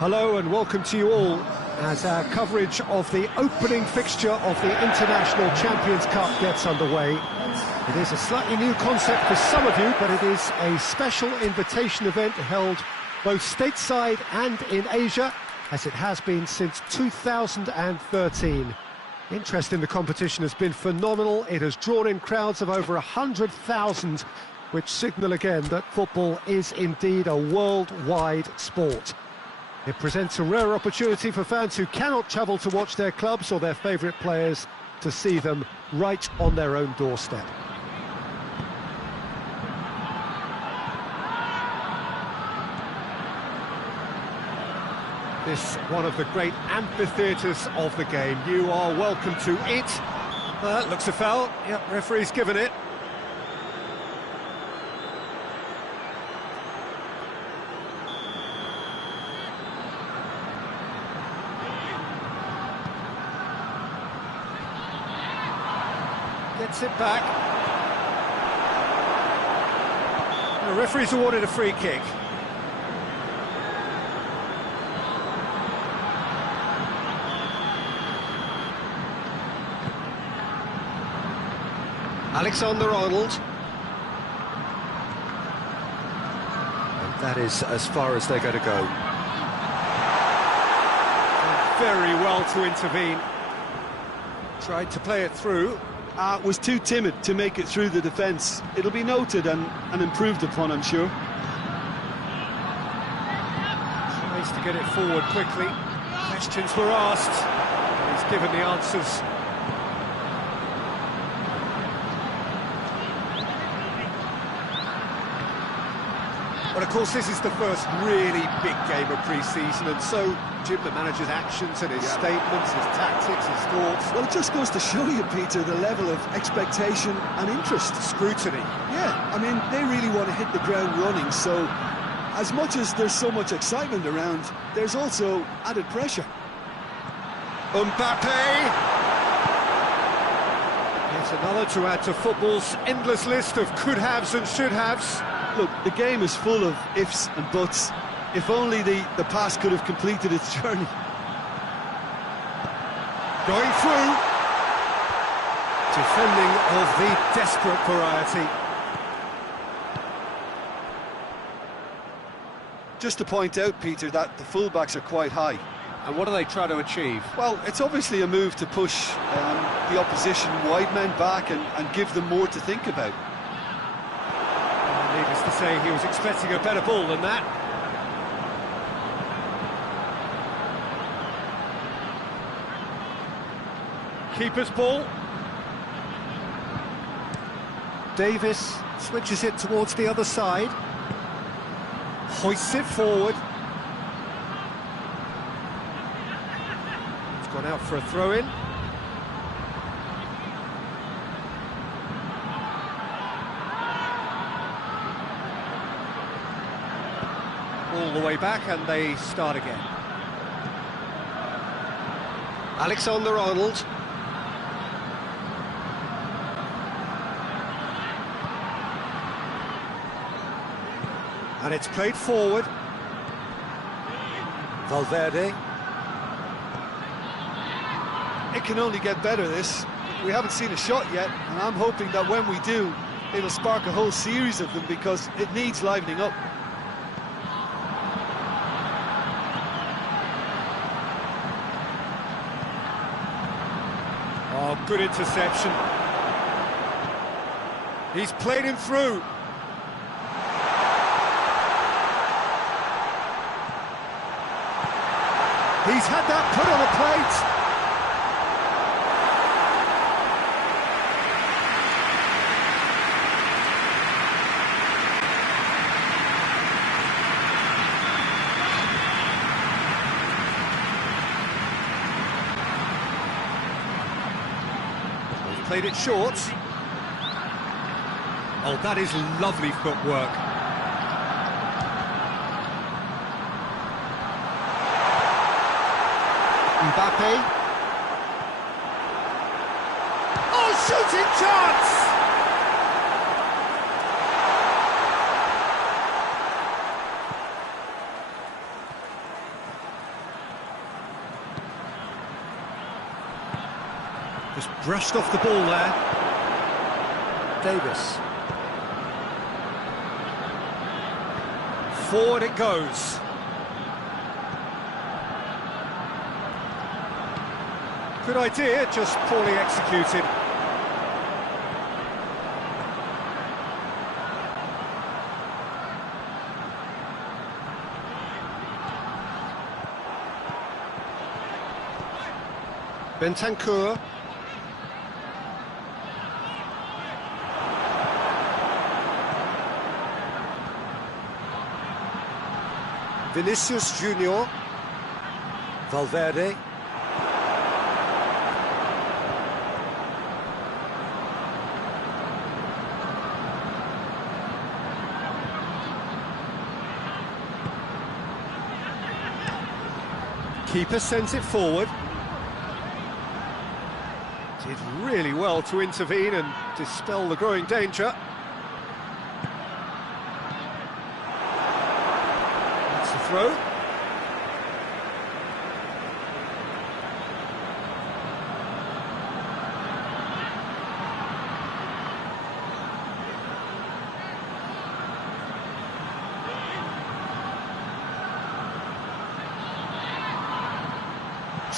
Hello and welcome to you all as our coverage of the opening fixture of the International Champions Cup gets underway. It is a slightly new concept for some of you, but it is a special invitation event held both stateside and in Asia, as it has been since 2013. Interest in the competition has been phenomenal. It has drawn in crowds of over 100,000, which signal again that football is indeed a worldwide sport. It presents a rare opportunity for fans who cannot travel to watch their clubs or their favourite players to see them right on their own doorstep. This one of the great amphitheatres of the game. You are welcome to it. Looks a foul. Yep, referee's given it. Gets it back. The referee's awarded a free kick. Alexander-Arnold. And that is as far as they're going to go. Very well to intervene. Tried to play it through. Was too timid to make it through the defence. It'll be noted and improved upon, I'm sure. Tries to get it forward quickly. Questions were asked. He's given the answers. But of course, this is the first really big game of pre-season, and so Jim, the manager's actions and his statements, his tactics, his thoughts. Well, it just goes to show you, Peter, the level of expectation and interest. Scrutiny. Yeah, I mean, they really want to hit the ground running, so as much as there's so much excitement around, there's also added pressure. Mbappe! Here's another to add to football's endless list of could-haves and should-haves. Look, the game is full of ifs and buts. If only the pass could have completed its journey. Going through. Defending of the desperate variety. Just to point out, Peter, that the fullbacks are quite high. And what do they try to achieve? Well, it's obviously a move to push the opposition wide men back and give them more to think about. Needless to say, he was expecting a better ball than that. Keeper's ball. Davis switches it towards the other side. Hoists it forward. It's gone out for a throw-in. All the way back, and they start again. Alexander-Arnold. And it's played forward. Valverde. It can only get better, this. We haven't seen a shot yet, and I'm hoping that when we do, it'll spark a whole series of them, because it needs livening up. Oh, good interception. He's played him through. He's had that put on a plate. He's played it short. Oh, that is lovely footwork. Mbappe. Oh, shooting chance! Just brushed off the ball there. Davis. Forward it goes. Good idea, just poorly executed. Bentancur. Vinicius Junior. Valverde. Keeper sends it forward. Did really well to intervene and dispel the growing danger. That's the throw.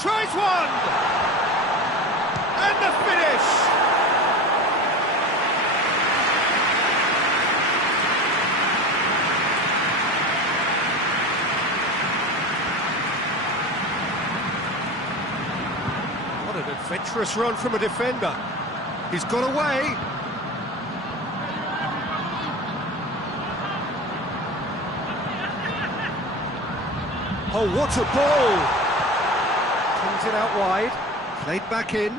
Tries one! And the finish! What an adventurous run from a defender. He's got away. Oh, what a ball! Brings it out wide, played back in.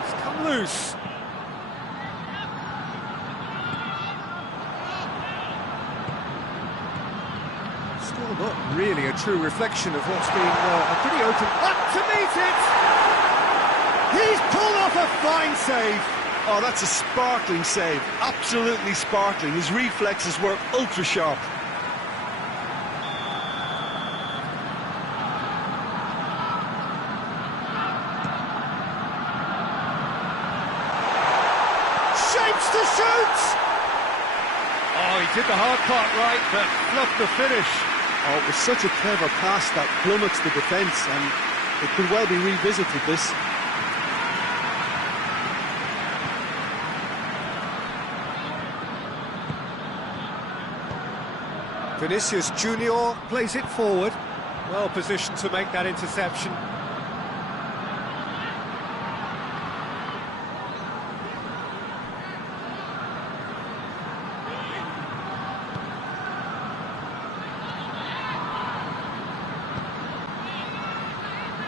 It's come loose. Still not really a true reflection of what's been a pretty open... Up to meet it! He's pulled off a fine save. Oh, that's a sparkling save, absolutely sparkling. His reflexes were ultra sharp. To shoot! Oh, he did the hard part right, but fluffed the finish. Oh, it was such a clever pass that plummets the defence, and it could well be revisited, this. Vinicius Junior plays it forward. Well positioned to make that interception.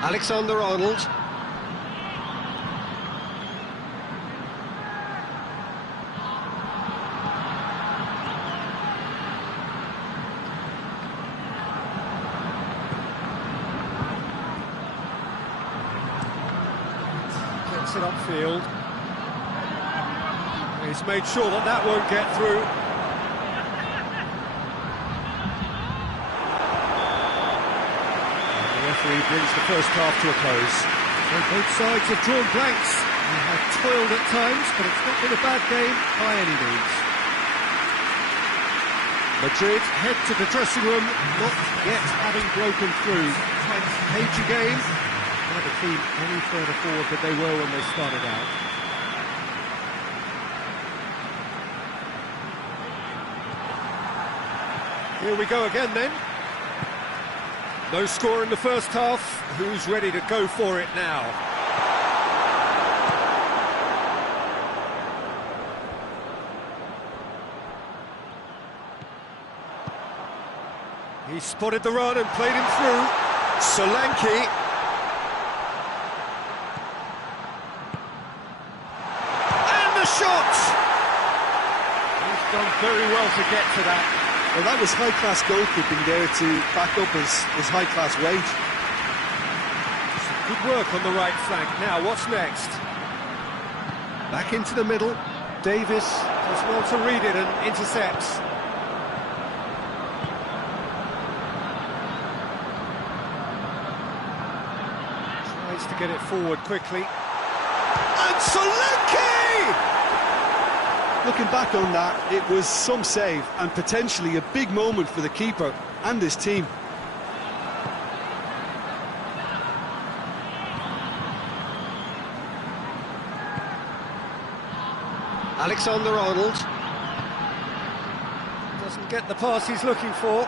Alexander-Arnold. Gets it upfield. He's made sure that that won't get through. He brings the first half to a close. Well, both sides have drawn blanks. They have toiled at times, but it's not been a bad game by any means. Madrid head to the dressing room, not yet having broken through. 10-page game. Not a team any further forward than they were when they started out. Here we go again then. No score in the first half. Who's ready to go for it now? He spotted the run and played him through. Solanke. And the shot! He's done very well to get to that. Well, that was high-class goalkeeping there to back up his high-class weight. Some good work on the right flank. Now, what's next? Back into the middle. Davis does well to read it and intercepts. Tries Needs to get it forward quickly. And Solanke! Looking back on that, it was some save and potentially a big moment for the keeper and his team. Alexander-Arnold doesn't get the pass he's looking for.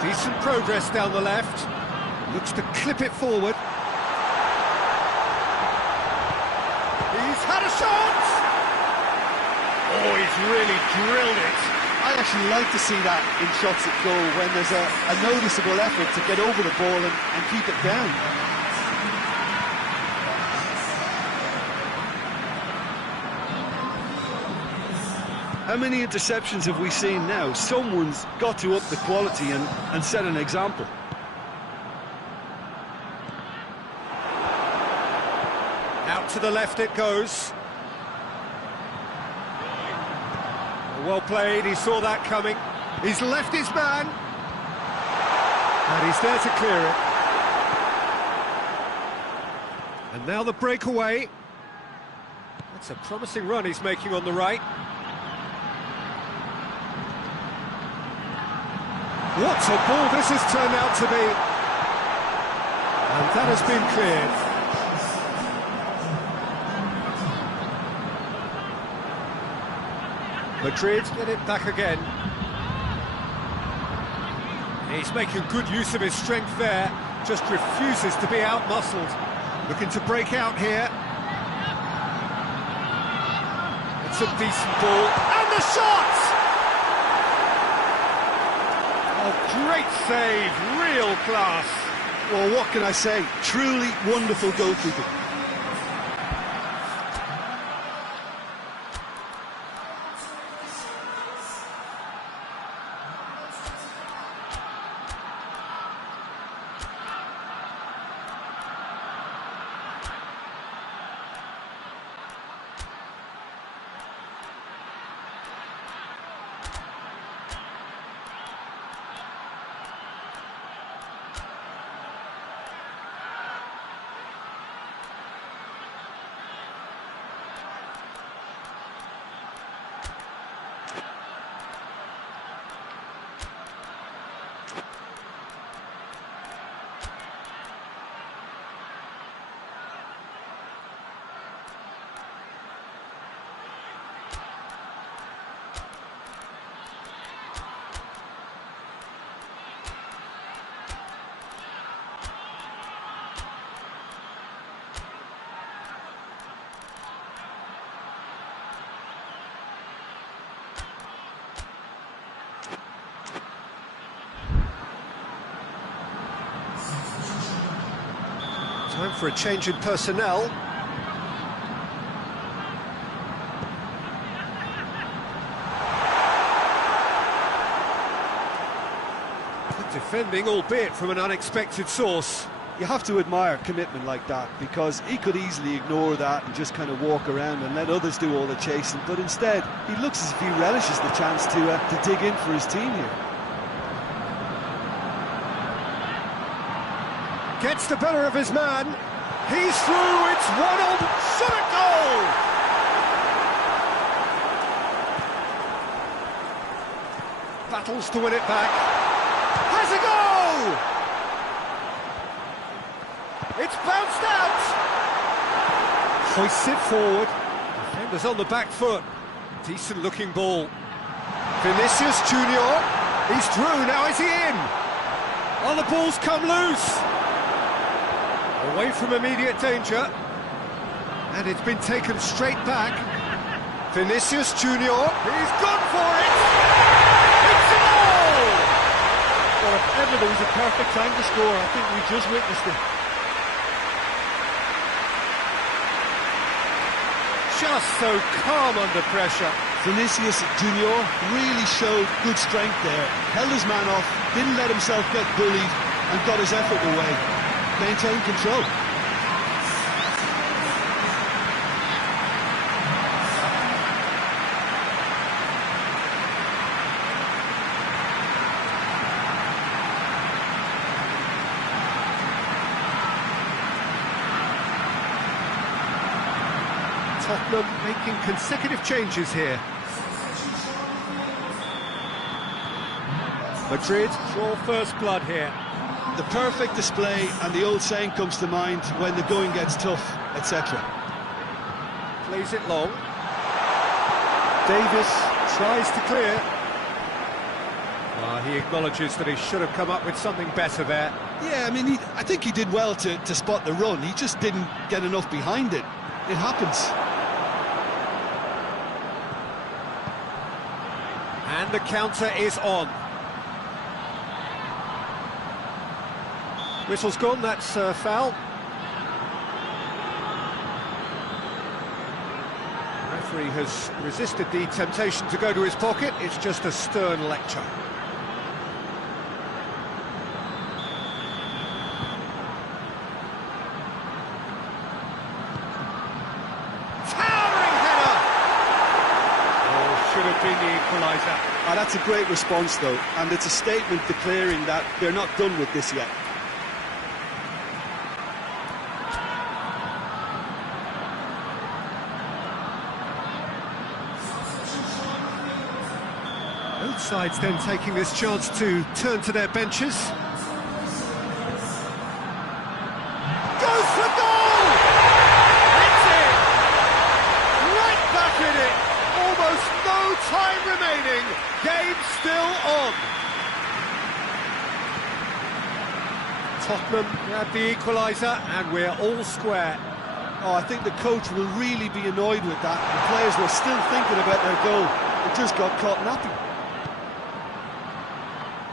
Decent progress down the left. Looks to clip it forward. He's had a shot! Oh, he's really drilled it. I actually like to see that in shots at goal when there's a noticeable effort to get over the ball and keep it down. How many interceptions have we seen now? Someone's got to up the quality and set an example. Out to the left it goes. Well played, he saw that coming. He's left his man. And he's there to clear it. And now the breakaway. That's a promising run he's making on the right. What a ball this has turned out to be. And that has been cleared. Madrid get it back again. He's making good use of his strength there, just refuses to be out-muscled. Looking to break out here. It's a decent ball, and the shot! Oh, great save, real class. Well, what can I say? Truly wonderful goalkeeping. Time for a change in personnel. Good defending, albeit from an unexpected source. You have to admire commitment like that, because he could easily ignore that and just kind of walk around and let others do all the chasing, but instead he looks as if he relishes the chance to dig in for his team here. Gets the better of his man. He's through, it's 1-0, shot at goal! Battles to win it back. Has a go! It's bounced out! Hoists it forward. Defenders on the back foot. Decent looking ball. Vinicius Junior. He's through, now is he in? Oh, the ball's come loose. Away from immediate danger, and it's been taken straight back. Vinicius Junior, he's gone for it! It's a goal! Well, if ever there was a perfect time to score, I think we just witnessed it. Just so calm under pressure. Vinicius Junior really showed good strength there, held his man off, didn't let himself get bullied, and got his effort away. Maintain control. Tottenham making consecutive changes here. Madrid Draw first blood here. The perfect display, and the old saying comes to mind: when the going gets tough, etc. plays it long. Davis tries to clear. He acknowledges that he should have come up with something better there. Yeah, I mean, I think he did well to spot the run. He just didn't get enough behind it. It happens. And the counter is on. Whistle's gone, that's a foul. The referee has resisted the temptation to go to his pocket. It's just a stern lecture. Towering header! Oh, should have been the equaliser. That's a great response, though, and it's a statement declaring that they're not done with this yet. Both sides then taking this chance to turn to their benches. Goes for goal! It's in! Right back in it! Almost no time remaining. Game still on. Tottenham had the equaliser and we're all square. Oh, I think the coach will really be annoyed with that. The players were still thinking about their goal. It just got caught napping.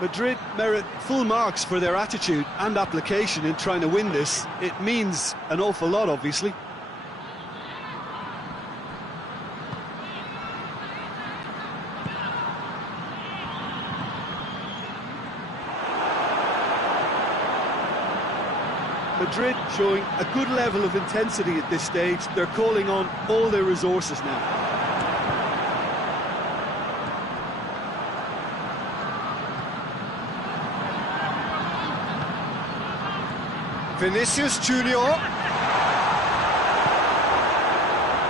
Madrid merit full marks for their attitude and application in trying to win this. It means an awful lot, obviously. Madrid showing a good level of intensity at this stage. They're calling on all their resources now. Vinicius Junior.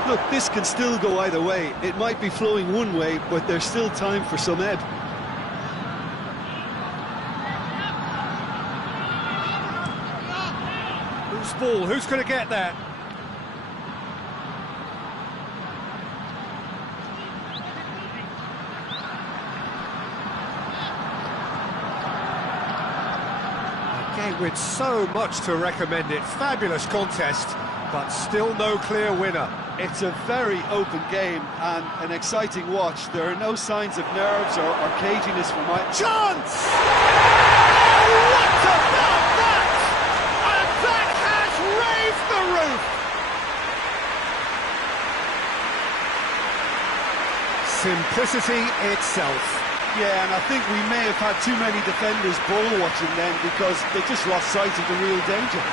Look, this can still go either way. It might be flowing one way, but there's still time for some ebb. Who's ball? Who's going to get that? With so much to recommend it. Fabulous contest, but still no clear winner. It's a very open game and an exciting watch. There are no signs of nerves or caginess from my... Chance! Oh, what about that? And that has raised the roof! Simplicity itself. Yeah, and I think we may have had too many defenders ball watching then because they just lost sight of the real danger.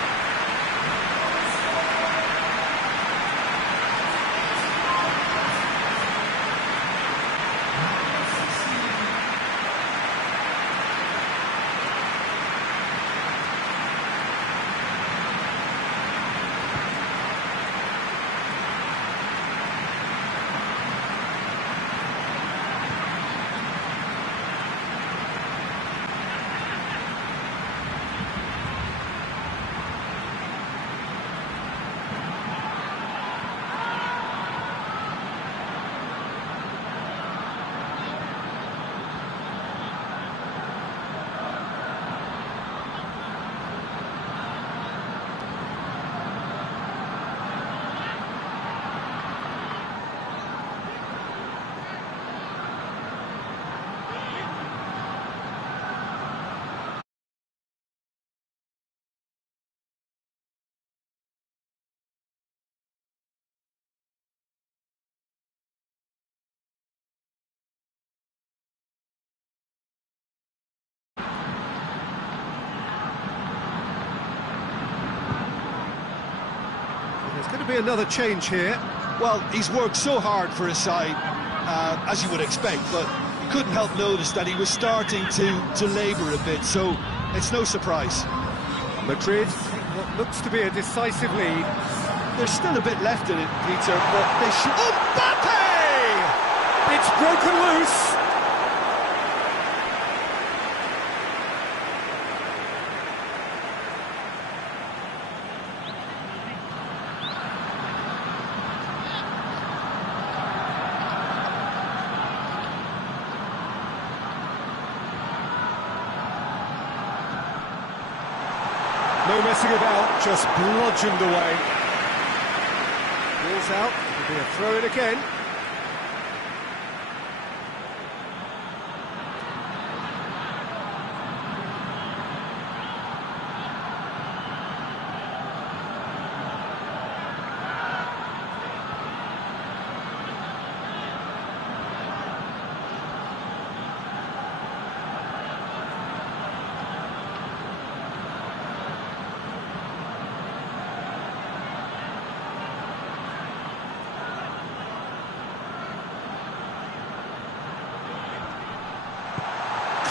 There's going to be another change here. Well, he's worked so hard for his side, as you would expect, but you couldn't help notice that he was starting to labour a bit, so it's no surprise. Madrid take what looks to be a decisive lead. There's still a bit left in it, Peter, but they should... Mbappe! It's broken loose. No messing about, just bludgeoned away. Ball's out, it'll be a throw-in again.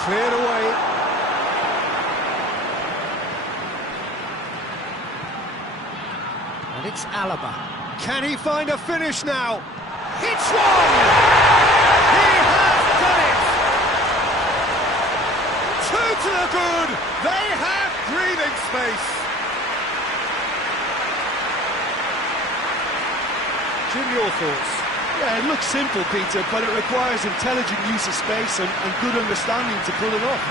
Cleared away. And it's Alaba. Can he find a finish now? Hits one! He has done it! Two to the good! They have breathing space! Jim, your thoughts? Yeah, it looks simple, Peter, but it requires intelligent use of space and good understanding to pull it off.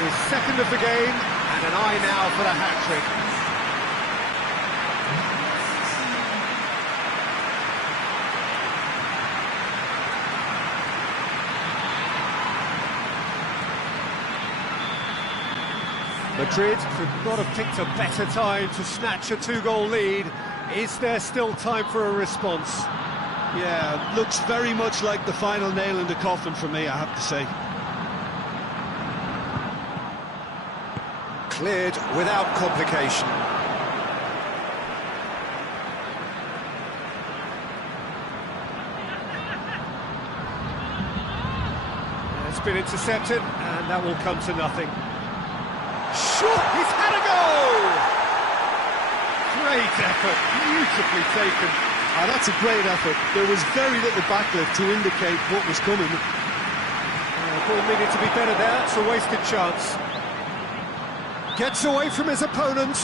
His second of the game, and an eye now for the hat-trick. Madrid could not have picked a better time to snatch a two-goal lead. Is there still time for a response? Yeah, looks very much like the final nail in the coffin for me, I have to say. Cleared without complication. It's been intercepted, and that will come to nothing. Shot! He's had a goal! Great effort, beautifully taken. Ah, that's a great effort. There was very little backlift to indicate what was coming. Ball needed to be better there, it's a wasted chance. Gets away from his opponent.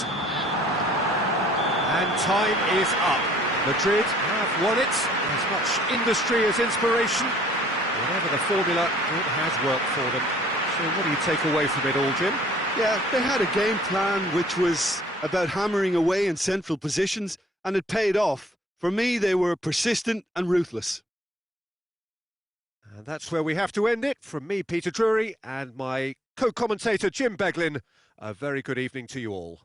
And time is up. Madrid have won it. As much industry as inspiration. Whatever the formula, it has worked for them. So what do you take away from it all, Jim? Yeah, they had a game plan which was about hammering away in central positions, and it paid off. For me, they were persistent and ruthless. And that's where we have to end it. From me, Peter Drury, and my co-commentator, Jim Beglin, a very good evening to you all.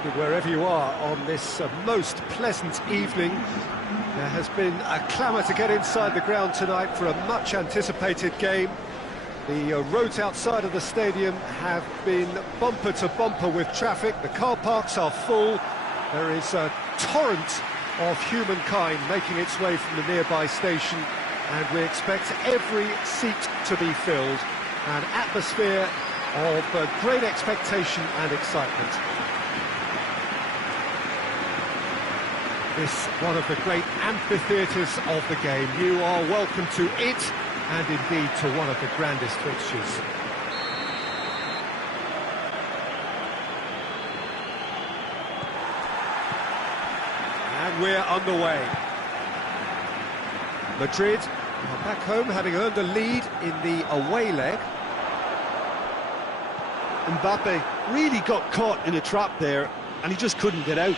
excuse me, wherever you are on this most pleasant evening. There has been a clamour to get inside the ground tonight for a much-anticipated game. The roads outside of the stadium have been bumper to bumper with traffic. The car parks are full. There is a torrent of humankind making its way from the nearby station, and we expect every seat to be filled. An atmosphere of great expectation and excitement. This one of the great amphitheatres of the game. You are welcome to it, and indeed to one of the grandest fixtures. And we're underway. Madrid are back home, having earned a lead in the away leg. Mbappe really got caught in a trap there, and he just couldn't get out.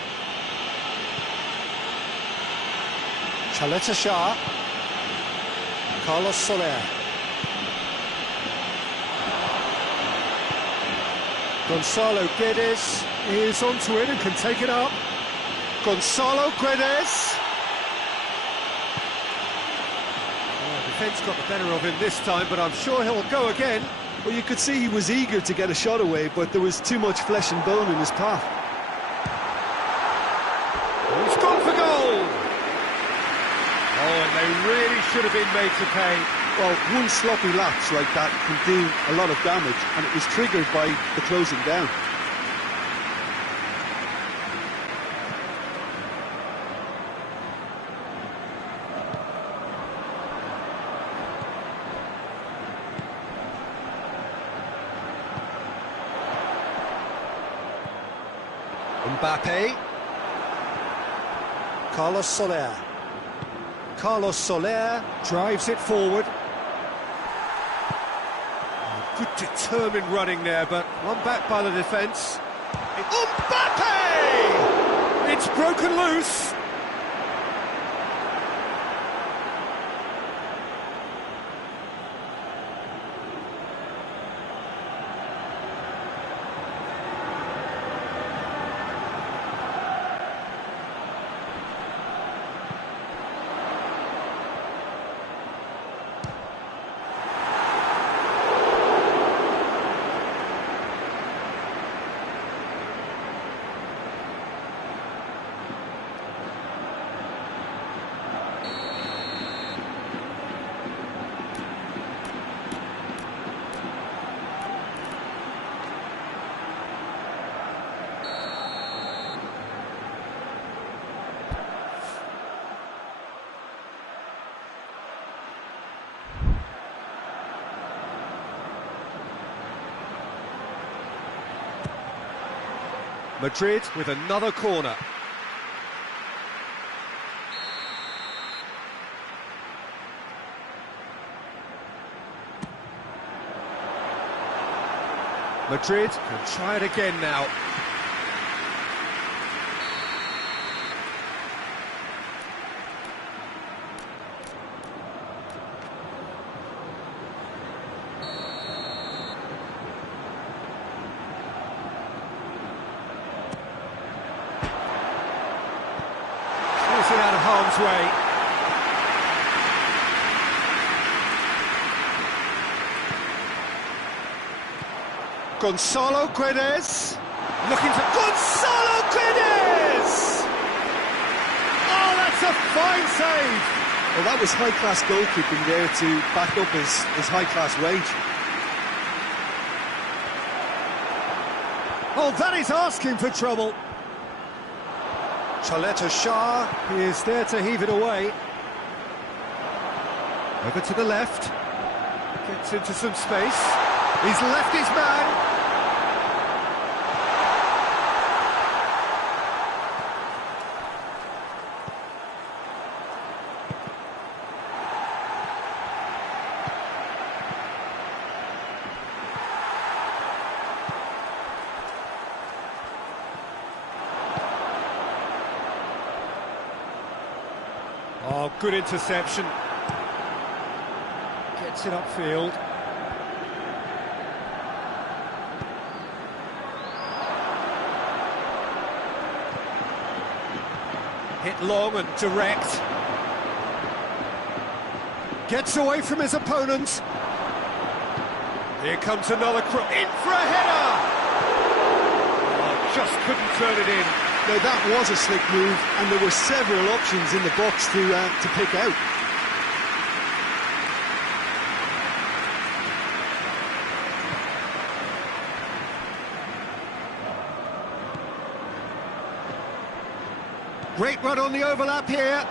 Shah, Carlos Soler, Gonzalo Guedes is onto it and can take it up. Gonzalo Guedes. Oh, defence got the better of him this time, but I'm sure he'll go again. Well, you could see he was eager to get a shot away, but there was too much flesh and bone in his path. He's gone for goal! Oh, and they really should have been made to pay. Well, one sloppy lapse like that can do a lot of damage, and it was triggered by the closing down. Mbappe. Carlos Soler. Carlos Soler drives it forward. Oh, good determined running there, but one back by the defence. Mbappe! It's broken loose. Madrid with another corner. Madrid can try it again now. Out of harm's way. Gonzalo Guedes looking to Gonzalo Guedes. Oh, that's a fine save. Well, that was high-class goalkeeping there to back up his high-class wage. Oh, that is asking for trouble. Shah is there to heave it away. Over to the left. Gets into some space. He's left his man. Oh, good interception. Gets it upfield. Hit long and direct. Gets away from his opponent. Here comes another cross. In for a header! Oh, just couldn't turn it in. Now that was a slick move, and there were several options in the box to pick out. Great run on the overlap here.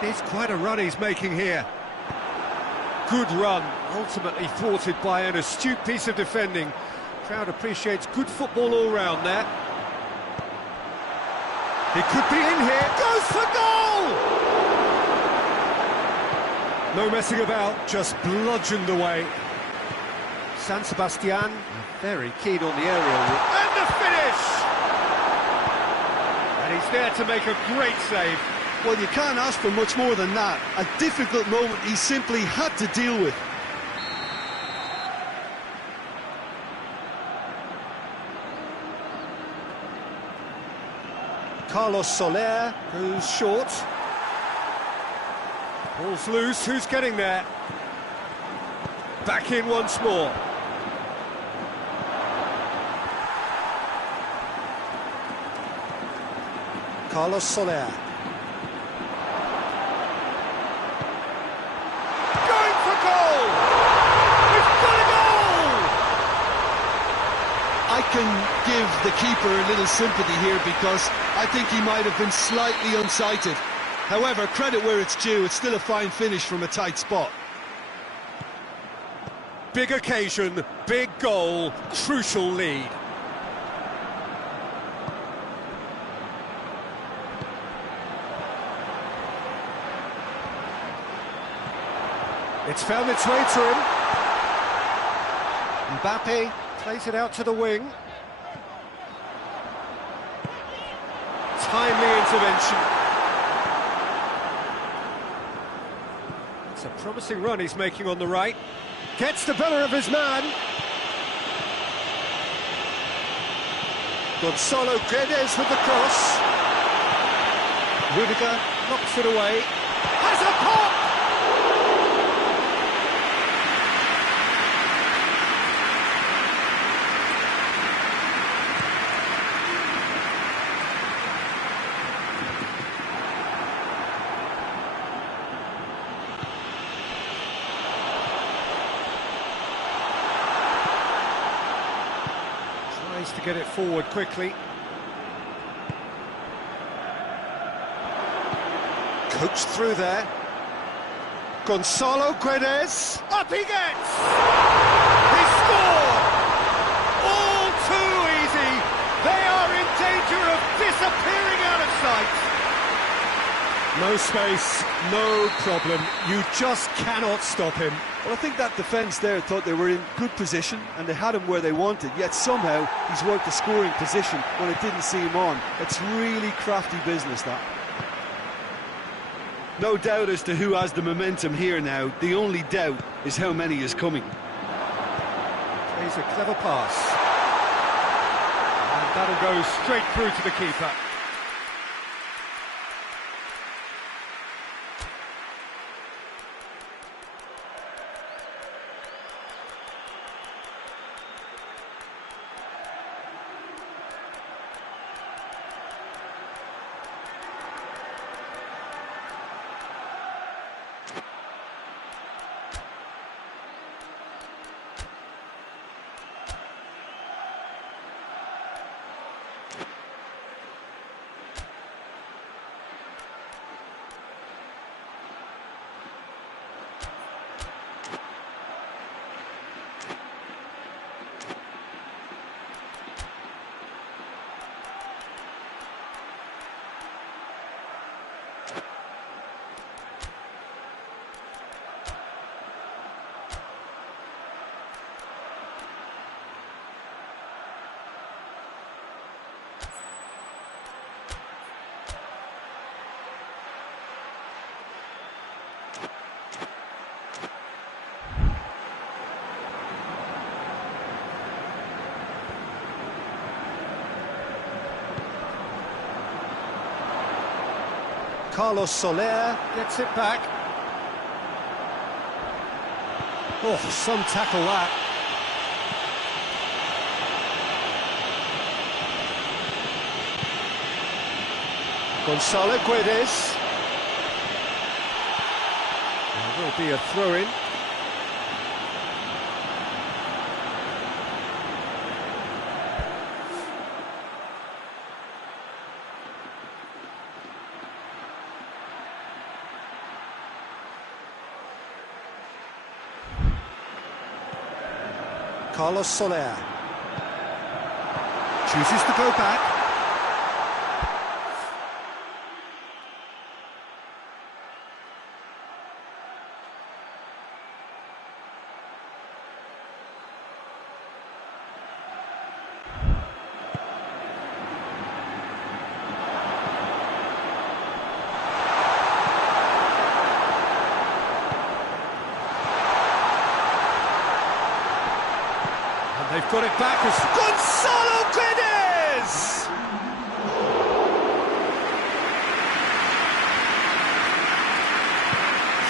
It is quite a run he's making here. Good run, ultimately thwarted by an astute piece of defending. Crowd appreciates good football all round there. He could be in here, goes for goal! No messing about, just bludgeoned away. San Sebastian, very keen on the aerial. And the finish! And he's there to make a great save. Well, you can't ask for much more than that. A difficult moment he simply had to deal with. Carlos Soler goes short. Ball's loose, who's getting there? Back in once more. Carlos Soler. Going for goal! He's got a goal! I can give the keeper a little sympathy here because I think he might have been slightly unsighted. However, credit where it's due, it's still a fine finish from a tight spot. Big occasion, big goal, crucial lead. It's found its way to him. Mbappe plays it out to the wing. Timely intervention. It's a promising run he's making on the right. Gets the better of his man. Gonzalo Guedes with the cross. Rudiger knocks it away. Has a pop! To get it forward quickly. Coached through there. Gonzalo Guedes. Up he gets! He scored! All too easy. They are in danger of disappearing out of sight. No space, no problem. You just cannot stop him. Well, I think that defence there thought they were in good position and they had him where they wanted, yet somehow he's worked a scoring position when it didn't see him on. It's really crafty business, that. No doubt as to who has the momentum here now. The only doubt is how many is coming. Plays a clever pass. And that'll go straight through to the keeper. Carlos Soler gets it back. Oh, some tackle that. Gonzalo Guedes. There will be a throw-in. Carlos Soler chooses to go back. They've got it back as Gonzalo Guedes!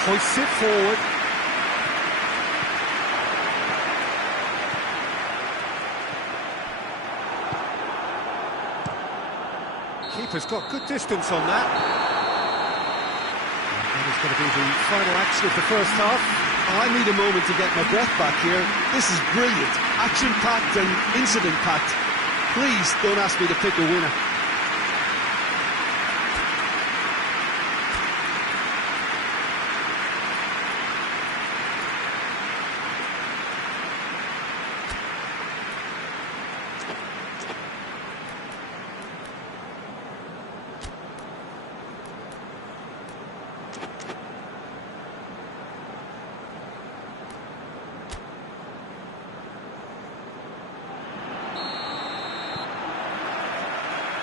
Hoists it forward. Keeper's got good distance on that. That is going to be the final action of the first half. I need a moment to get my breath back here. This is brilliant. Action-packed and incident-packed. Please don't ask me to pick a winner.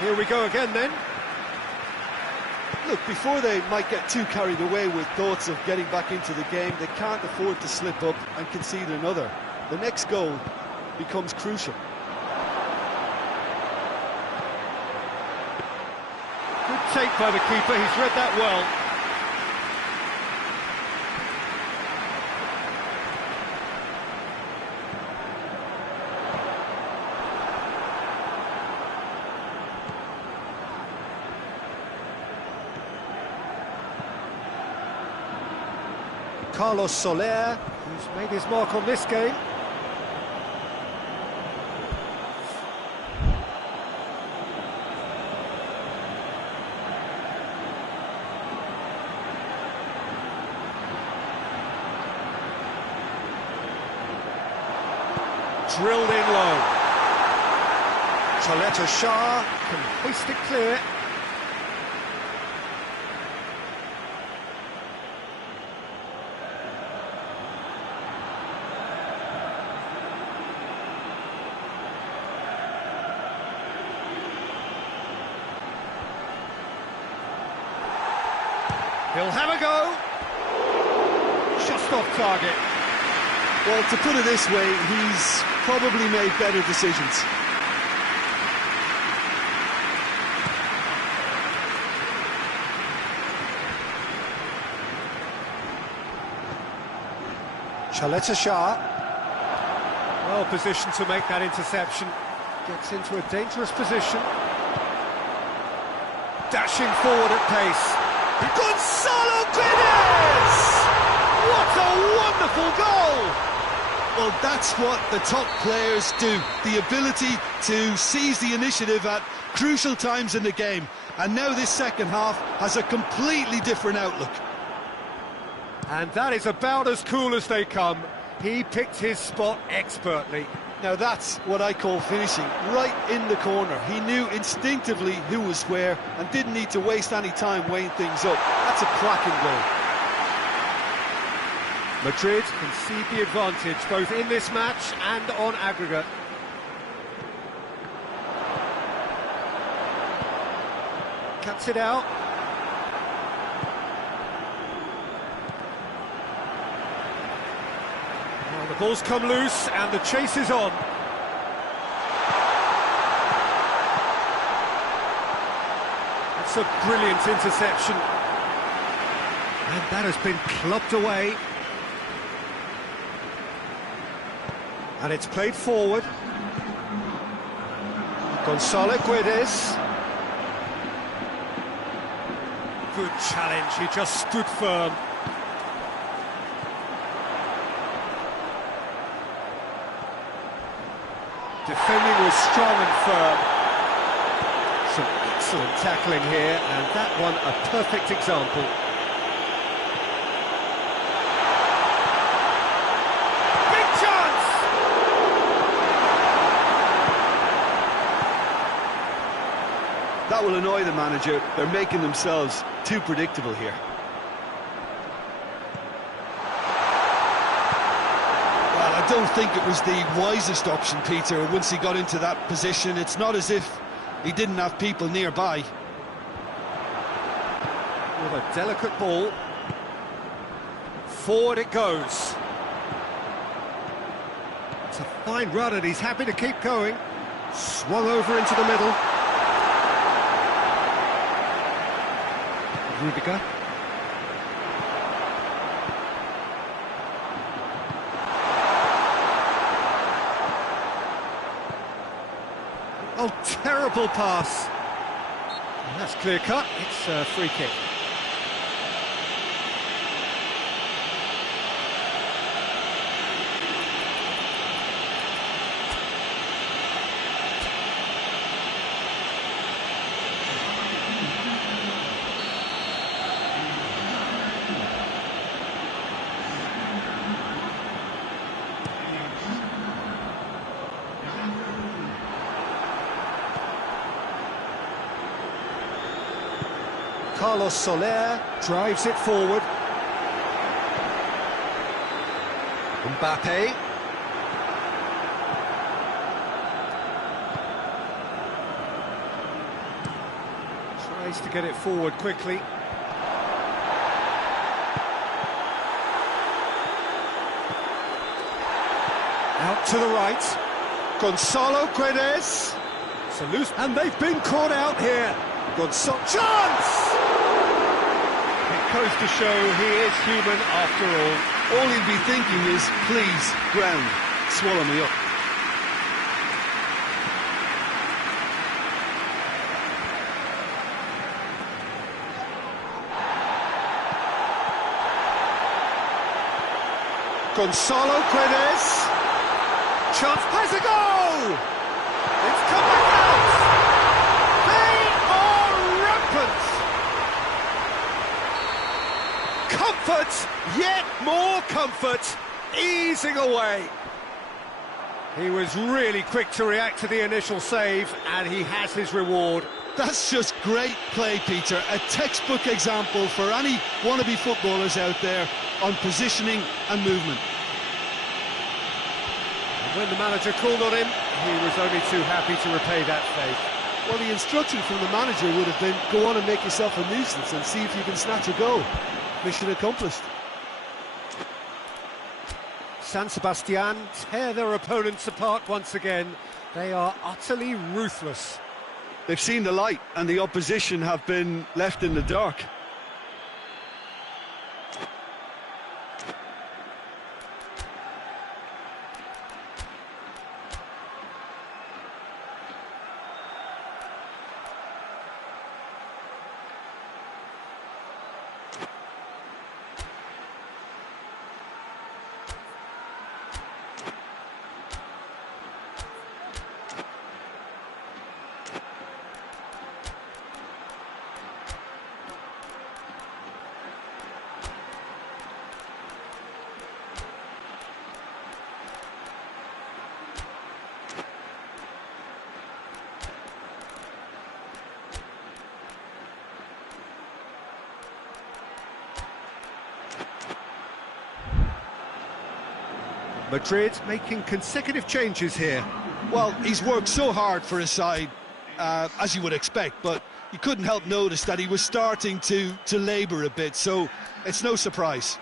Here we go again then. Look, before they might get too carried away with thoughts of getting back into the game, they can't afford to slip up and concede another. The next goal becomes crucial. Good take by the keeper, he's read that well. Carlos Soler, who's made his mark on this game. Drilled in low. Chaleta Shah can hoist it clear. He'll have a go. Just off target. Well, to put it this way, he's probably made better decisions. Chaleta Shah. Well positioned to make that interception. Gets into a dangerous position. Dashing forward at pace. Gonzalo Guedes! What a wonderful goal! Well, that's what the top players do. The ability to seize the initiative at crucial times in the game. And now this second half has a completely different outlook. And that is about as cool as they come. He picked his spot expertly. Now that's what I call finishing, right in the corner. He knew instinctively who was where and didn't need to waste any time weighing things up. That's a cracking goal. Madrid concede the advantage both in this match and on aggregate. Cuts it out. Well, the ball's come loose and the chase is on. It's a brilliant interception. And that has been clubbed away. And it's played forward. Gonzalo Guedes. Good challenge, he just stood firm. Defending was strong and firm. Some excellent tackling here, and that one a perfect example. Big chance! That will annoy the manager. They're making themselves too predictable here. Well, I don't think it was the wisest option, Peter. Once he got into that position, it's not as if he didn't have people nearby. With a delicate ball. Forward it goes. It's a fine run and he's happy to keep going. Swung over into the middle. Rudiger. Oh, terrible pass. And that's clear cut. It's a free kick. Carlos Soler drives it forward. Mbappe. Tries to get it forward quickly. Out to the right. Gonzalo Guedes. It's a loose, and they've been caught out here. Gonzalo, chance! It goes to show he is human after all. All he'll be thinking is, please, ground, swallow me up. Gonzalo Guedes. Chance, has a goal! It's coming out! They are rampant! Comfort, yet more comfort, easing away. He was really quick to react to the initial save, and he has his reward. That's just great play, Peter. A textbook example for any wannabe footballers out there on positioning and movement. And when the manager called on him, he was only too happy to repay that faith. Well, the instruction from the manager would have been, go on and make yourself a nuisance and see if you can snatch a goal. Mission accomplished. San Sebastian tear their opponents apart once again. They are utterly ruthless. They've seen the light and the opposition have been left in the dark. Madrid making consecutive changes here. Well, he's worked so hard for his side, as you would expect, but you couldn't help notice that he was starting to labour a bit, so it's no surprise.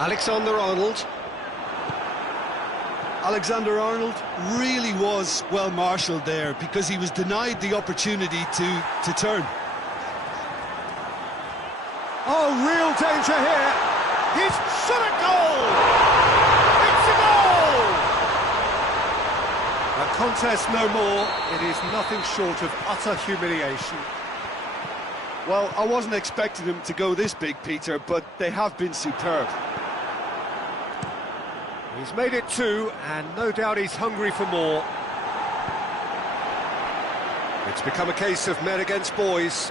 Alexander-Arnold. Alexander-Arnold really was well marshalled there because he was denied the opportunity to turn. Oh, real danger here. He's shot a goal! It's a goal! A contest no more. It is nothing short of utter humiliation. Well, I wasn't expecting them to go this big, Peter, but they have been superb. He's made it two, and no doubt he's hungry for more. It's become a case of men against boys.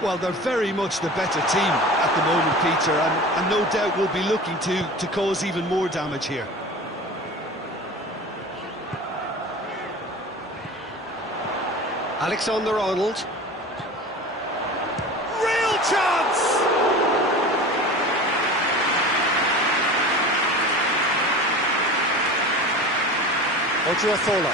Well, they're very much the better team at the moment, Peter, and no doubt will be looking to cause even more damage here. Alexander-Arnold. Real chance! Odriozola.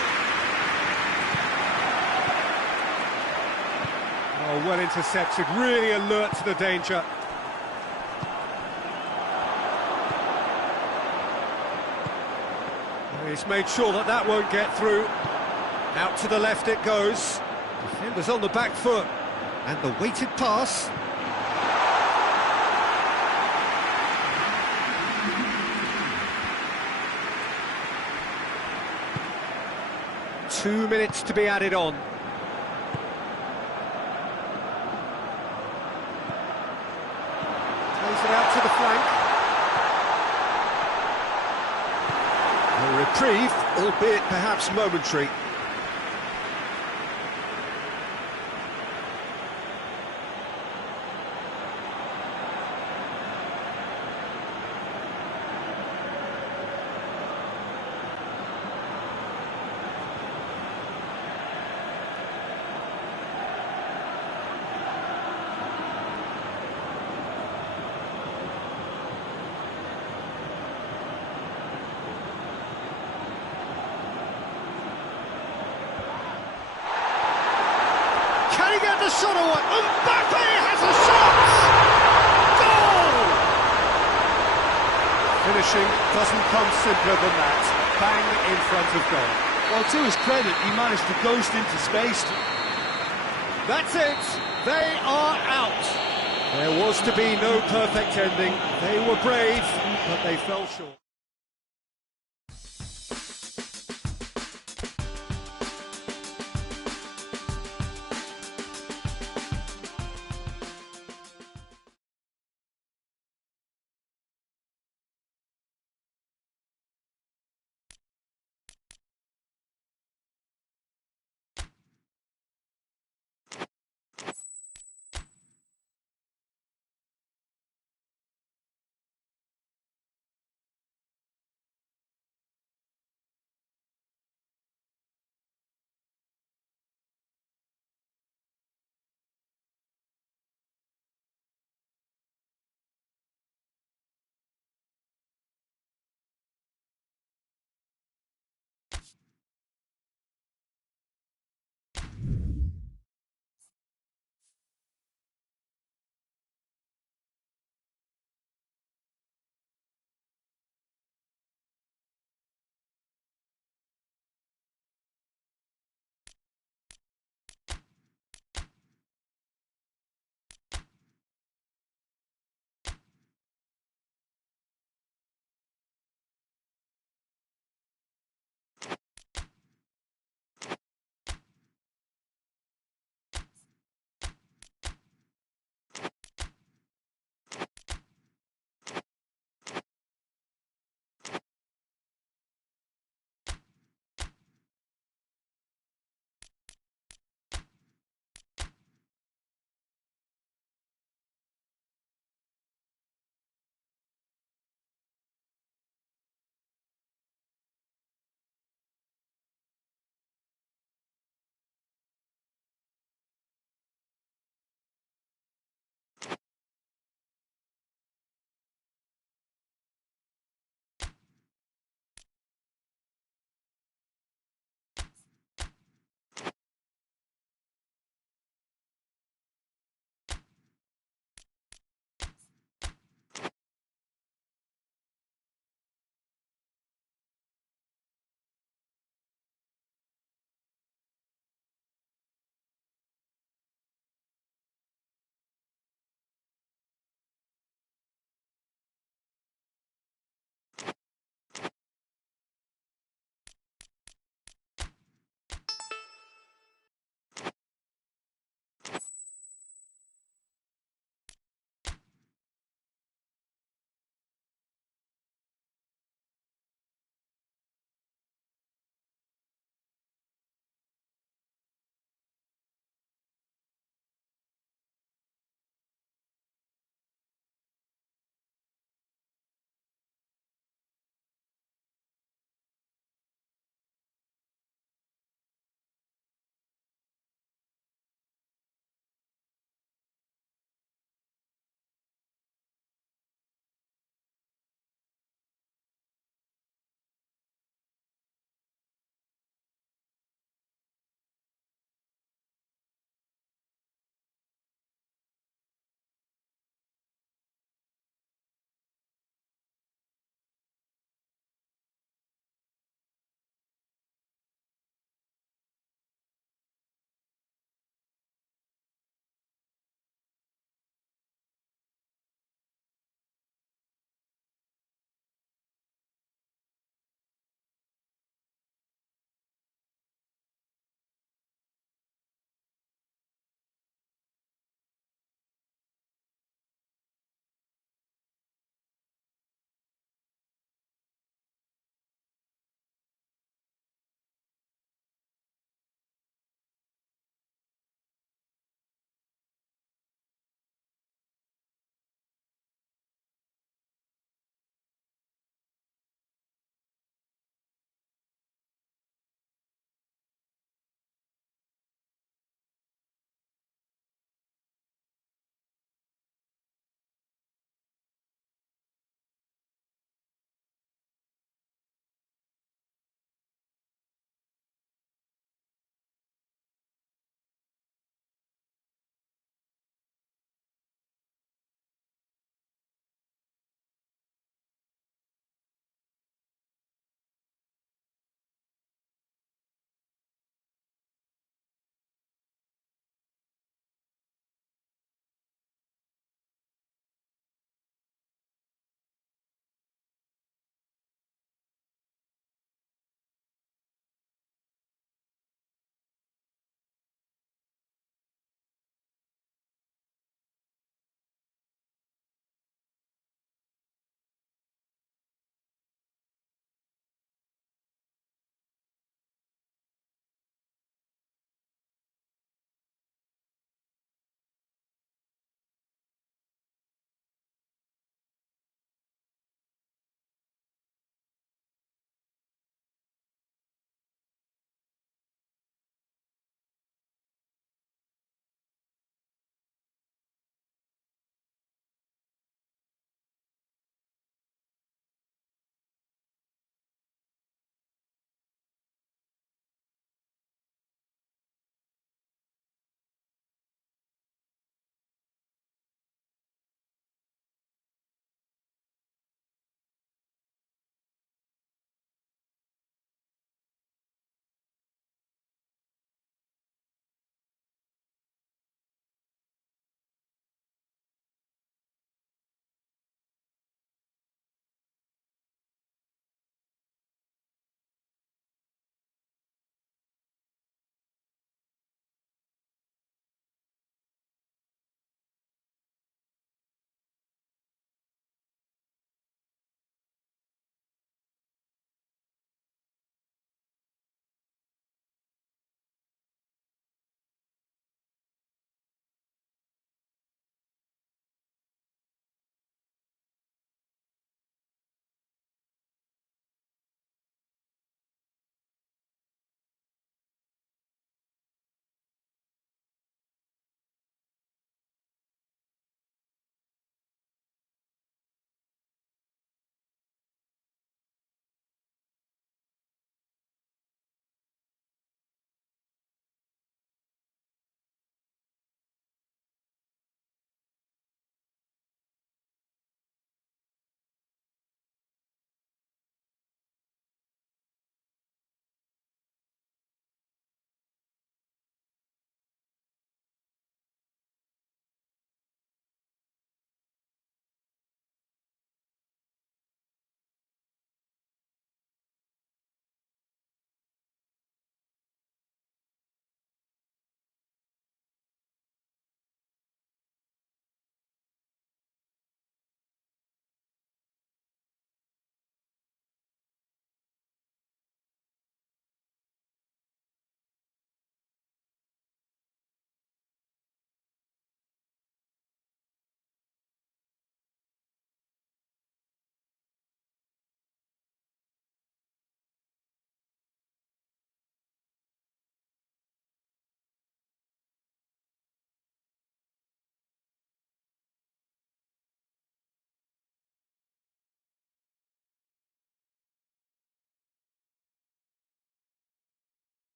Oh, well intercepted, really alert to the danger. He's made sure that that won't get through. Out to the left it goes. Defender's on the back foot. And the weighted pass. Two minutes to be added on. Plays it out to the flank. A reprieve, albeit perhaps momentary. Can he get the shot away? Mbappe has a shot! Goal! Finishing doesn't come simpler than that. Bang in front of goal. Well, to his credit, he managed to ghost into space. That's it. They are out. There was to be no perfect ending. They were brave, but they fell short.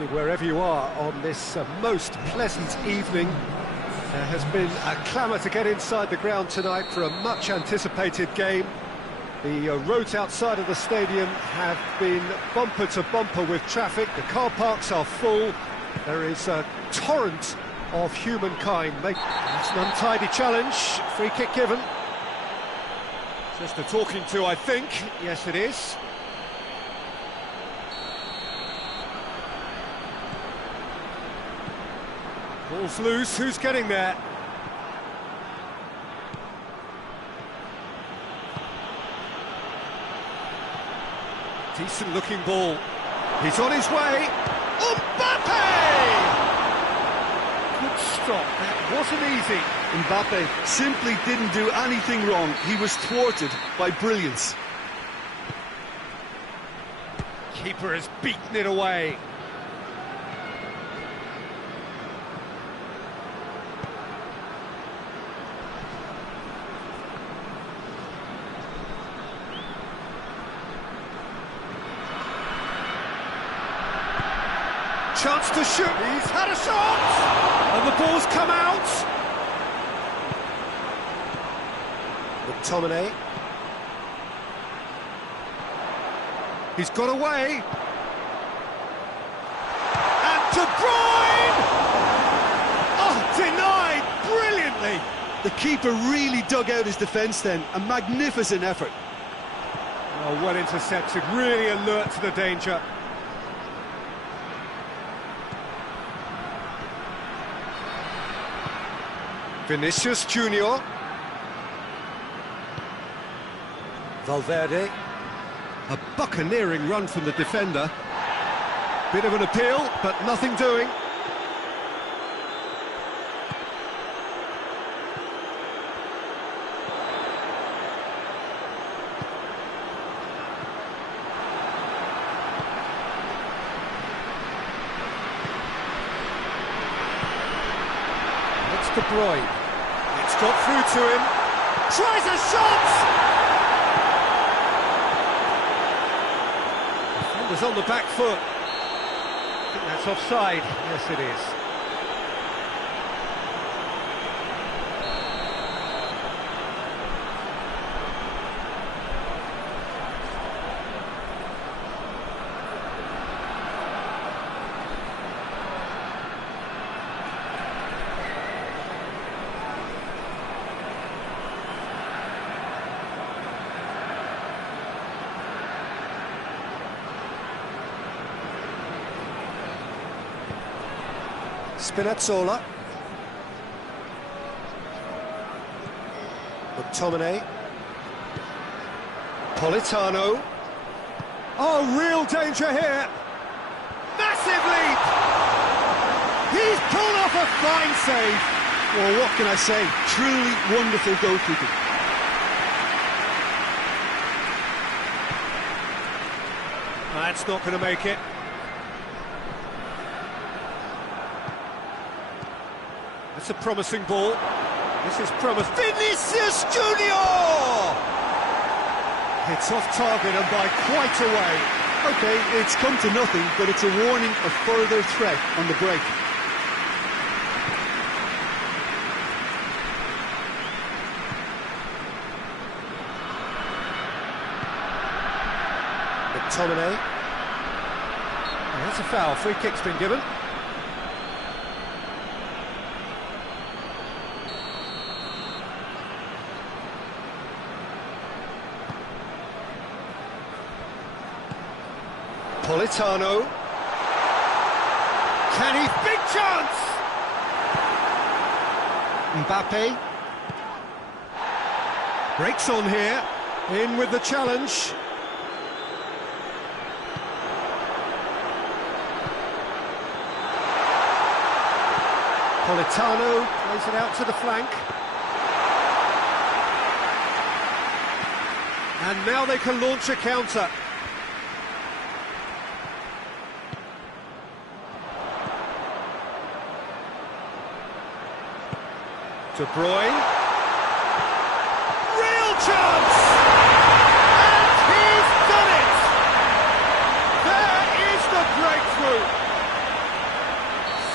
evening, wherever you are on this most pleasant evening. There has been a clamour to get inside the ground tonight for a much-anticipated game. The roads outside of the stadium have been bumper to bumper with traffic. The car parks are full. There is a torrent of humankind. It's an untidy challenge. Free kick given. Just a talking to, I think. Yes, it is. Ball's loose. Who's getting there? Decent looking ball. He's on his way. Mbappe! Good stop. That wasn't easy. Mbappe simply didn't do anything wrong. He was thwarted by brilliance. Keeper has beaten it away. Chance to shoot. He's had a shot! And the ball's come out. McTominay. He's got away. And De Bruyne! Oh, denied brilliantly. The keeper really dug out his defence then. A magnificent effort. Oh, well intercepted, really alert to the danger. Vinicius Junior. Valverde. A buccaneering run from the defender. Bit of an appeal, but nothing doing. It's De Bruyne. It's got through to him. Tries a shot! Defender's on the back foot. I think that's offside. Yes, it is. Spinazzola. McTominay. Politano. Oh, real danger here. Massive leap! He's pulled off a fine save. Well, what can I say? Truly wonderful goalkeeping. That's not going to make it. That's a promising ball. This is promising. Vinicius Junior! It's off target and by quite a way. OK, it's come to nothing, but it's a warning of further threat on the break. McTominay. Oh, that's a foul. Free kick's been given. Politano. Can he? Big chance! Mbappe. Breaks on here. In with the challenge. Politano plays it out to the flank. And now they can launch a counter. De Bruyne. Real chance! And he's done it! There is the breakthrough!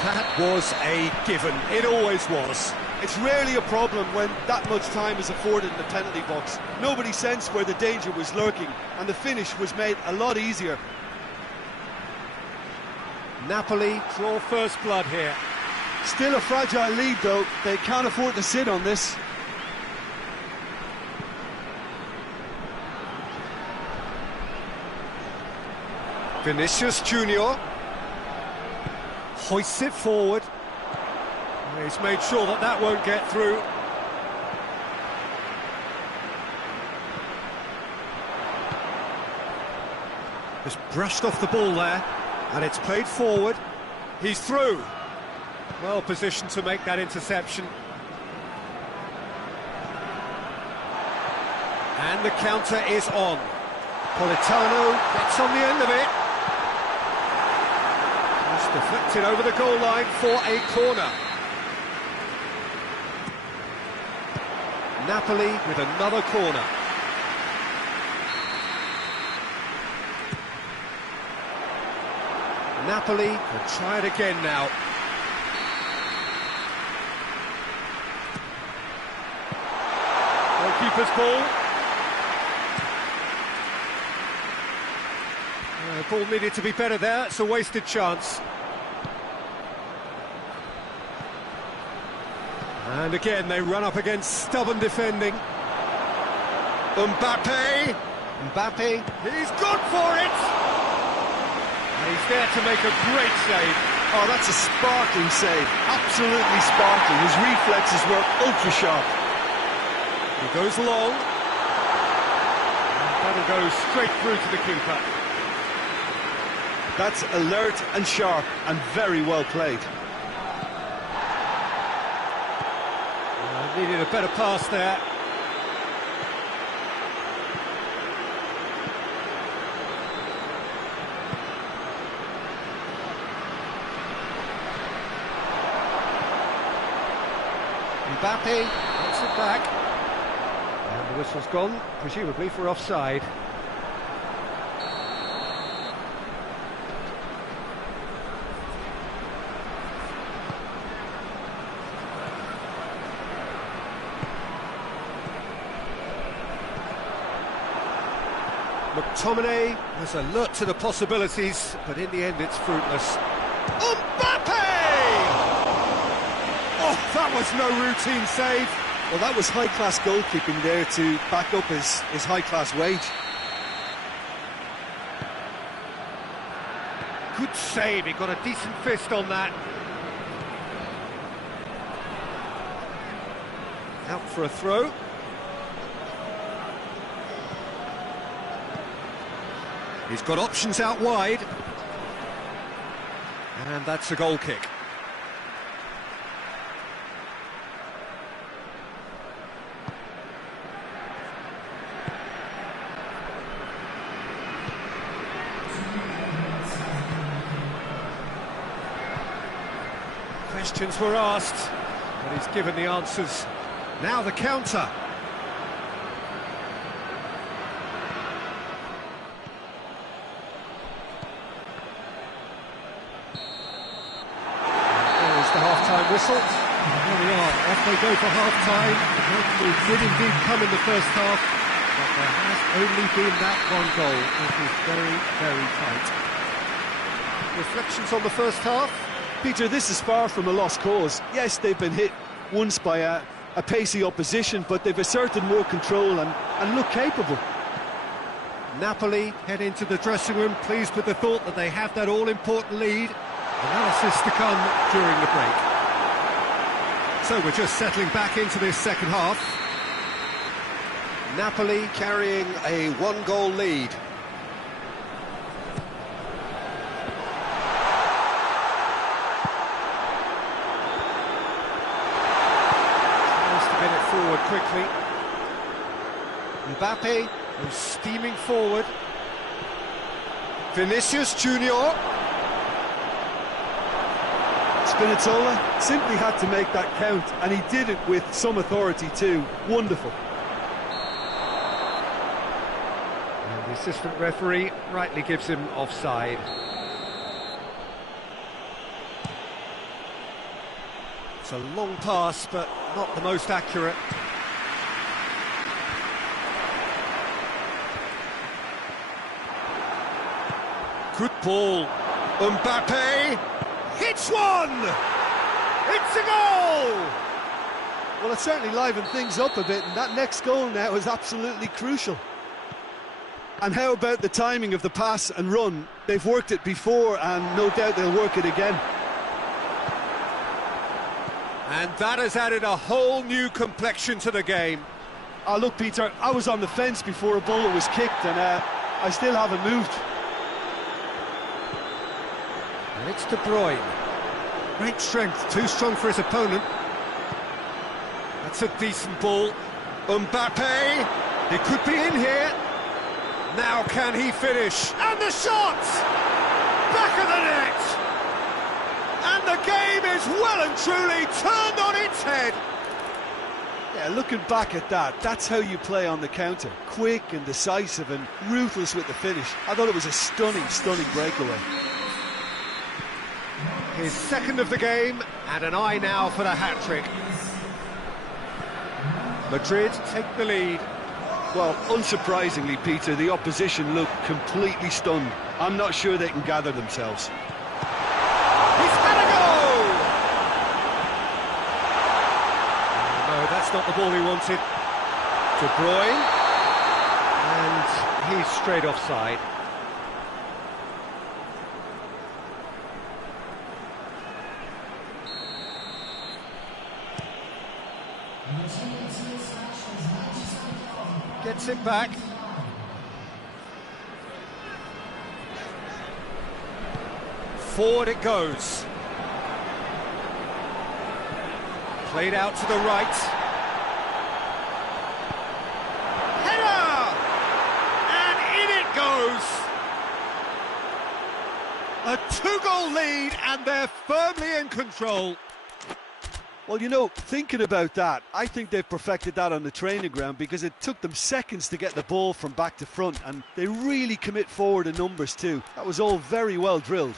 That was a given. It always was. It's rarely a problem when that much time is afforded in the penalty box. Nobody sensed where the danger was lurking, and the finish was made a lot easier. Napoli draw first blood here. Still a fragile lead, though. They can't afford to sit on this. Vinicius Junior hoists it forward. He's made sure that that won't get through. Just brushed off the ball there, and it's played forward. He's through. Well positioned to make that interception. And the counter is on. Politano gets on the end of it. Just deflected over the goal line for a corner. Napoli with another corner. Napoli will try it again now. Goalkeeper's ball. Ball needed to be better there, it's a wasted chance. And again they run up against stubborn defending. Mbappe, he's good for it! And he's there to make a great save. Oh, that's a sparkling save, absolutely sparkling. His reflexes were ultra sharp. He goes long. And that'll go straight through to the keeper. That's alert and sharp and very well played. Needed a better pass there. Mbappe gets it back. And the whistle's gone, presumably for offside. McTominay was alert to the possibilities, but in the end it's fruitless. Mbappe! Oh, that was no routine save. Well, that was high-class goalkeeping there to back up his high-class wage. Good save, he got a decent fist on that. Out for a throw. He's got options out wide. And that's a goal kick. Questions were asked, but he's given the answers. Now the counter. Whistle. There we are, off they go for half-time. The goal did indeed come in the first half, but there has only been that one goal. It was very, very tight. Reflections on the first half? Peter, this is far from a lost cause. Yes, they've been hit once by a pacey opposition, but they've asserted more control and look capable. Napoli head into the dressing room, pleased with the thought that they have that all-important lead. Analysis to come during the break. So we're just settling back into this second half. Napoli carrying a one-goal lead. Tries to get it forward quickly. Mbappe goes steaming forward. Vinicius Junior. Spinazzola simply had to make that count, and he did it with some authority too. Wonderful. And the assistant referee rightly gives him offside. It's a long pass, but not the most accurate. Good ball. Mbappe hits one! It's a goal! Well, it certainly livened things up a bit, and that next goal now is absolutely crucial. And how about the timing of the pass and run? They've worked it before, and no doubt they'll work it again. And that has added a whole new complexion to the game. Oh, look, Peter, I was on the fence before a ball was kicked, and I still haven't moved. And it's De Bruyne. Great strength, too strong for his opponent. That's a decent ball. Mbappe, he could be in here. Now can he finish? And the shot! Back of the net! And the game is well and truly turned on its head. Yeah, looking back at that, that's how you play on the counter. Quick and decisive and ruthless with the finish. I thought it was a stunning, stunning breakaway. His second of the game, and an eye now for the hat-trick. Madrid take the lead. Well, unsurprisingly, Peter, the opposition look completely stunned. I'm not sure they can gather themselves. He's had a goal! No, that's not the ball he wanted. De Bruyne, and he's straight offside. Gets it back. Forward it goes. Played out to the right. Header! And in it goes. A two-goal lead, and they're firmly in control. Well, you know, thinking about that, I think they've perfected that on the training ground because it took them seconds to get the ball from back to front, and they really commit forward in numbers too. That was all very well drilled.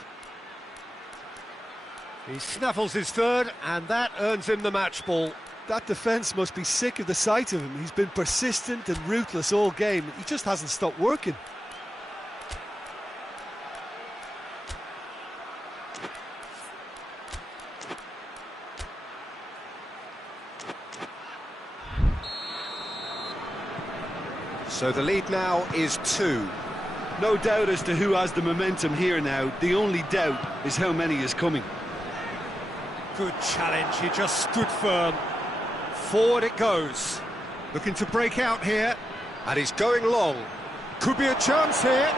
He snaffles his third, and that earns him the match ball. That defence must be sick of the sight of him. He's been persistent and ruthless all game. He just hasn't stopped working. So the lead now is 2. No doubt as to who has the momentum here now. The only doubt is how many is coming. Good challenge, he just stood firm. Forward it goes. Looking to break out here. And he's going long. Could be a chance here.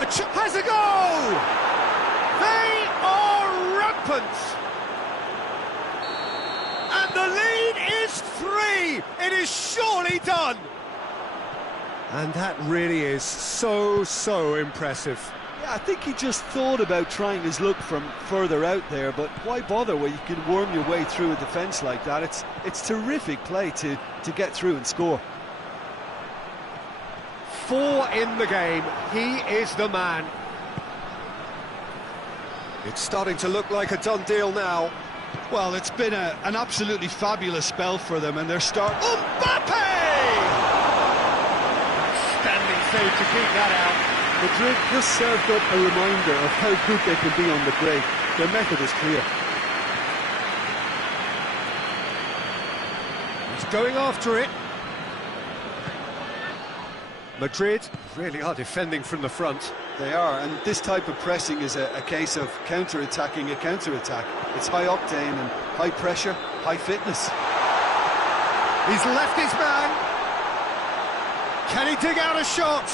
Has a goal! They are rampant! And the lead is 3! It is surely done! And that really is so impressive. Yeah, I think he just thought about trying his luck from further out there, but why bother when you can worm your way through a defence like that? It's terrific play to get through and score. 4 in the game, he is the man. It's starting to look like a done deal now. Well, it's been an absolutely fabulous spell for them, and they're starting... Mbappe! Standing save to keep that out. Madrid just served up a reminder of how good they can be on the break. Their method is clear. He's going after it. Madrid really are defending from the front. They are, and this type of pressing is a case of counter-attacking a counter-attack. It's high octane and high pressure, high fitness. He's left his man. Can he dig out a shot?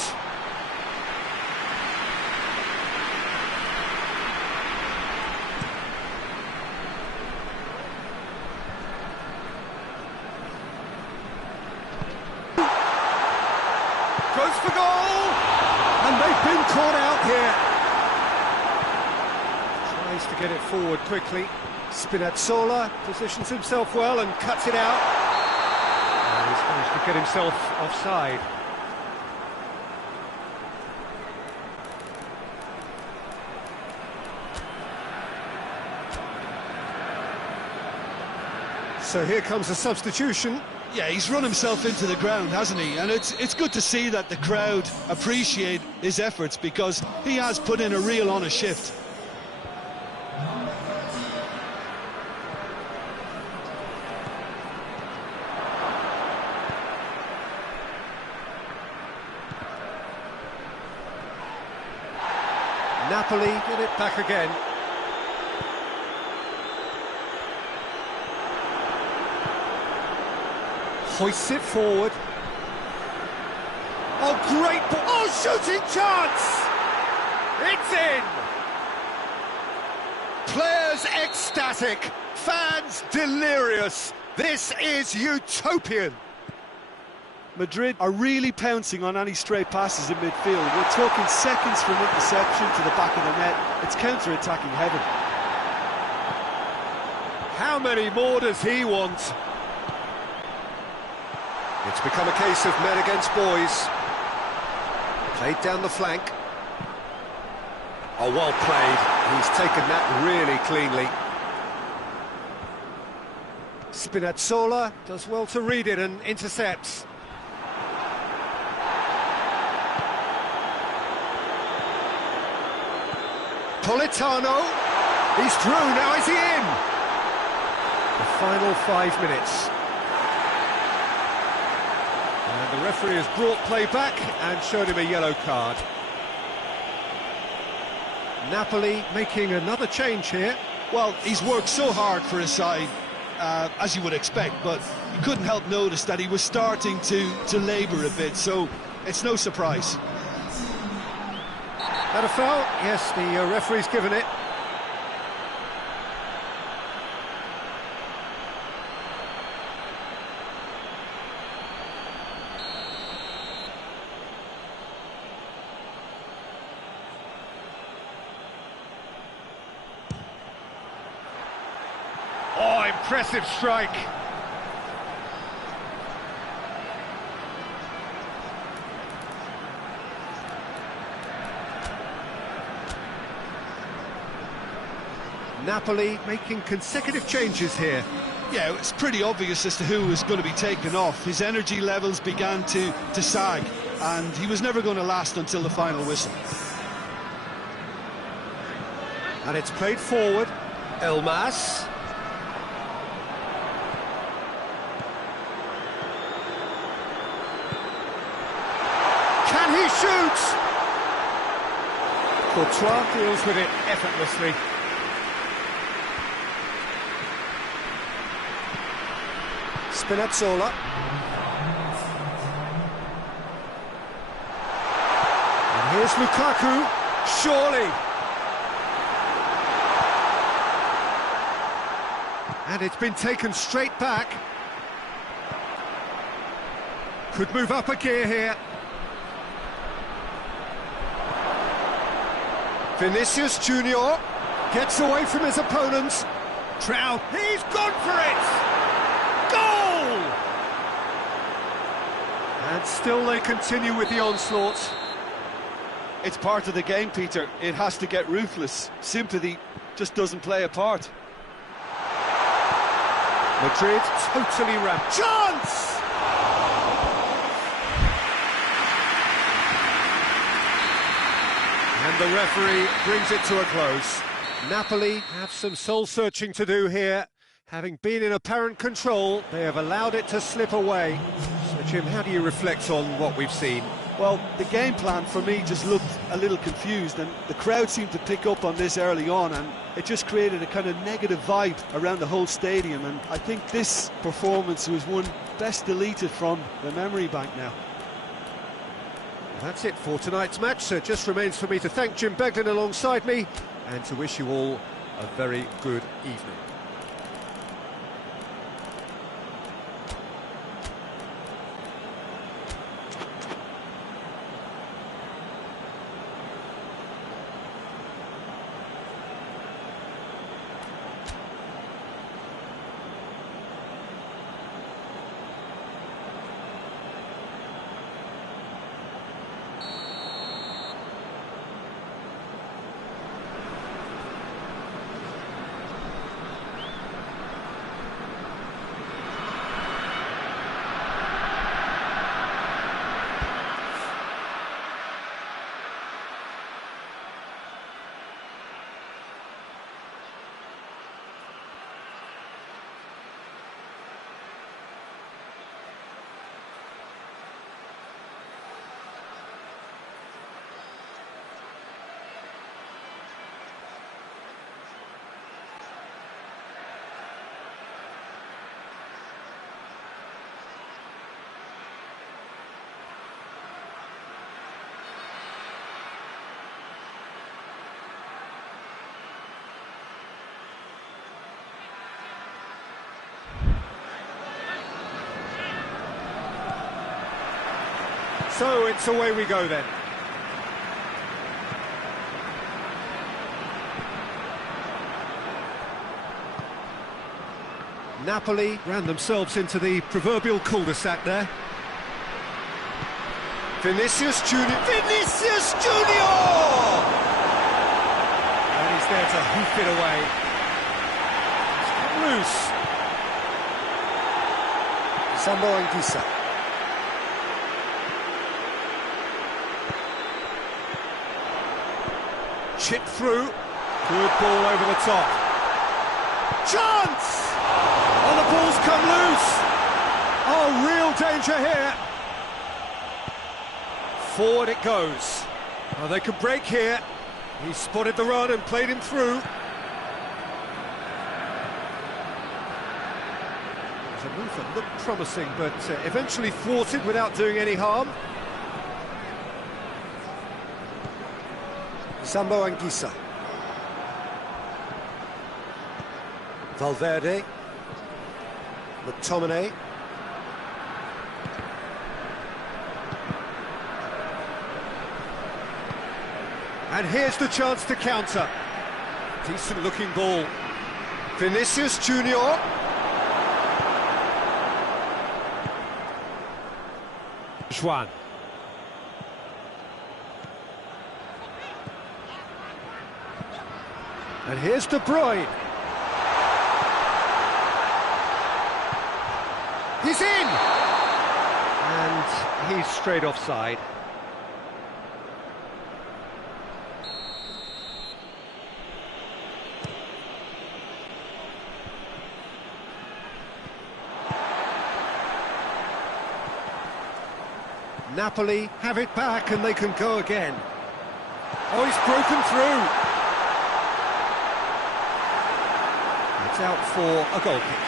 Goes for goal! And they've been caught out here. Tries to get it forward quickly. Spinazzola positions himself well and cuts it out. And he's managed to get himself offside. So here comes a substitution. Yeah, he's run himself into the ground, hasn't he? And it's good to see that the crowd appreciate his efforts, because he has put in a real honest shift. Napoli get it back again. Hoists it forward. Oh, great ball! Oh, shooting chance! It's in! Players ecstatic, fans delirious. This is utopian. Madrid are really pouncing on any stray passes in midfield. We're talking seconds from interception to the back of the net. It's counter-attacking heaven. How many more does he want? It's become a case of men against boys. Played down the flank. Oh, well played. He's taken that really cleanly. Spinazzola does well to read it and intercepts. Politano, he's through, now is he in? The final 5 minutes. And the referee has brought play back and showed him a yellow card. Napoli making another change here. Well, he's worked so hard for his side, as you would expect, but you couldn't help notice that he was starting to labour a bit, so it's no surprise. That a foul? Yes, the referee's given it. Oh, impressive strike. Napoli making consecutive changes here. Yeah, it's pretty obvious as to who was going to be taken off. His energy levels began to sag, and he was never going to last until the final whistle. And it's played forward. Elmas. Can he shoot? Courtois deals with it effortlessly. Spinazzola. And here's Lukaku. Surely. And it's been taken straight back. Could move up a gear here. Vinicius Junior gets away from his opponents. Trout, he's gone for it! Goal! And still they continue with the onslaught. It's part of the game, Peter. It has to get ruthless. Sympathy just doesn't play a part. Madrid totally ramped. Chance! And the referee brings it to a close. Napoli have some soul-searching to do here. Having been in apparent control, they have allowed it to slip away. So, Jim, how do you reflect on what we've seen? Well, the game plan for me just looked a little confused, and the crowd seemed to pick up on this early on, and it just created a kind of negative vibe around the whole stadium, and I think this performance was one best deleted from the memory bank now. That's it for tonight's match, so it just remains for me to thank Jim Beglin alongside me and to wish you all a very good evening. So it's away we go then. Napoli ran themselves into the proverbial cul-de-sac there. Vinicius Junior. Vinicius Junior! And he's there to hoof it away. It's come loose. Sambo Anguissa. Chip through. Good ball over the top. Chance! Oh, the ball's come loose. Oh, real danger here. Forward it goes. Oh, they can break here. He spotted the run and played him through. It was a move that looked promising, but eventually thwarted without doing any harm. Sambo Anguissa. Valverde. McTominay. And here's the chance to counter. Decent looking ball. Vinicius Junior. Juan. And here's De Bruyne. He's in! And he's straight offside. Napoli have it back and they can go again. Oh, he's broken through. It's out for a goal kick.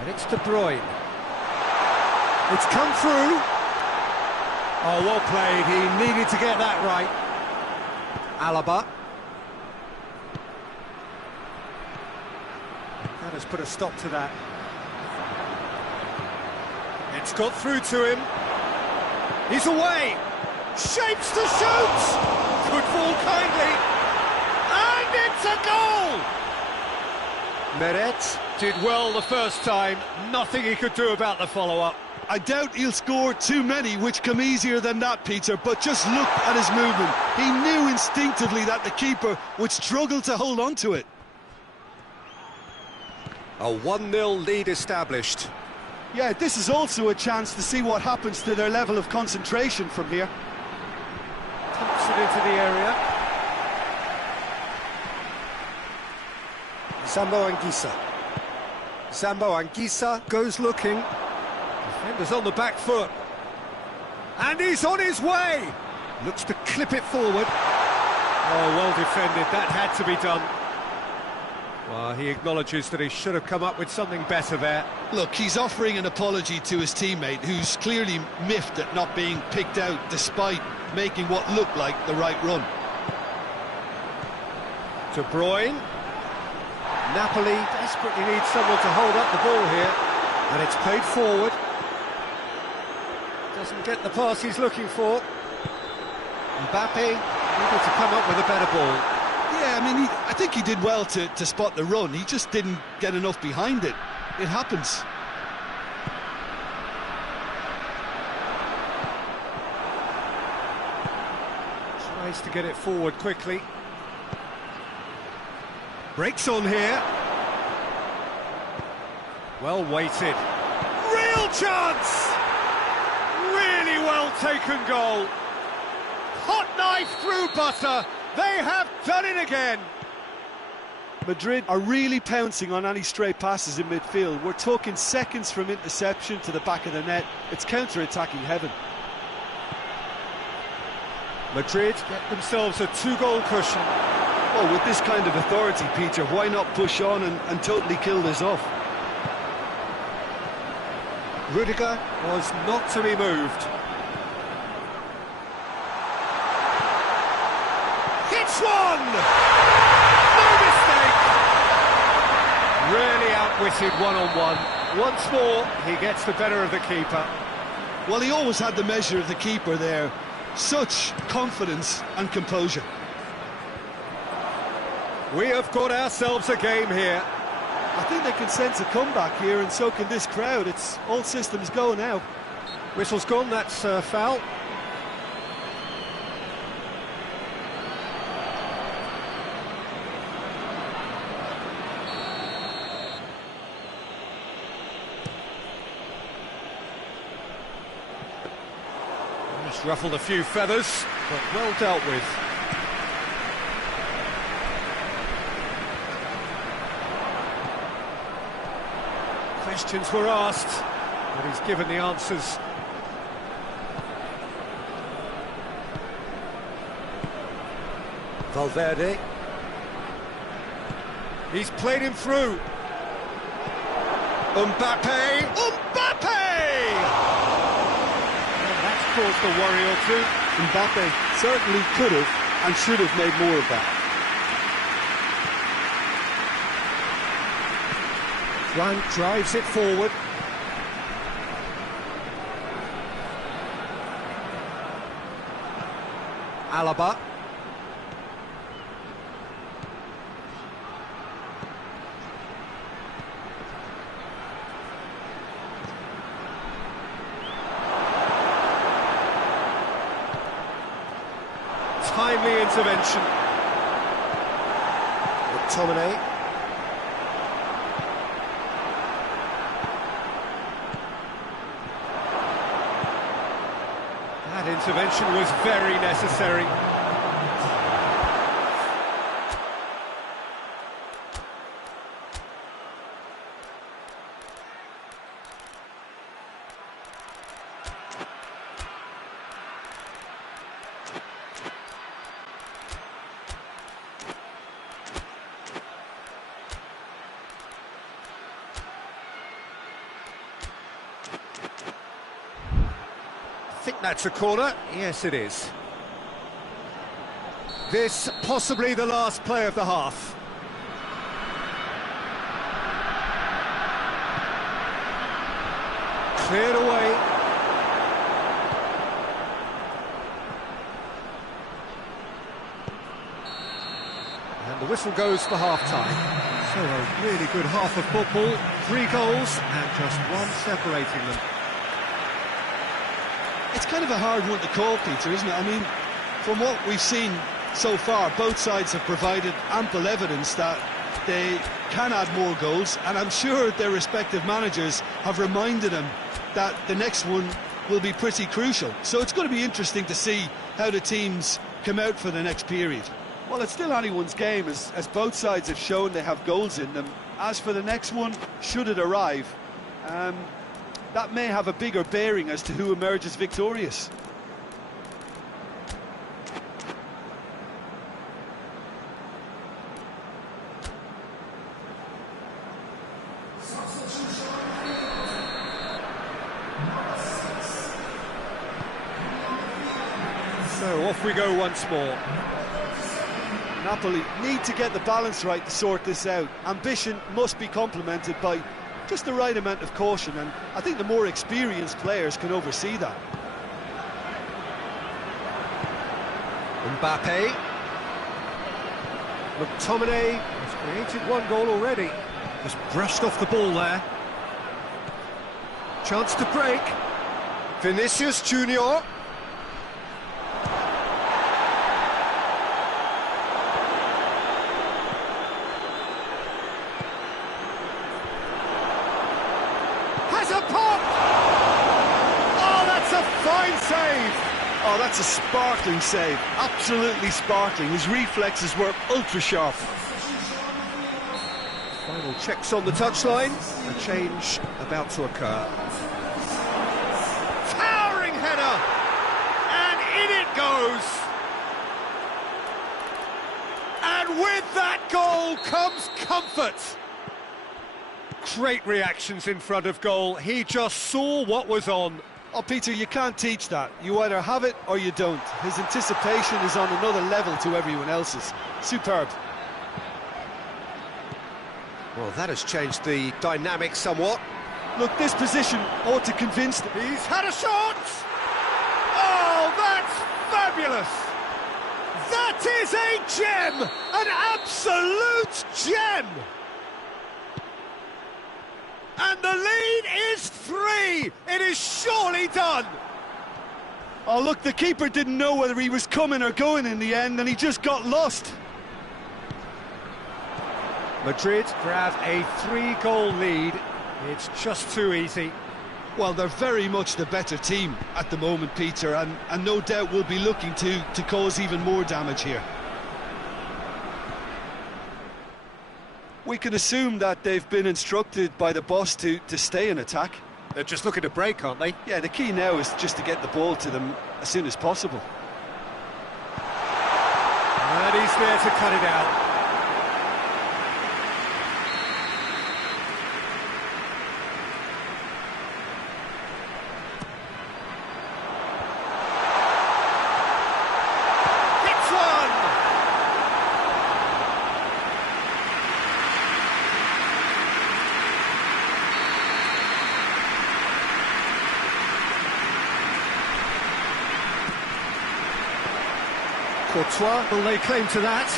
And it's De Bruyne. It's come through. Oh, well played. He needed to get that right. Alaba. That has put a stop to that. It's got through to him. He's away. Shapes to shoot. Good ball kindly. And it's a goal. Meret did well the first time. Nothing he could do about the follow-up. I doubt he'll score too many which come easier than that, Peter, but just look at his movement. He knew instinctively that the keeper would struggle to hold on to it. A 1-0 lead established. Yeah, this is also a chance to see what happens to their level of concentration from here. Taps it into the area. Sambo Anguissa. Sambo Anguissa goes looking. Defender's on the back foot. And he's on his way! Looks to clip it forward. Oh, well defended. That had to be done. Well, he acknowledges that he should have come up with something better there. Look, he's offering an apology to his teammate, who's clearly miffed at not being picked out despite making what looked like the right run. De Bruyne. Napoli desperately needs someone to hold up the ball here. And it's played forward. Doesn't get the pass he's looking for. Mbappe able to come up with a better ball. Yeah, I mean, I think he did well to spot the run. He just didn't get enough behind it. It happens. Tries to get it forward quickly. Breaks on here. Well weighted. Real chance! Really well taken goal. Hot knife through butter. They have done it again. Madrid are really pouncing on any stray passes in midfield. We're talking seconds from interception to the back of the net. It's counter-attacking heaven. Madrid get themselves a 2-goal cushion. Well, with this kind of authority, Peter, why not push on and totally kill this off? Rudiger was not to be moved. Hits one! No quick-witted one-on-one. Once more, he gets the better of the keeper. Well, he always had the measure of the keeper there. Such confidence and composure. We have got ourselves a game here. I think they can sense a comeback here, and so can this crowd. It's all systems go now. Whistle's gone, that's foul. Just ruffled a few feathers, but well dealt with. Questions were asked, but he's given the answers. Valverde. He's played him through. Mbappe! Mbappe! And that's caused a worry or two. Mbappe certainly could have and should have made more of that. Juan drives it forward. Alaba. Timely intervention. McTominay. That intervention was very necessary. I think that's a corner. Yes, it is. This possibly the last play of the half. Cleared away. And the whistle goes for half-time. So a really good half of football. 3 goals and just one separating them. It's kind of a hard one to call, Peter, isn't it? I mean, from what we've seen so far, both sides have provided ample evidence that they can add more goals, and I'm sure their respective managers have reminded them that the next one will be pretty crucial. So it's going to be interesting to see how the teams come out for the next period. Well, it's still anyone's game, as both sides have shown they have goals in them. As for the next one, should it arrive, that may have a bigger bearing as to who emerges victorious. So off we go once more. Napoli need to get the balance right to sort this out. Ambition must be complemented by just the right amount of caution, and I think the more experienced players can oversee that. Mbappe. McTominay has created 1 goal already. Just brushed off the ball there. Chance to break. Vinicius Junior. Has a pop! Oh, that's a fine save! Oh, that's a sparkling save, absolutely sparkling. His reflexes were ultra sharp. Final checks on the touchline. A change about to occur. Towering header! And in it goes! And with that goal comes comfort! Great reactions in front of goal. He just saw what was on. Oh, Peter, you can't teach that. You either have it or you don't. His anticipation is on another level to everyone else's. Superb. Well, that has changed the dynamic somewhat. Look, this position ought to convince them. He's had a shot! Oh, that's fabulous! That is a gem! An absolute gem! And the lead is 3! It is surely done! Oh, look, the keeper didn't know whether he was coming or going in the end, and he just got lost. Madrid grab a 3-goal lead. It's just too easy. Well, they're very much the better team at the moment, Peter, and no doubt will be looking to cause even more damage here. We can assume that they've been instructed by the boss to stay in attack. They're just looking to break, aren't they? Yeah, the key now is just to get the ball to them as soon as possible. And he's there to cut it out. Courtois will lay claim to that.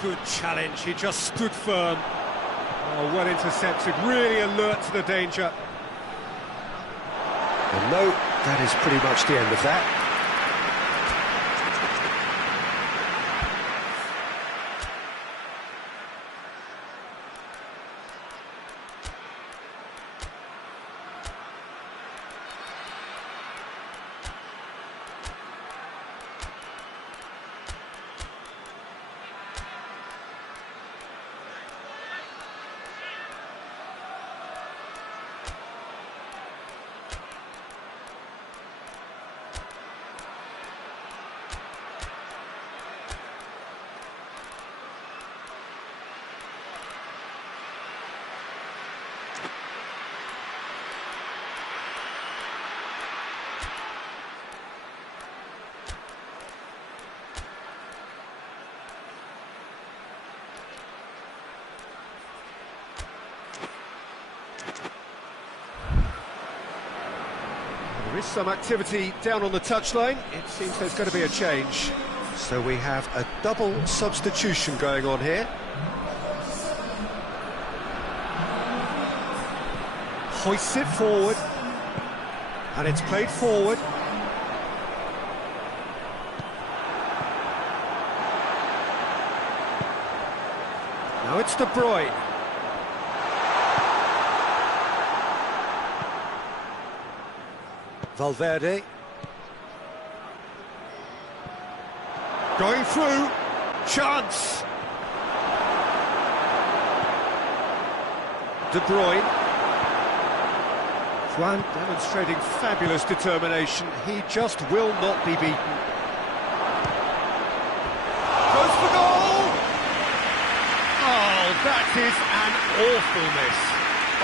Good challenge, he just stood firm. Oh, well intercepted, really alert to the danger. And no, that is pretty much the end of that. There is some activity down on the touchline. It seems there's going to be a change. So we have a double substitution going on here. Hoists it forward. And it's played forward. Now it's De Bruyne. Valverde. Going through. Chance. De Bruyne. Juan demonstrating fabulous determination. He just will not be beaten. Goes for goal! Oh, that is an awful miss.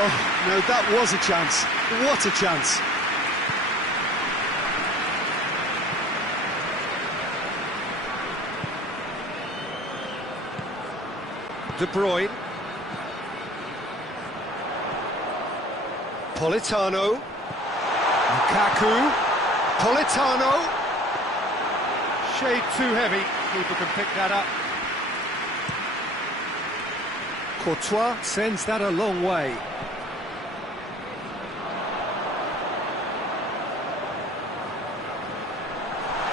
Oh, no, that was a chance. What a chance. De Bruyne. Politano. Lukaku. Politano. Shade too heavy. Keeper can pick that up. Courtois sends that a long way.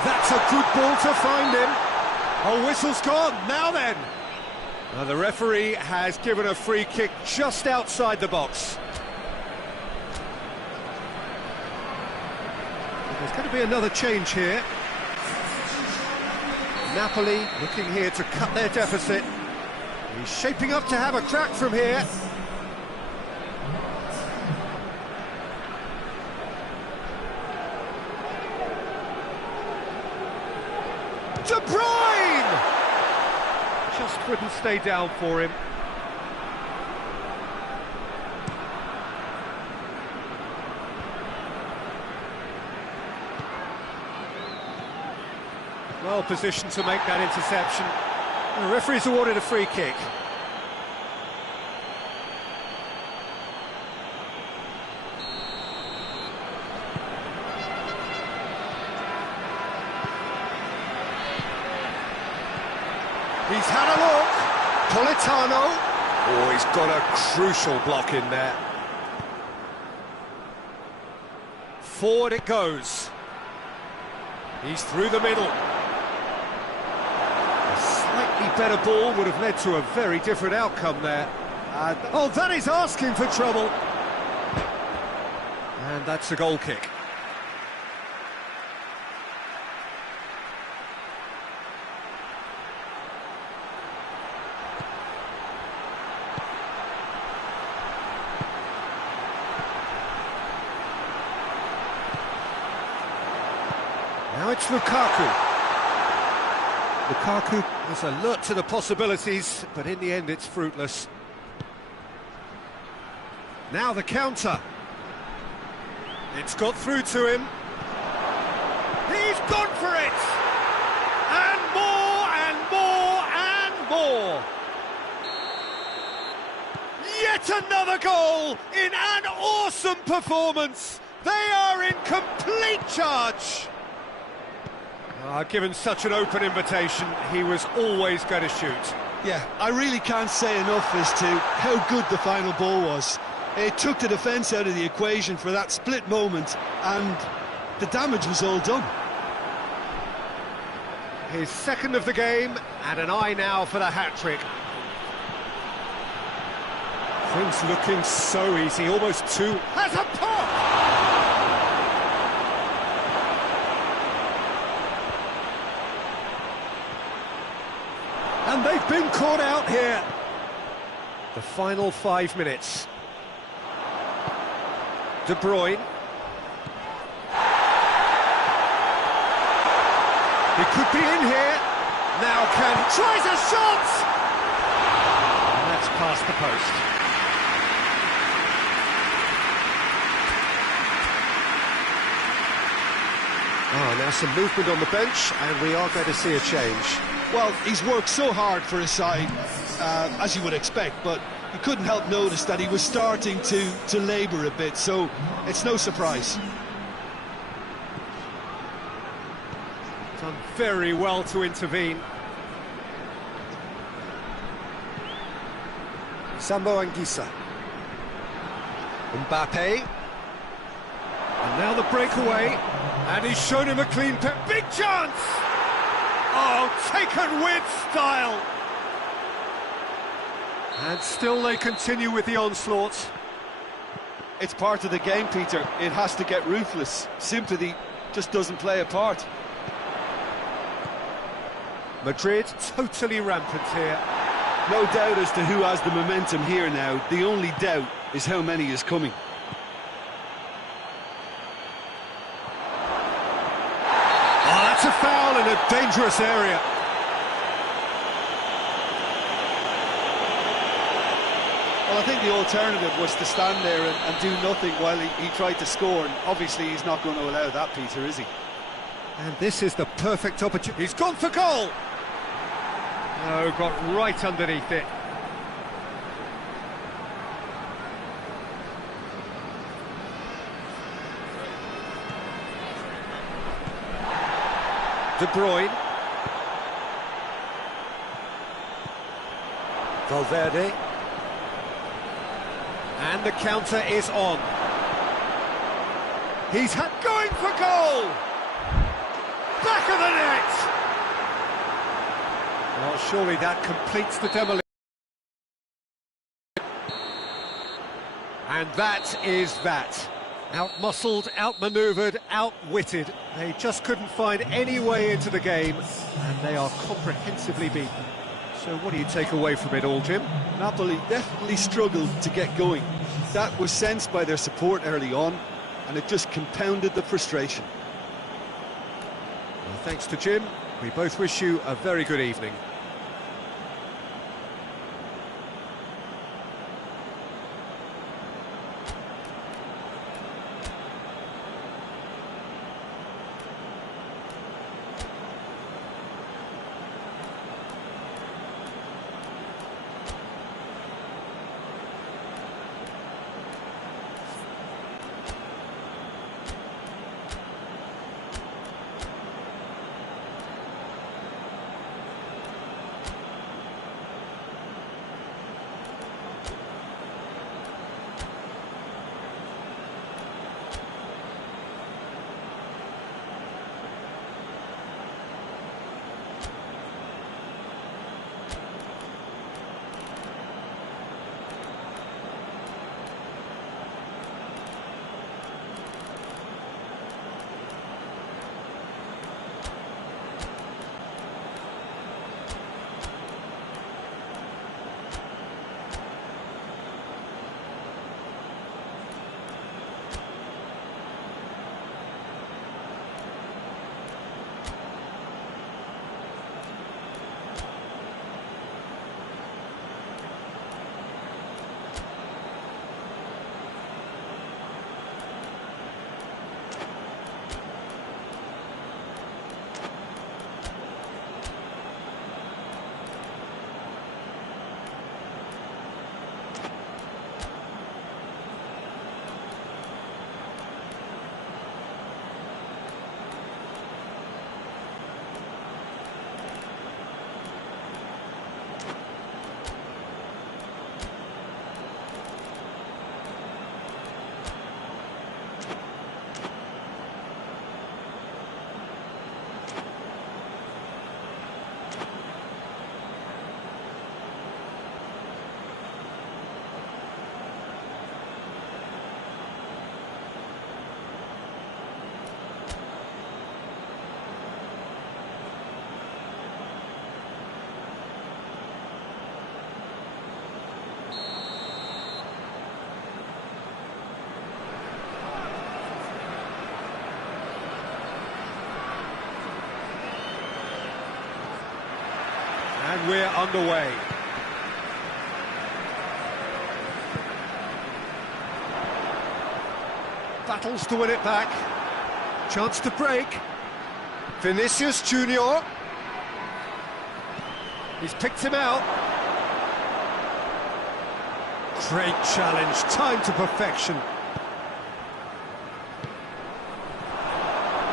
That's a good ball to find him. Oh, whistle's gone. Now then. Now the referee has given a free kick just outside the box. There's going to be another change here. Napoli looking here to cut their deficit. He's shaping up to have a crack from here. De Bruyne! Just couldn't stay down for him. Well positioned to make that interception. The referee's awarded a free kick. He's had a look. Politano. Oh, he's got a crucial block in there. Forward it goes. He's through the middle. A slightly better ball would have led to a very different outcome there. Oh, that is asking for trouble. And that's a goal kick. Now it's Lukaku. Lukaku is alert to the possibilities, but in the end it's fruitless. Now the counter. It's got through to him. He's gone for it! And more, and more, and more! Yet another goal in an awesome performance! They are in complete charge! Given such an open invitation, he was always going to shoot. Yeah, I really can't say enough as to how good the final ball was. It took the defence out of the equation for that split moment, and the damage was all done. His second of the game, and an eye now for the hat-trick. Things looking so easy, almost too... Has a pop! And they've been caught out here. The final 5 minutes. De Bruyne. He could be in here. Now tries a shot! And that's past the post. Now some movement on the bench, and we are going to see a change. Well, he's worked so hard for his side, as you would expect, but you couldn't help notice that he was starting to labour a bit, so it's no surprise. Done very well to intervene. Sambo Anguissa. Mbappe. And now the breakaway. And he's shown him a clean big chance! Oh, taken with style! And still they continue with the onslaught. It's part of the game, Peter. It has to get ruthless. Sympathy just doesn't play a part. Madrid totally rampant here. No doubt as to who has the momentum here now. The only doubt is how many is coming. Oh, that's a foul in a dangerous area. Well, I think the alternative was to stand there and do nothing while he tried to score, and obviously he's not going to allow that, Peter, is he? And this is the perfect opportunity. He's gone for goal! No, got right underneath it. De Bruyne. Valverde. And the counter is on. He's going for goal! Back of the net! Well, surely that completes the demolition. And that is that. Out-muscled, out-manoeuvred, outwitted. They just couldn't find any way into the game, and they are comprehensively beaten. So what do you take away from it all, Jim? Napoli definitely struggled to get going. That was sensed by their support early on, and it just compounded the frustration. Well, thanks to Jim. We both wish you a very good evening. underway. Battles to win it back. Chance to break. Vinicius Junior. He's picked him out. Great challenge, time to perfection.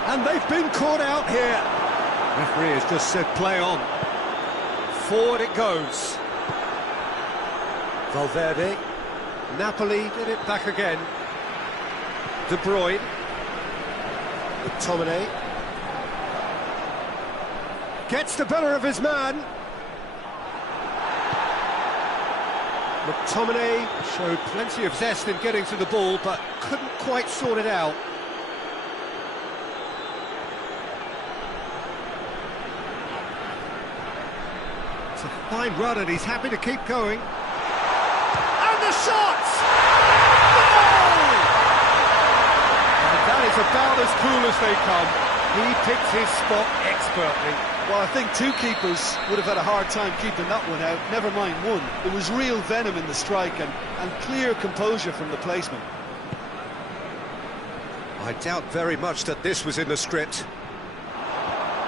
And they've been caught out here. Referee has just said play on. Forward it goes. Valverde. Napoli get it back again. De Bruyne. McTominay. Gets the better of his man. McTominay showed plenty of zest in getting to the ball, but couldn't quite sort it out. It's a fine run and he's happy to keep going. And the shot! Goal! And that is about as cool as they come. He picked his spot expertly. Well, I think two keepers would have had a hard time keeping that one out, never mind one. There was real venom in the strike and clear composure from the placement. I doubt very much that this was in the script.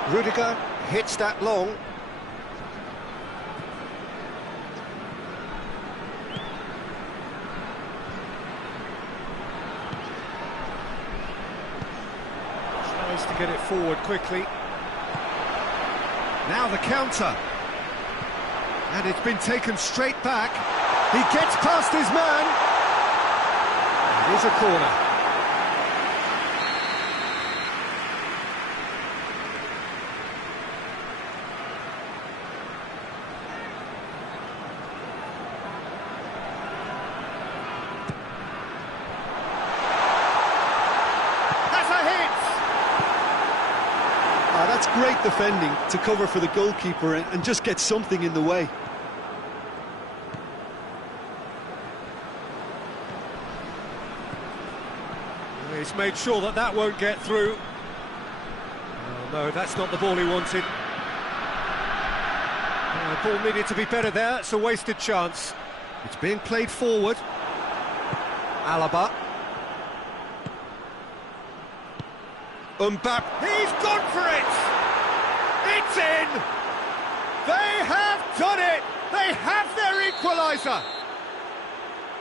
Rudiger hits that long. Tries to get it forward quickly. Now the counter. And it's been taken straight back. He gets past his man. It is a corner. That's great defending to cover for the goalkeeper and just get something in the way. He's made sure that that won't get through. Oh, no, that's not the ball he wanted. The ball needed to be better there. It's a wasted chance. It's being played forward. Alaba. Mbappe. He's gone for it! It's in! They have done it! They have their equaliser!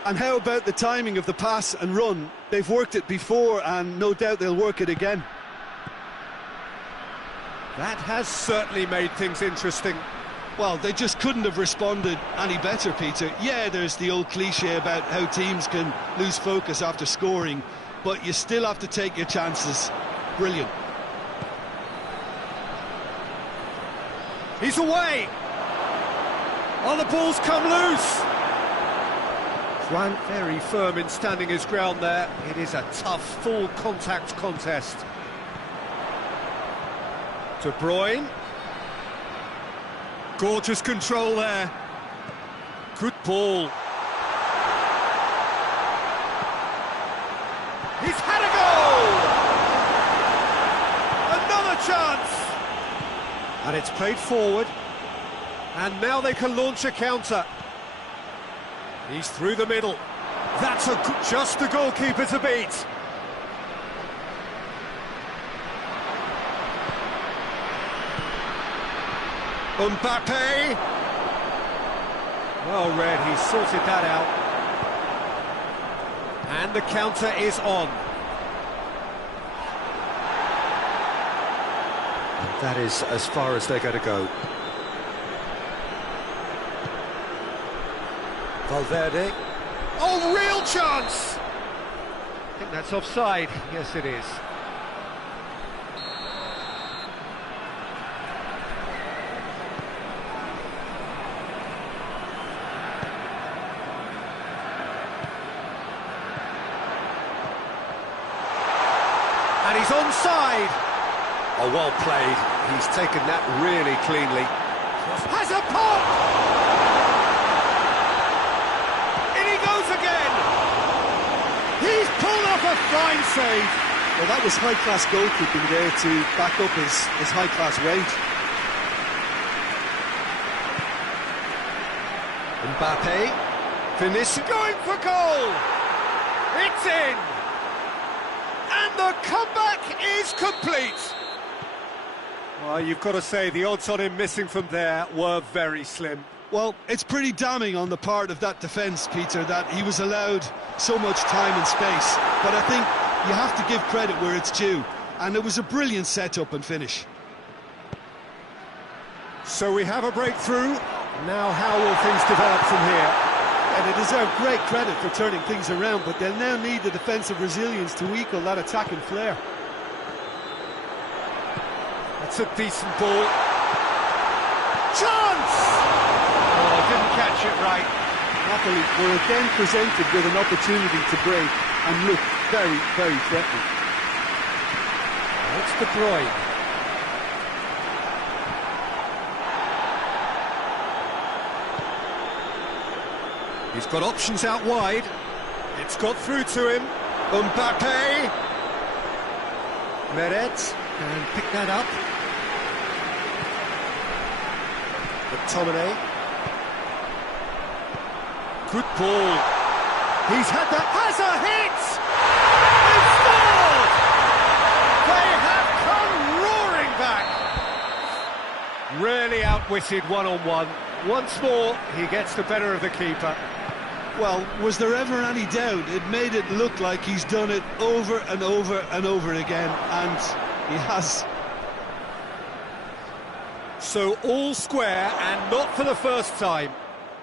And how about the timing of the pass and run? They've worked it before and no doubt they'll work it again. That has certainly made things interesting. Well, they just couldn't have responded any better, Peter. Yeah, there's the old cliche about how teams can lose focus after scoring, but you still have to take your chances. Brilliant. He's away! Oh, the ball's come loose! Juan very firm in standing his ground there. It is a tough, full contact contest. De Bruyne. Gorgeous control there. Good ball. He's had a goal! Another chance! And it's played forward. And now they can launch a counter. He's through the middle. That's just the goalkeeper to beat. Mbappe. Well read, he sorted that out. And the counter is on. That is as far as they're going to go. Valverde. Oh, real chance! I think that's offside. Yes, it is. And he's onside. Oh, well played. He's taken that really cleanly. Has a pop! He's pulled off a fine save. Well, that was high-class goalkeeping there to back up his high-class wage. Mbappe. Vinicius going for goal! It's in! And the comeback is complete! Well, you've got to say, the odds on him missing from there were very slim. Well, it's pretty damning on the part of that defence, Peter, that he was allowed so much time and space. But I think you have to give credit where it's due. And it was a brilliant setup and finish. So we have a breakthrough. Now how will things develop from here? And they deserve great credit for turning things around, but they'll now need the defensive resilience to equal that attacking flair. That's a decent ball. Chance! Oh, didn't catch it right. Napoli were again presented with an opportunity to break and look very, very threatening. It's De Bruyne. He's got options out wide. It's got through to him. Mbappe. Meret can pick that up. McTominay. Good ball. He's had that. Has a hit! They have come roaring back. Really outwitted one-on-one. Once more, he gets the better of the keeper. Well, was there ever any doubt? It made it look like he's done it over and over and over again, and he has. So all square, and not for the first time.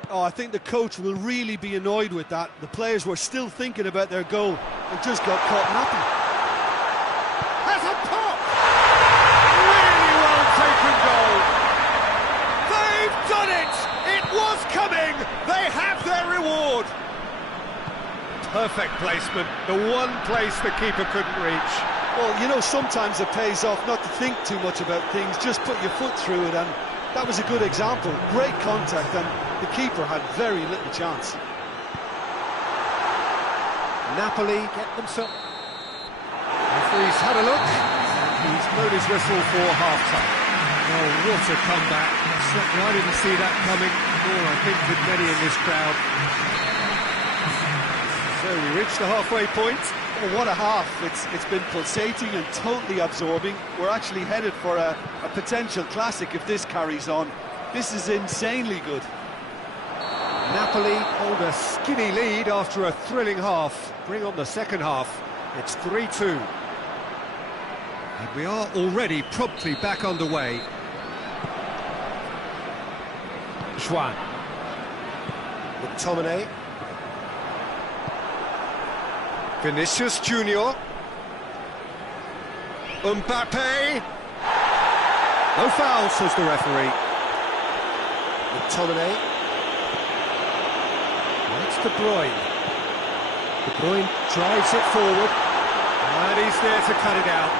Oh, I think the coach will really be annoyed with that. The players were still thinking about their goal and just got caught napping. Has a pop! Really well taken goal. They've done it! It was coming! They have their reward! Perfect placement, the one place the keeper couldn't reach. Well, you know, sometimes it pays off not to think too much about things, just put your foot through it, and that was a good example. Great contact, and the keeper had very little chance. Napoli get themselves. Referee's had a look, and he's blown his whistle for half-time. Oh, what a comeback. Certainly I didn't see that coming, nor I think did many in this crowd. So we reach the halfway point. Oh, what a half. It's been pulsating and totally absorbing. We're actually headed for a potential classic if this carries on. This is insanely good. Napoli hold a skinny lead after a thrilling half. Bring on the second half. It's 3-2. And we are already promptly back underway. Juan. McTominay. Vinicius Junior. Mbappe. No foul, says the referee. McTominay. That's De Bruyne. De Bruyne drives it forward, and he's there to cut it out.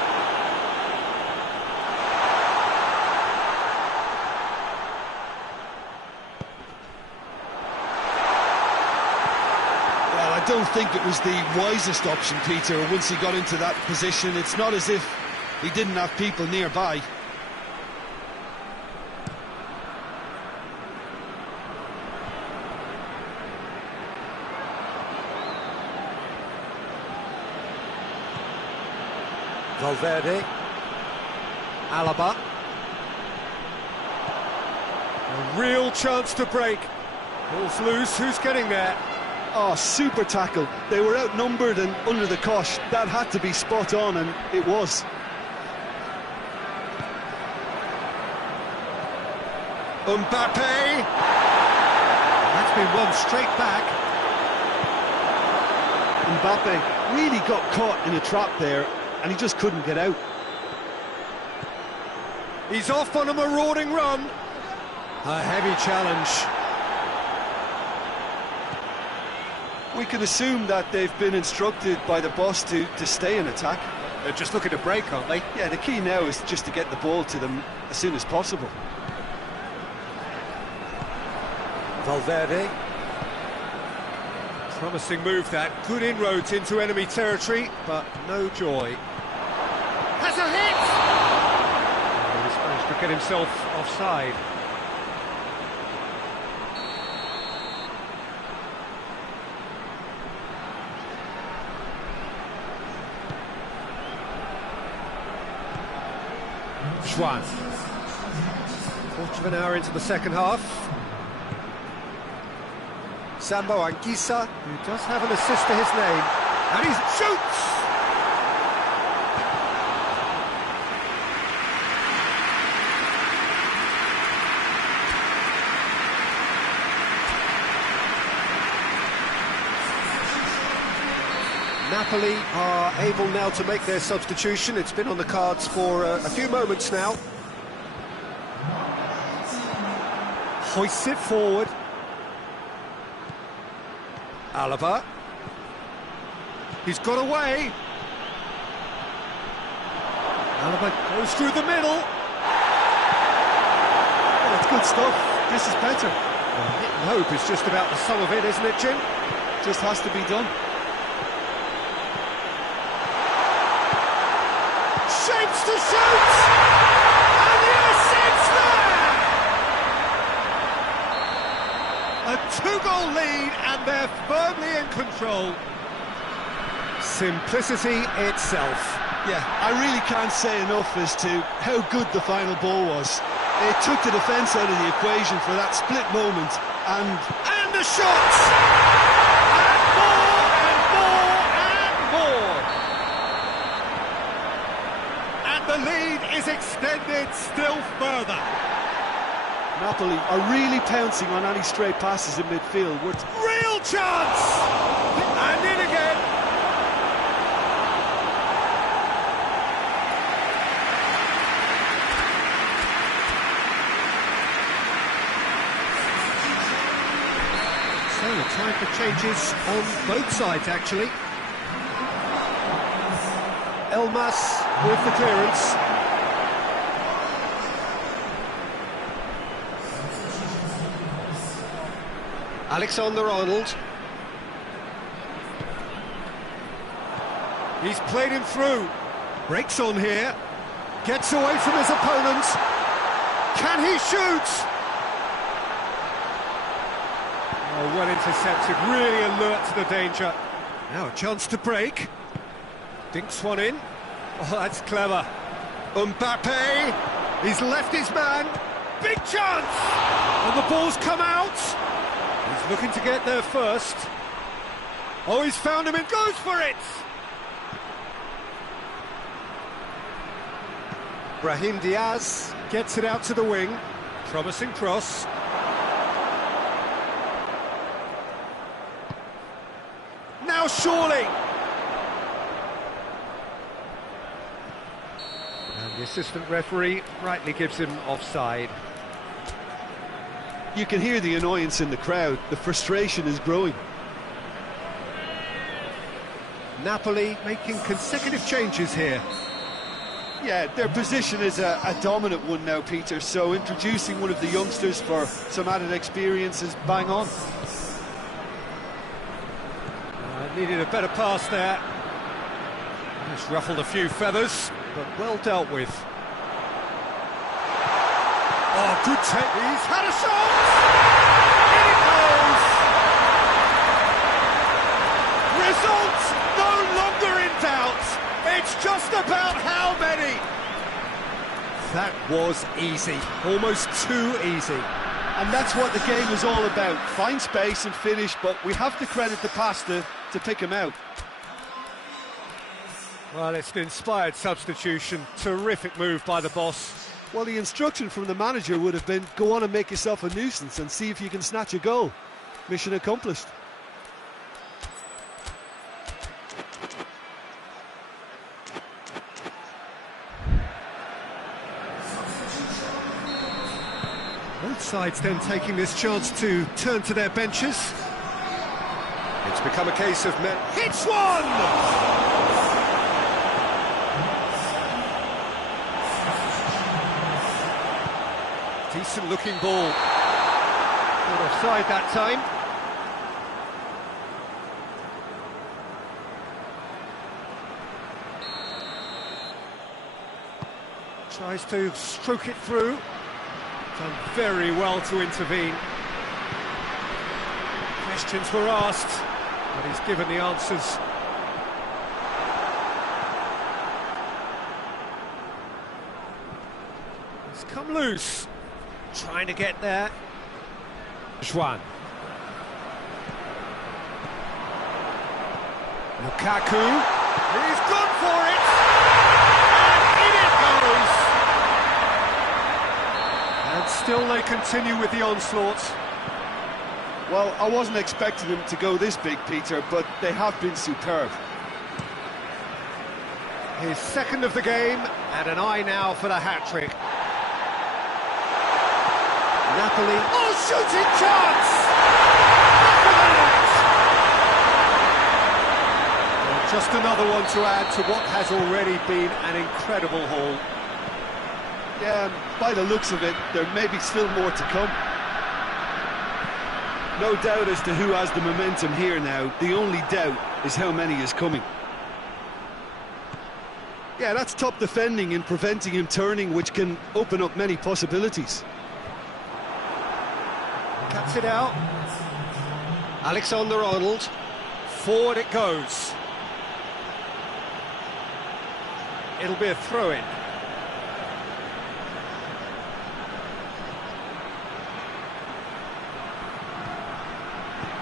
Well, I don't think it was the wisest option, Peter, once he got into that position. It's not as if he didn't have people nearby. Valverde. Alaba. A real chance to break. Ball's loose, who's getting there? Oh, super tackle. They were outnumbered and under the cosh. That had to be spot on, and it was. Mbappe. That's been won straight back. Mbappe really got caught in a trap there, and he just couldn't get out. He's off on a marauding run. A heavy challenge. We can assume that they've been instructed by the boss to stay in attack. They're just looking to break, aren't they? Yeah, the key now is just to get the ball to them as soon as possible. Valverde. Promising move that. Good inroads into enemy territory, but no joy. Has a hit! Oh, he's managed to get himself offside. this one. Quarter of an hour into the second half. Sambo Anguissa, Who does have an assist to his name. And he shoots! Napoli are able now to make their substitution. It's been on the cards for a few moments now. Hoists it forward. Alaba. He's got away. Alaba goes through the middle. Well, it's good stuff. This is better. Well, hit and hope is just about the sum of it, isn't it, Jim? Just has to be done. Shapes to shoot! And yes, it's there! A two-goal lead, and they're firmly in control. Simplicity itself. Yeah, I really can't say enough as to how good the final ball was. It took the defence out of the equation for that split moment, and The shots! And more, and more, and more! And the lead is extended still further. Napoli are really pouncing on any stray passes in midfield. Real chance! And in again. So, time for changes on both sides, actually. Elmas with the clearance. Alexander-Arnold. He's played him through. Breaks on here. Gets away from his opponent. Can he shoot? Oh, well intercepted, really alert to the danger. Now a chance to break. Dinks one in. Oh, that's clever. Mbappe, he's left his man. Big chance! And the ball's come out. He's looking to get there first. Oh, he's found him and goes for it! Brahim Diaz gets it out to the wing. Promising cross. Now surely! And the assistant referee rightly gives him offside. you can hear the annoyance in the crowd. The frustration is growing. Napoli making consecutive changes here. Yeah, their position is a dominant one now, Peter, so introducing one of the youngsters for some added experience is bang on. Needed a better pass there. Just ruffled a few feathers, but well dealt with. Oh, good take. He's had a shot! In it goes! Result no longer in doubt. It's just about how many. That was easy, almost too easy. And that's what the game is all about. Find space and finish, but we have to credit the pasta to pick him out. Well, it's an inspired substitution. Terrific move by the boss. Well, the instruction from the manager would have been, go on and make yourself a nuisance and see if you can snatch a goal. Mission accomplished. Both sides then taking this chance to turn to their benches. It's become a case of men. Hits one! Decent looking ball. Not offside that time. Tries to stroke it through. Done very well to intervene. Questions were asked, but he's given the answers. loose. Trying to get there. Juan. Lukaku. He's gone for it. And in it goes. And still they continue with the onslaught. Well, I wasn't expecting them to go this big, Peter, but they have been superb. His second of the game, and an eye now for the hat-trick. Napoli. Oh, shooting chance! Well, just another one to add to what has already been an incredible haul. Yeah, by the looks of it, there may be still more to come. No doubt as to who has the momentum here now. The only doubt is how many is coming. Yeah, that's top defending and preventing him turning, which can open up many possibilities. Cuts it out. Alexander-Arnold. Forward it goes. It'll be a throw-in.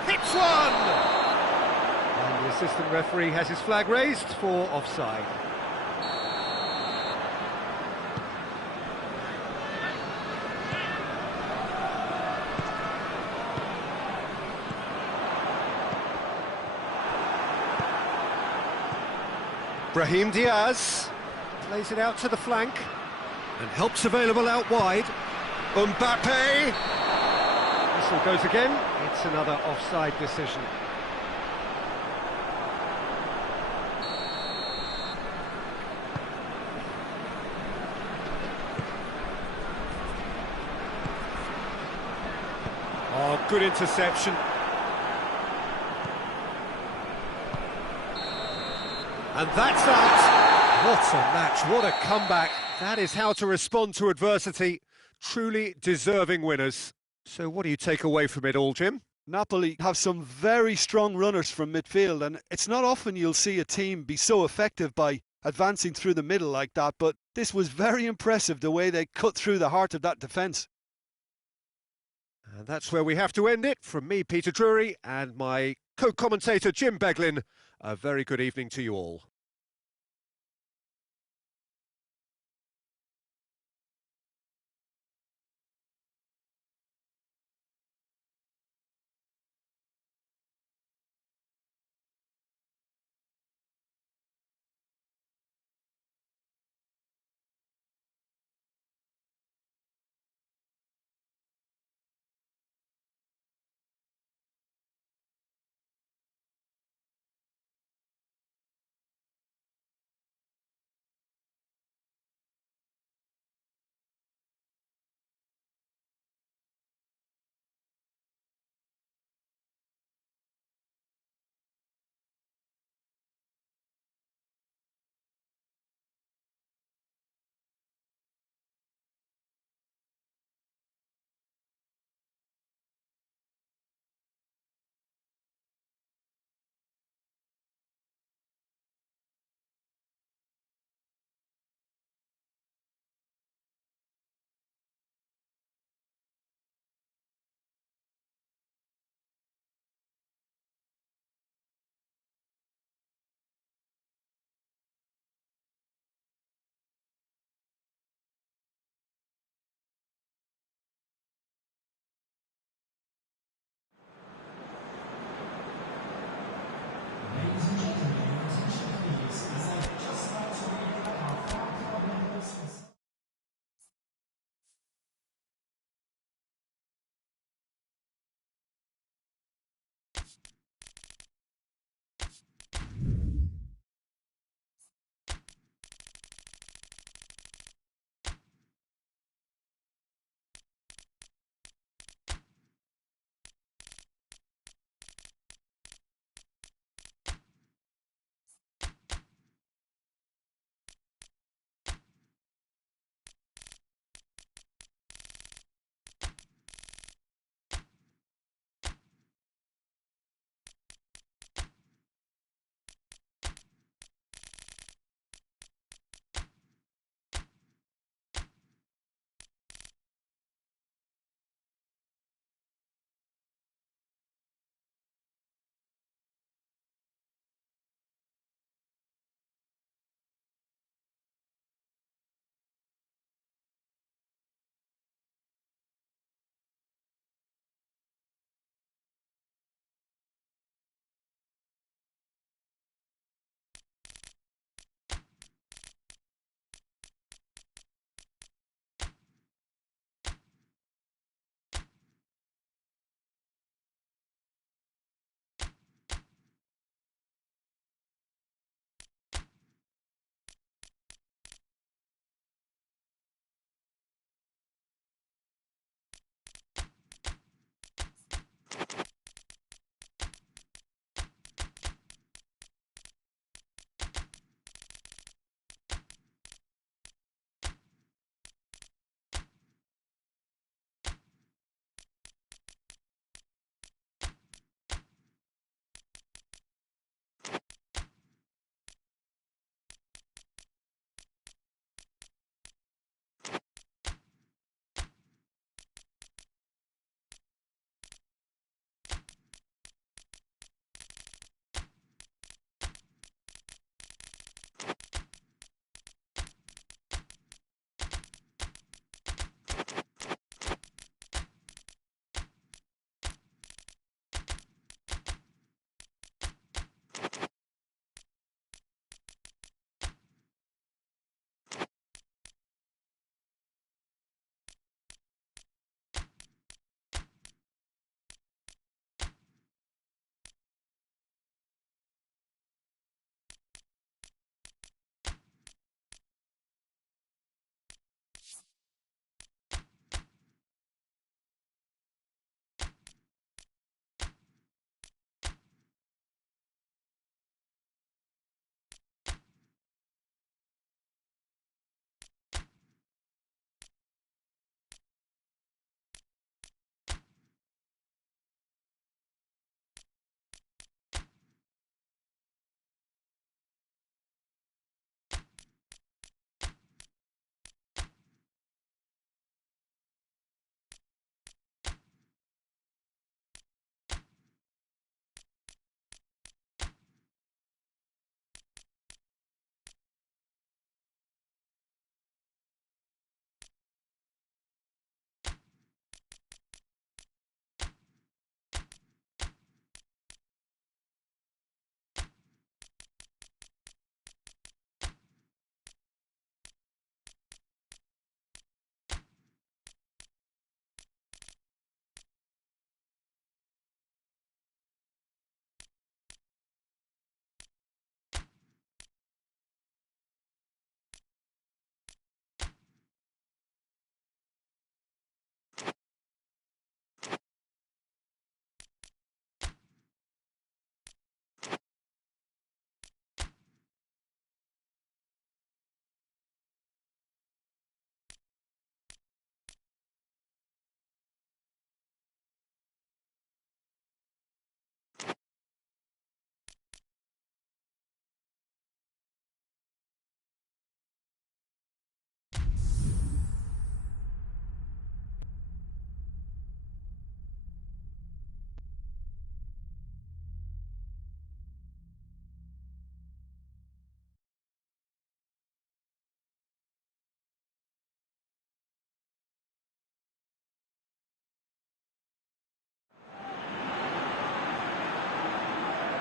Hits one! And the assistant referee has his flag raised for offside. Brahim Diaz plays it out to the flank and helps available out wide. Mbappe. Whistle goes again. It's another offside decision. Oh, good interception. And that's that. What a match, what a comeback. That is how to respond to adversity. Truly deserving winners. So what do you take away from it all, Jim? Napoli have some very strong runners from midfield, and it's not often you'll see a team be so effective by advancing through the middle like that, but this was very impressive, the way they cut through the heart of that defence. And that's where we have to end it. From me, Peter Drury, and my co-commentator, Jim Beglin. A very good evening to you all.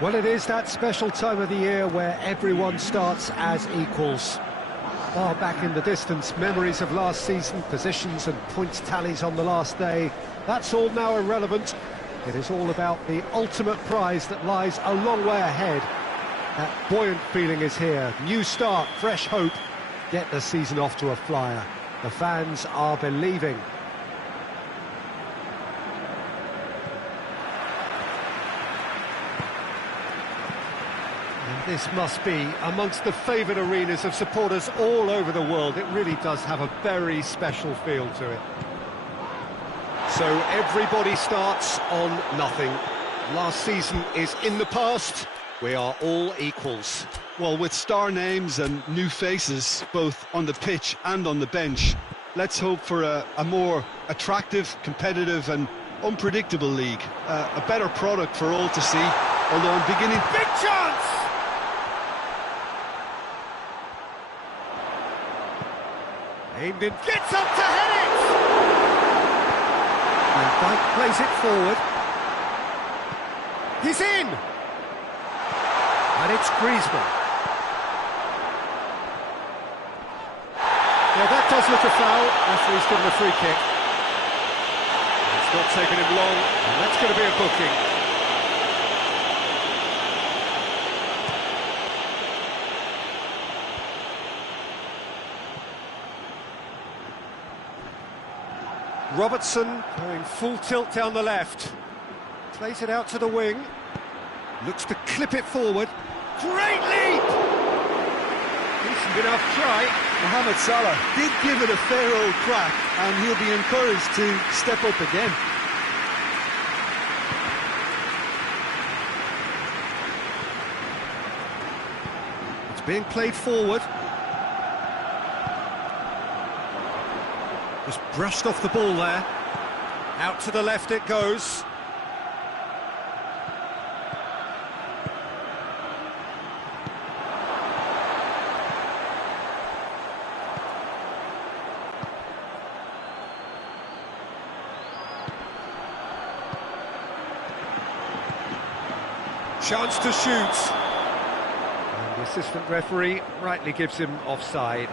Well, it is that special time of the year where everyone starts as equals. Far back in the distance, memories of last season, positions and points tallies on the last day, that's all now irrelevant. It is all about the ultimate prize that lies a long way ahead. That buoyant feeling is here. New start, fresh hope. Get the season off to a flyer. The fans are believing. And this must be amongst the favoured arenas of supporters all over the world. It really does have a very special feel to it. So everybody starts on nothing. Last season is in the past. We are all equals. Well, with star names and new faces, both on the pitch and on the bench, let's hope for a more attractive, competitive and unpredictable league. A better product for all to see, although I'm beginning... Big chance! Aimed in, gets up to head it! And Dyke plays it forward. He's in! And it's Griezmann. Yeah, that does look a foul. Referee's given a free kick. It's not taken him long, and that's going to be a booking. Robertson going full tilt down the left. Plays it out to the wing. Looks to clip it forward. Great leap! Decent enough try. Mohamed Salah did give it a fair old crack, and he'll be encouraged to step up again. It's being played forward. Just brushed off the ball there. Out to the left it goes. Chance to shoot. And the assistant referee rightly gives him offside.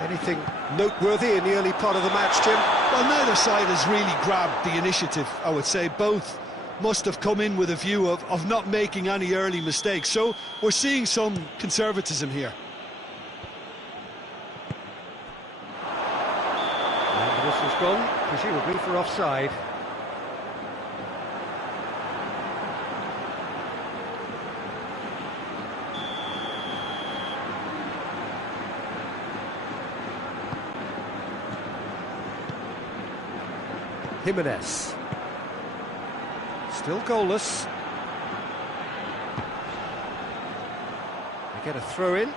Anything noteworthy in the early part of the match, Jim? Well, neither side has really grabbed the initiative, I would say. Both must have come in with a view of not making any early mistakes, so we're seeing some conservatism here. And the whistle's gone, presumably for offside. Jimenez. Still goalless. They get a throw in.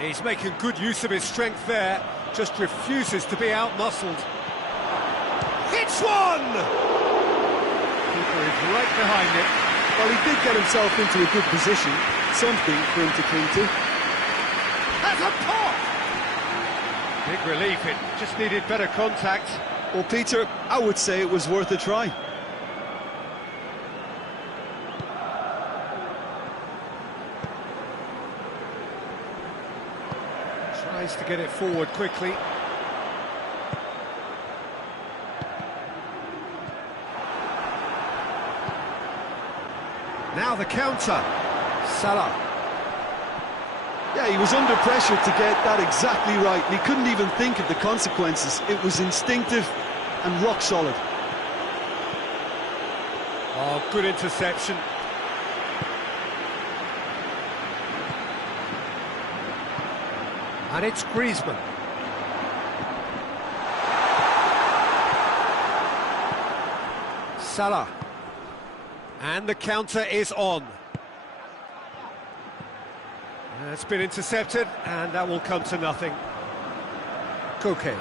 He's making good use of his strength there, just refuses to be out-muscled. Hits one! Keeper is right behind it. Well, he did get himself into a good position, something for him to cling to. Has a pop! Big relief, it just needed better contact. Well, Peter, I would say it was worth a try. Tries to get it forward quickly. Now the counter. Salah. Yeah, he was under pressure to get that exactly right, and he couldn't even think of the consequences. It was instinctive and rock solid. Oh, good interception. And it's Griezmann. Salah. And the counter is on. It's been intercepted, and that will come to nothing. Koke.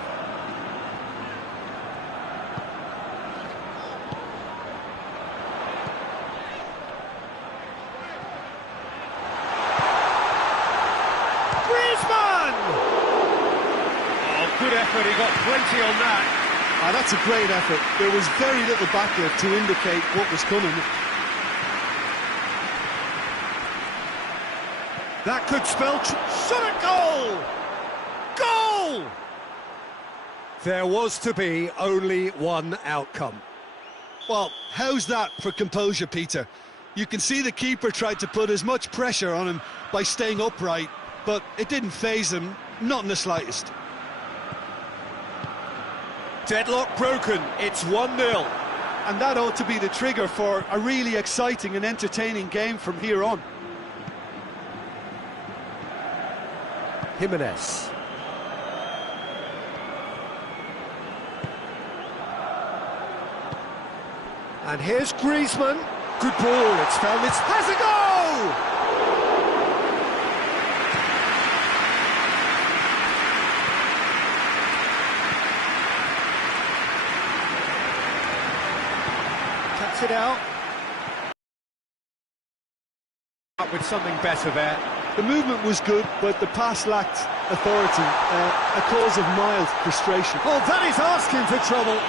Griezmann! Oh, good effort, he got plenty on that. That's a great effort. There was very little backlift to indicate what was coming. That could spell shot at goal! Goal! There was to be only one outcome. Well, how's that for composure, Peter? You can see the keeper tried to put as much pressure on him by staying upright, but it didn't faze him, not in the slightest. Deadlock broken, it's 1-0. And that ought to be the trigger for a really exciting and entertaining game from here on. Jimenez. And here's Griezmann. Good ball, it's found its... Has a goal! Cuts it out. Up with something better there. The movement was good, but the pass lacked authority, a cause of mild frustration. Oh, that is asking for trouble.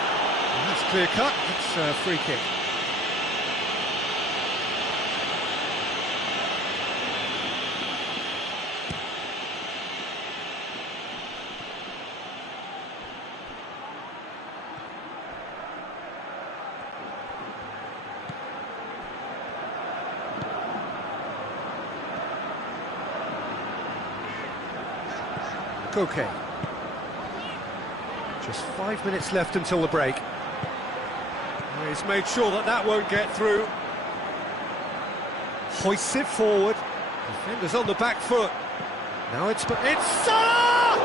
That's clear cut, it's a free kick. Koke. Just 5 minutes left until the break. He's made sure that that won't get through. Hoists it forward. Defender's on the back foot. Now it's Salah!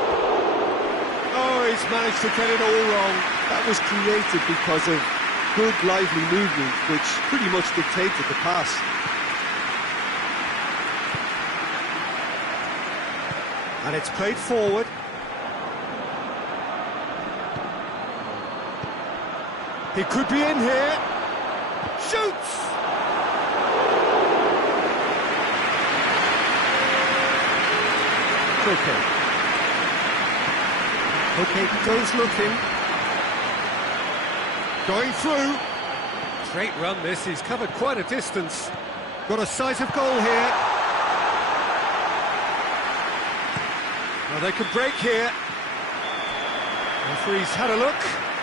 Oh, he's managed to get it all wrong. That was created because of good, lively movement, which pretty much dictated the pass. And it's played forward. He could be in here. Shoots! Okay. Okay, goes looking. Going through. Great run this, he's covered quite a distance. Got a sight of goal here. Well, they could break here. Referee's had a look,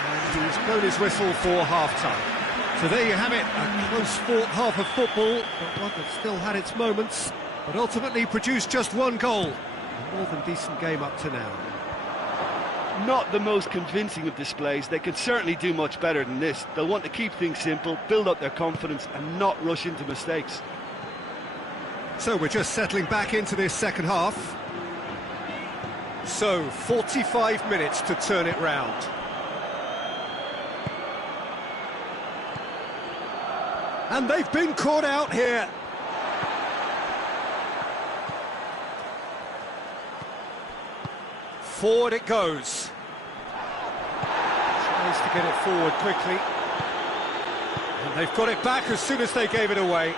and he's blown his whistle for half-time. So there you have it, a close-fought half of football, but one that still had its moments, but ultimately produced just one goal. A more than decent game up to now. Not the most convincing of displays. They could certainly do much better than this. They'll want to keep things simple, build up their confidence, and not rush into mistakes. So we're just settling back into this second half. So, 45 minutes to turn it round. And they've been caught out here. Forward it goes. Tries to get it forward quickly. And they've got it back as soon as they gave it away.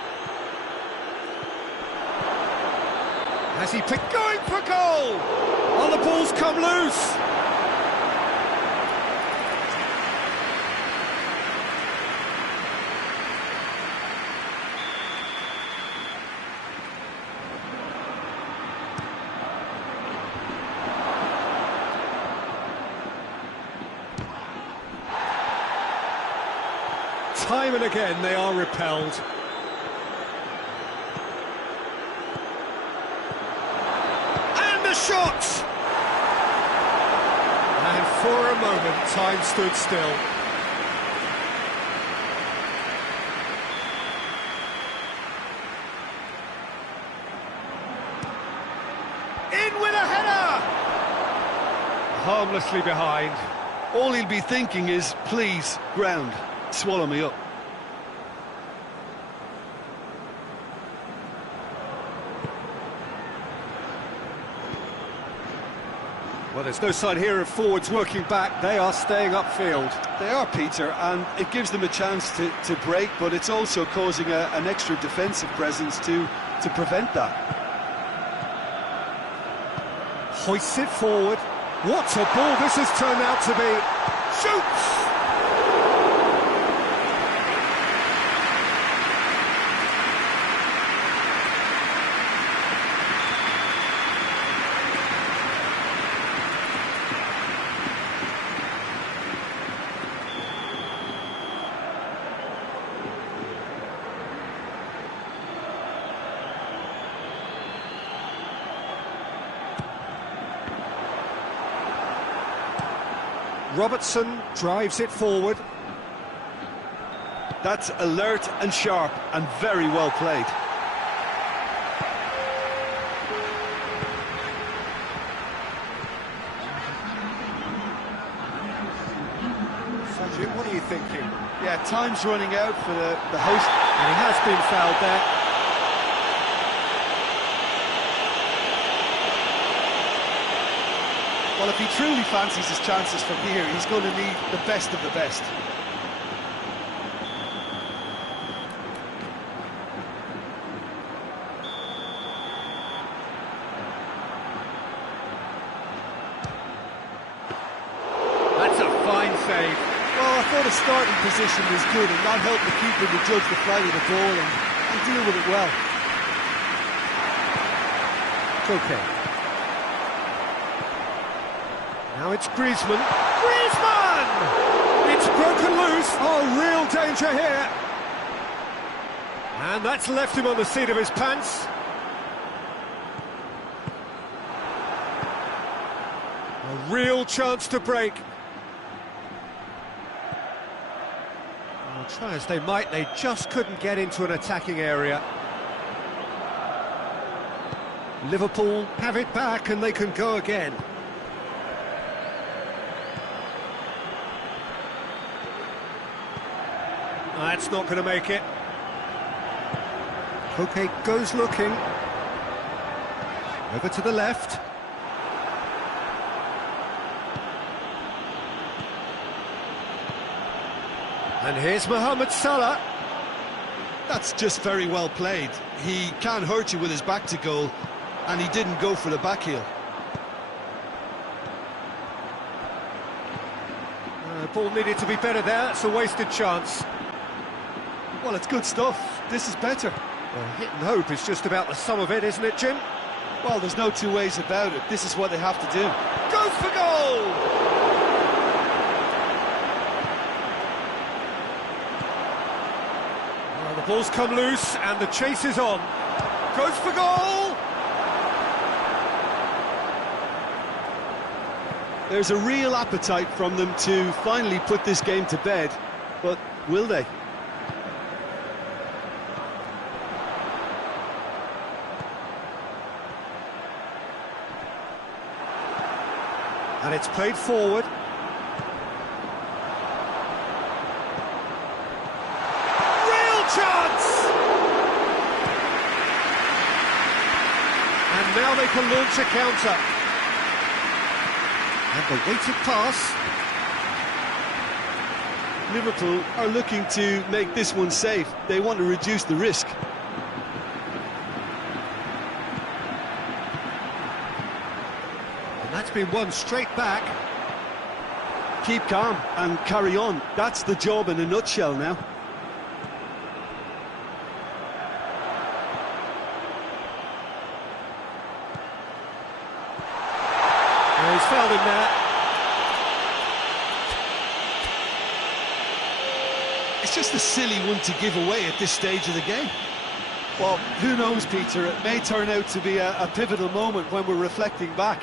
Has he picked going for goal? Oh, the ball's come loose. Time and again they are repelled. And the shot! And for a moment, time stood still. In with a header! Harmlessly behind. All he'll be thinking is, please, ground, swallow me up. Well, there's no sign here of forwards working back. They are staying upfield. They are, Peter, and it gives them a chance to break, but it's also causing an extra defensive presence to prevent that. Hoists it forward. What a ball this has turned out to be. Shoots! Robertson drives it forward. That's alert and sharp and very well played. Sajid, what are you thinking? Yeah, time's running out for the host. And he has been fouled there. Well, if he truly fancies his chances from here, he's going to need the best of the best. That's a fine save. Well, I thought his starting position was good, and that helped the keeper to judge the flight of the ball and deal with it well. Okay. Now it's Griezmann. Griezmann! It's broken loose. Oh, real danger here. And that's left him on the seat of his pants. A real chance to break. Well, try as they might, they just couldn't get into an attacking area. Liverpool have it back and they can go again. That's not going to make it. Koke goes looking. Over to the left. And here's Mohamed Salah. That's just very well played. He can't hurt you with his back to goal, and he didn't go for the back heel. Ball needed to be better there. That's a wasted chance. Well, it's good stuff. This is better. Well, hit and hope is just about the sum of it, isn't it, Jim? Well, there's no two ways about it. This is what they have to do. Goes for goal! Well, the ball's come loose and the chase is on. Goes for goal! There's a real appetite from them to finally put this game to bed, but will they? And it's played forward. Real chance! And now they can launch a counter. And the weighted pass. Liverpool are looking to make this one safe. They want to reduce the risk. And that's been won straight back. Keep calm and carry on. That's the job in a nutshell now. Oh, he's fouled him there. It's just a silly one to give away at this stage of the game. Well, who knows, Peter? It may turn out to be a pivotal moment when we're reflecting back.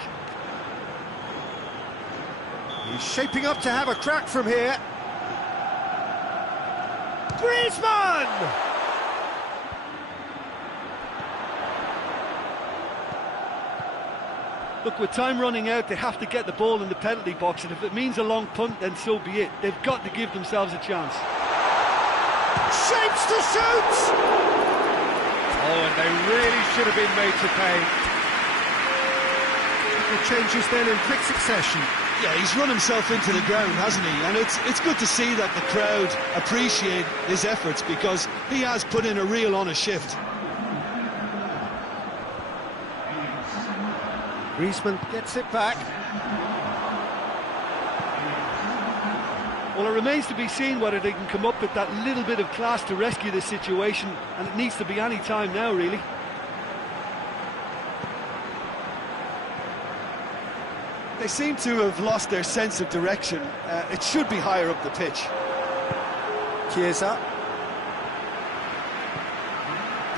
He's shaping up to have a crack from here. Griezmann! Look, with time running out, they have to get the ball in the penalty box, and if it means a long punt, then so be it. They've got to give themselves a chance. Shapes to shoot! Oh, and they really should have been made to pay. couple of changes then in quick succession. Yeah, he's run himself into the ground, hasn't he? And it's good to see that the crowd appreciate his efforts, because he has put in a real honest shift. Griezmann gets it back. Well, it remains to be seen whether they can come up with that little bit of class to rescue this situation, and it needs to be any time now, really. They seem to have lost their sense of direction. It should be higher up the pitch. Chiesa.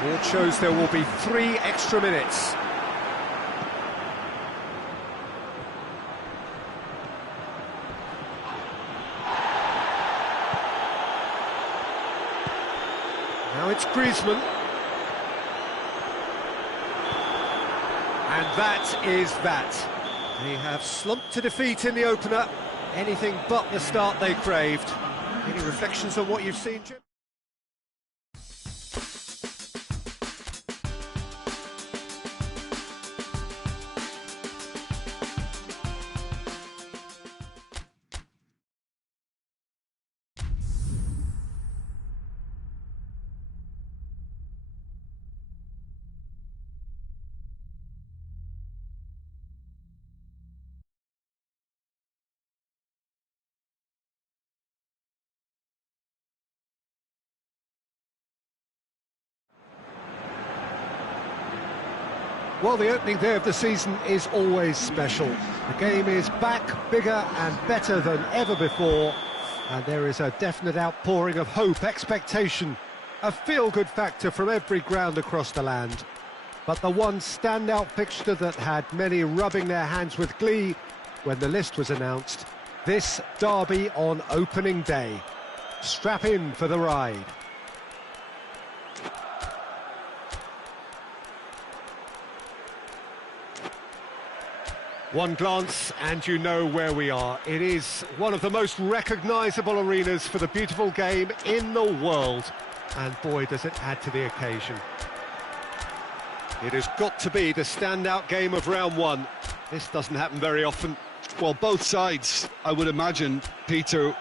Board shows there will be 3 extra minutes. Now it's Griezmann. And that is that. They have slumped to defeat in the opener. Anything but the start they craved. Any reflections on what you've seen, Jim? Well, the opening day of the season is always special. The game is back, bigger and better than ever before, and there is a definite outpouring of hope, expectation, a feel-good factor from every ground across the land. But the one standout fixture that had many rubbing their hands with glee when the list was announced, this derby on opening day. Strap in for the ride. One glance and you know where we are. It is one of the most recognisable arenas for the beautiful game in the world. And boy, does it add to the occasion. It has got to be the standout game of round one. This doesn't happen very often. Well, both sides, I would imagine, Peter,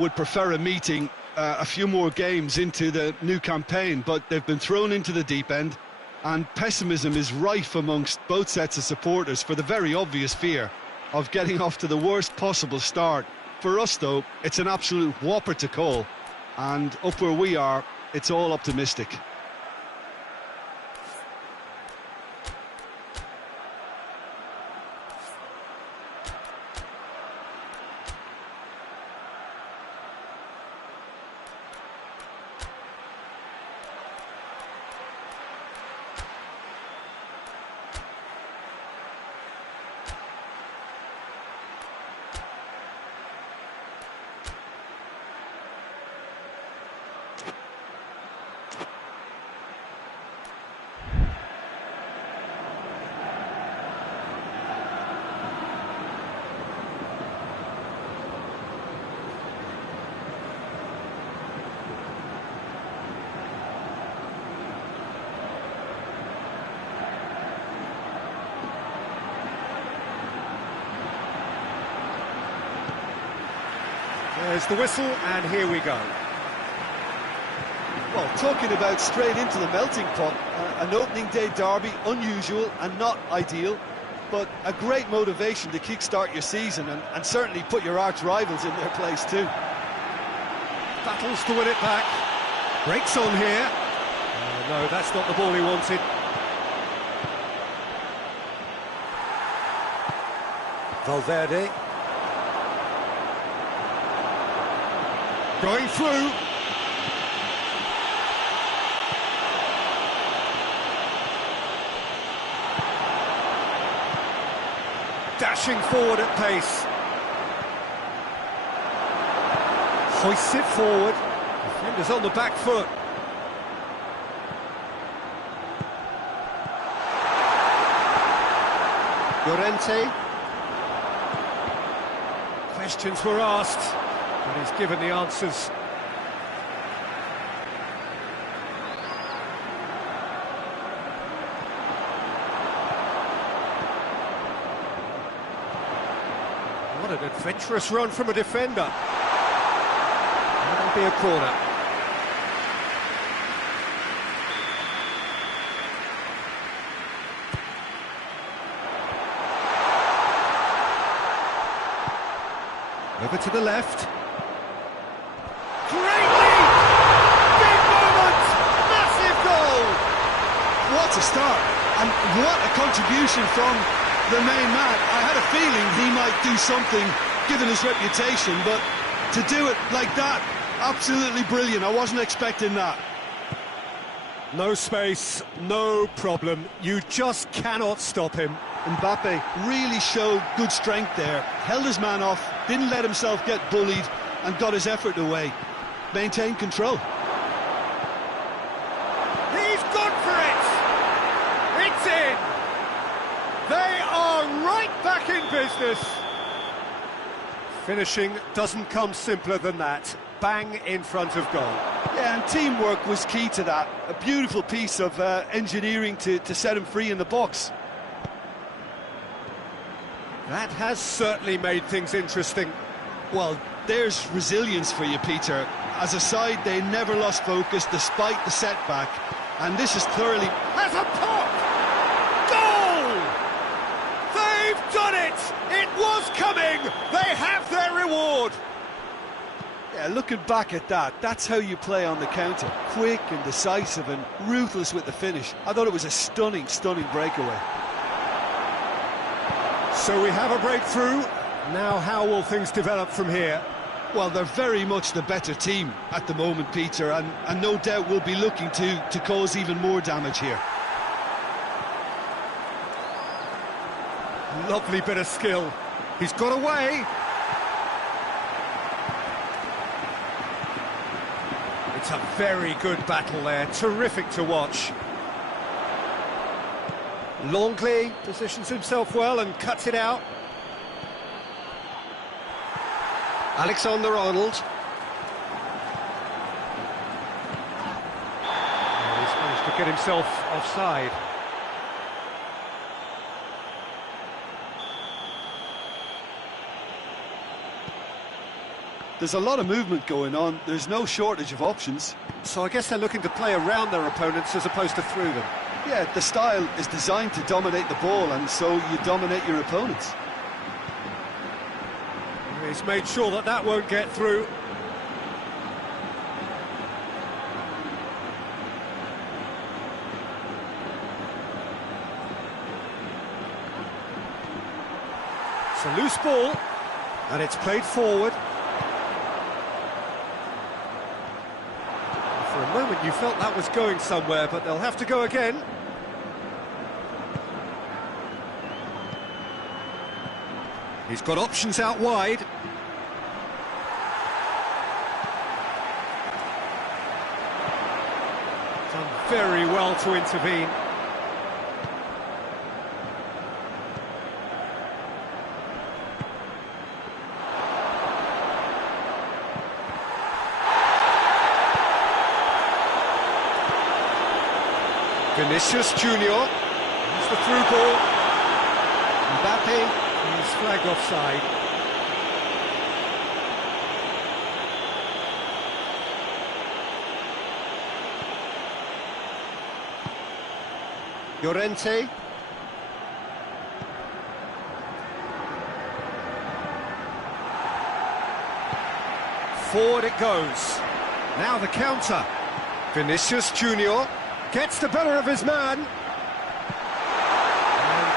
would prefer a meeting a few more games into the new campaign, but they've been thrown into the deep end. And pessimism is rife amongst both sets of supporters for the very obvious fear of getting off to the worst possible start. For us, though, it's an absolute whopper to call. And up where we are, it's all optimistic. There's the whistle, and here we go. Well, talking about straight into the melting pot, an opening day derby, unusual and not ideal, but a great motivation to kickstart your season and certainly put your arch rivals in their place too. Battles to win it back. Breaks on here. No, that's not the ball he wanted. Valverde. Going through. Dashing forward at pace. Hoists it forward. Defenders on the back foot. Llorente. Questions were asked, but he's given the answers. What an adventurous run from a defender. That'll be a corner. Over to the left. Great lead! Big moment! Massive goal! What a start, and what a contribution from the main man. I had a feeling he might do something, given his reputation, but to do it like that, absolutely brilliant. I wasn't expecting that. No space, no problem. You just cannot stop him. Mbappe really showed good strength there, held his man off, didn't let himself get bullied, and got his effort away. Maintained control. He's gone for it! It's in! They are right back in business. Finishing doesn't come simpler than that. Bang in front of goal. Yeah, and teamwork was key to that. A beautiful piece of engineering to set him free in the box. That has certainly made things interesting. Well, there's resilience for you, Peter. As a side, they never lost focus despite the setback, and this is thoroughly... Has a pop! Goal! They've done it! It was coming! They have their reward! Yeah, looking back at that, that's how you play on the counter. Quick and decisive and ruthless with the finish. I thought it was a stunning, stunning breakaway. So we have a breakthrough. Now how will things develop from here? Well, they're very much the better team at the moment, Peter, and no doubt will be looking to cause even more damage here. Lovely bit of skill. He's got away. It's a very good battle there. Terrific to watch. Longley positions himself well and cuts it out. Alexander-Arnold. He's managed to get himself offside. There's a lot of movement going on. There's no shortage of options. So I guess they're looking to play around their opponents as opposed to through them. Yeah, the style is designed to dominate the ball, and so you dominate your opponents. He's made sure that that won't get through. It's a loose ball, and it's played forward. For a moment you felt that was going somewhere, but they'll have to go again. He's got options out wide. Done very well to intervene. Vinicius Junior. Here's the through ball. Mbappe. He's flagged offside. Llorente. Forward it goes. Now the counter. Vinicius Junior gets the better of his man. And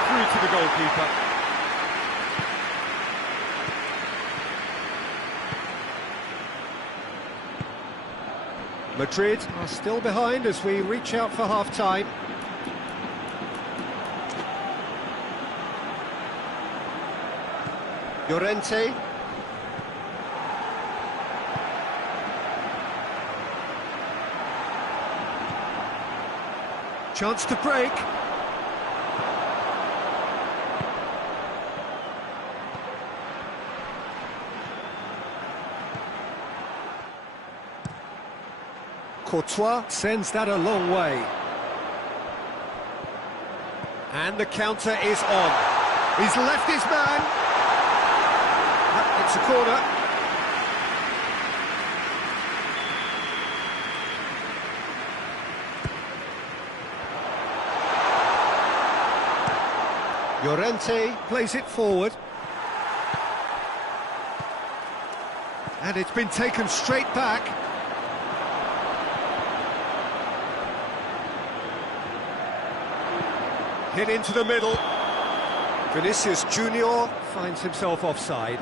through to the goalkeeper. Madrid are still behind as we reach out for half-time. Llorente. Chance to break. Courtois sends that a long way. And the counter is on. He's left his man. It's a corner. Llorente plays it forward. And it's been taken straight back. Hit into the middle. Vinicius Junior finds himself offside.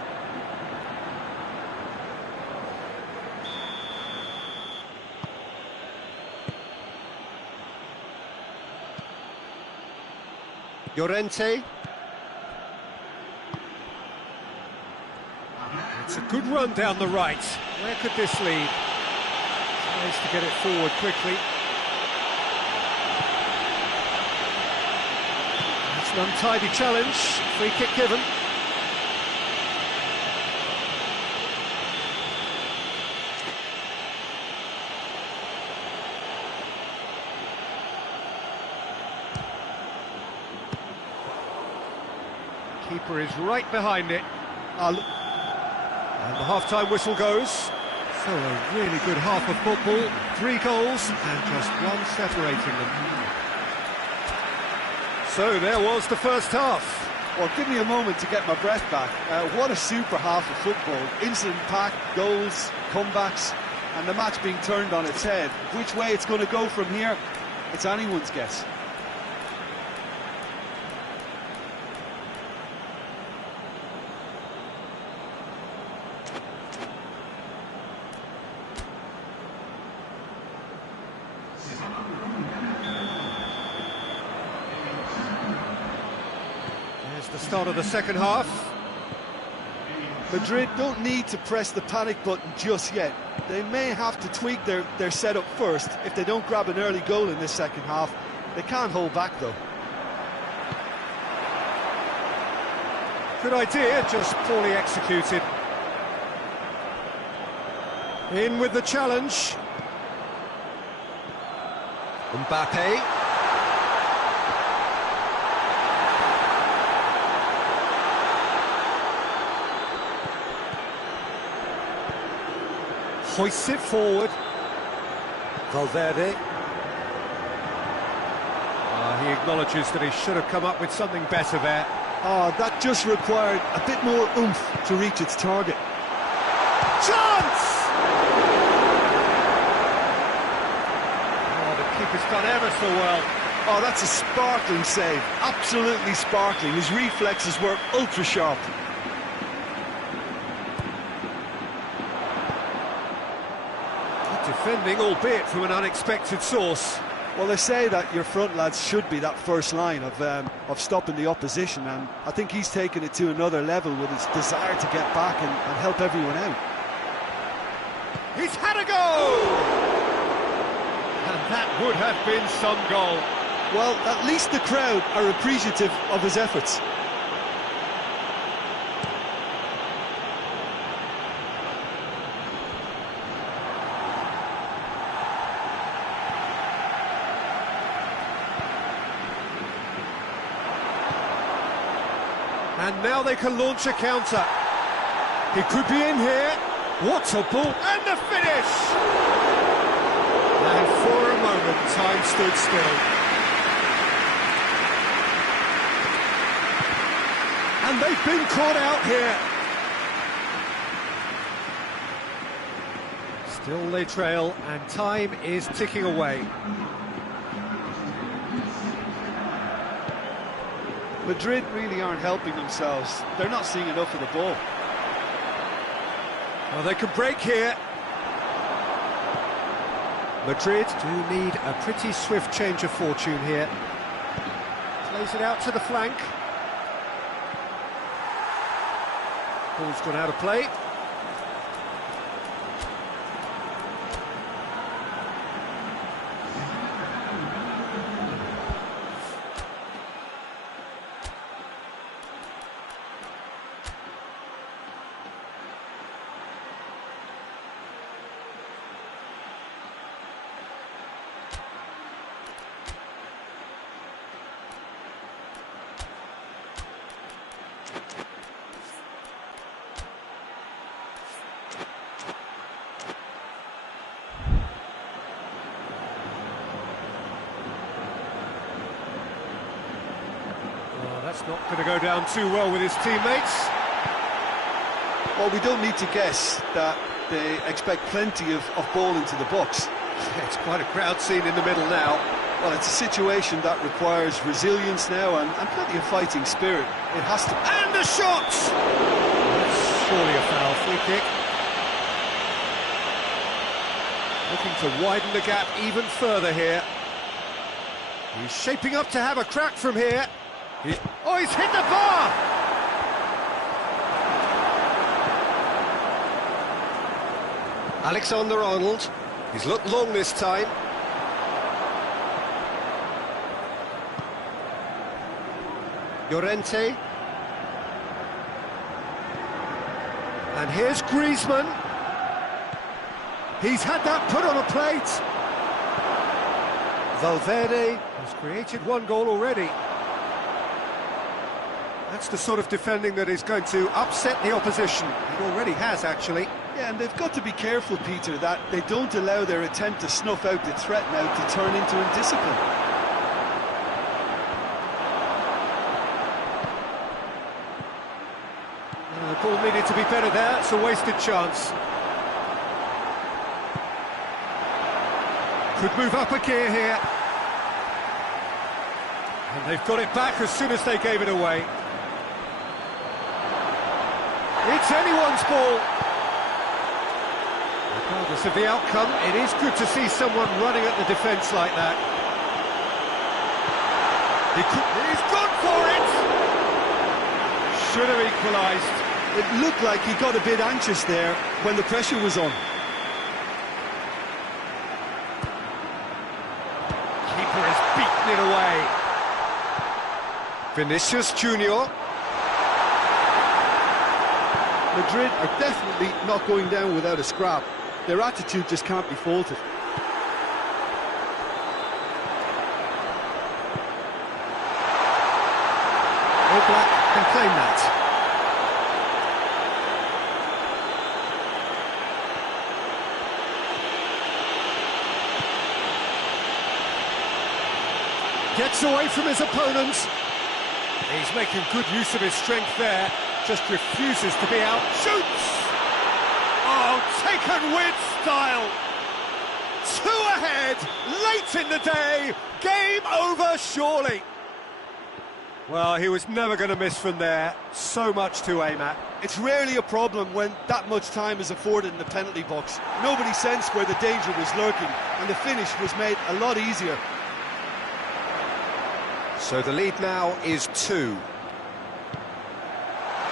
Llorente. It's a good run down the right. Where could this lead? Tries to get it forward quickly. It's an untidy challenge. Free kick given. Keeper is right behind it. And the half-time whistle goes. So a really good half of football. 3 goals and just one separating them. So there was the first half. Well, give me a moment to get my breath back. What a super half of football. Incident-packed, goals, comebacks, and the match being turned on its head. Which way it's going to go from here, it's anyone's guess. The start of the second half. Madrid don't need to press the panic button just yet. They may have to tweak their setup first if they don't grab an early goal in this second half. They can't hold back though. Good idea, just poorly executed. In with the challenge. Mbappe. Hoists it forward. Valverde. He acknowledges that he should have come up with something better there. Oh, that just required a bit more oomph to reach its target. Chance! Oh, the keeper's done ever so well. Oh, that's a sparkling save. Absolutely sparkling. His reflexes were ultra sharp. Defending, albeit from an unexpected source. Well, they say that your front lads should be that first line of stopping the opposition, and I think he's taken it to another level with his desire to get back and help everyone out. He's had a go! And that would have been some goal. Well, at least the crowd are appreciative of his efforts. And now they can launch a counter. He could be in here. What a ball. And the finish! And for a moment, time stood still. And they've been caught out here. Still they trail, and time is ticking away. Madrid really aren't helping themselves. They're not seeing enough of the ball. Well, they can break here. Madrid do need a pretty swift change of fortune here. Plays it out to the flank. Ball's gone out of play. That's not going to go down too well with his teammates. Well, we don't need to guess that they expect plenty of ball into the box. It's quite a crowd scene in the middle now. Well, it's a situation that requires resilience now and plenty of fighting spirit. It has to... And the shot! That's surely a foul. Free kick. Looking to widen the gap even further here. He's shaping up to have a crack from here. He's hit the bar! Alexander-Arnold. He's looked long this time. Llorente. And here's Griezmann. He's had that put on a plate. Valverde has created one goal already. That's the sort of defending that is going to upset the opposition. It already has, actually. Yeah, and they've got to be careful, Peter, that they don't allow their attempt to snuff out the threat now to turn into indiscipline. The ball needed to be better there. It's a wasted chance. Could move up a gear here. And they've got it back as soon as they gave it away. It's anyone's ball. Regardless of the outcome, it is good to see someone running at the defence like that. He's gone for it! Should have equalised. It looked like he got a bit anxious there when the pressure was on. Keeper has beaten it away. Vinicius Junior. Madrid are definitely not going down without a scrap. Their attitude just can't be faulted. All Black can claim that. Gets away from his opponent. He's making good use of his strength there. Just refuses to be out. Shoots! Oh, taken with style. 2 ahead, late in the day. Game over, surely. Well, he was never going to miss from there. So much to aim at. It's rarely a problem when that much time is afforded in the penalty box. Nobody sensed where the danger was lurking, and the finish was made a lot easier. So the lead now is 2.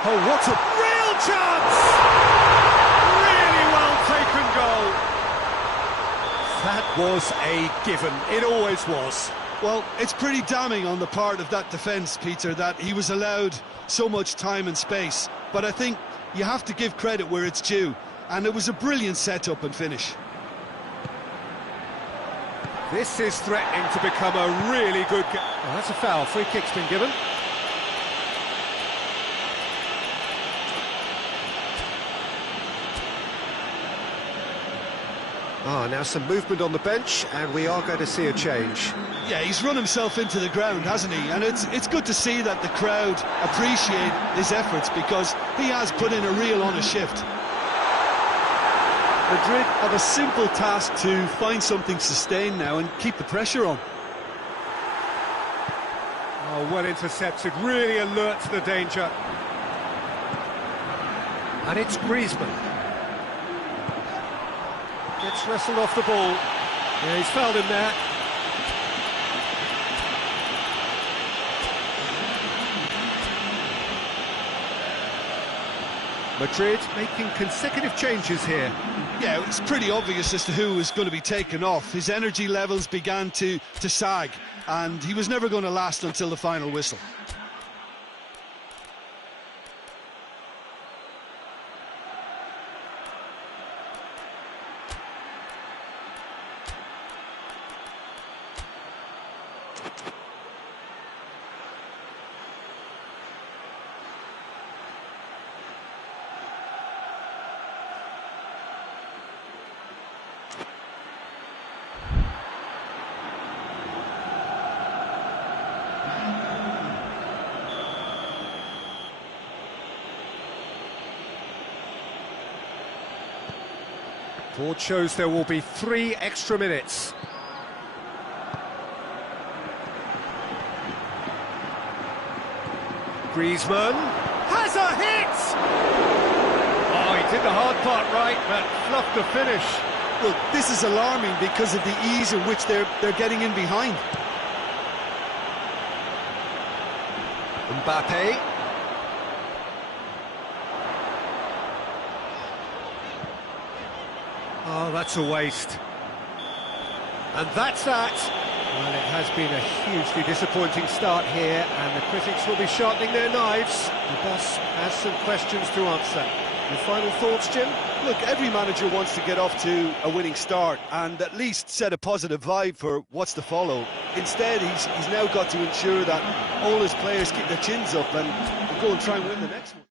Oh, what a real chance! Really well taken goal. That was a given. It always was. Well, it's pretty damning on the part of that defence, Peter, that he was allowed so much time and space. But I think you have to give credit where it's due, and it was a brilliant set-up and finish. This is threatening to become a really good... Oh, that's a foul. Free kick's been given. Now some movement on the bench, and we are going to see a change. Yeah, he's run himself into the ground, hasn't he? And it's good to see that the crowd appreciate his efforts, because he has put in a real honest shift. Madrid have a simple task to find something sustained now and keep the pressure on. Oh, well intercepted, really alert to the danger. And it's Griezmann. Gets wrestled off the ball. Yeah, he's fouled him there. Madrid making consecutive changes here. Yeah, it's pretty obvious as to who was going to be taken off. His energy levels began to sag, and he was never going to last until the final whistle. Board shows there will be 3 extra minutes. Griezmann has a hit! Oh, he did the hard part right, but fluffed the finish. Look, this is alarming because of the ease in which they're getting in behind. Mbappe. Oh, that's a waste. And that's that. Well, it has been a hugely disappointing start here, and the critics will be sharpening their knives. The boss has some questions to answer. Your final thoughts, Jim? Look, every manager wants to get off to a winning start and at least set a positive vibe for what's to follow. Instead, he's now got to ensure that all his players keep their chins up and go and try and win the next one.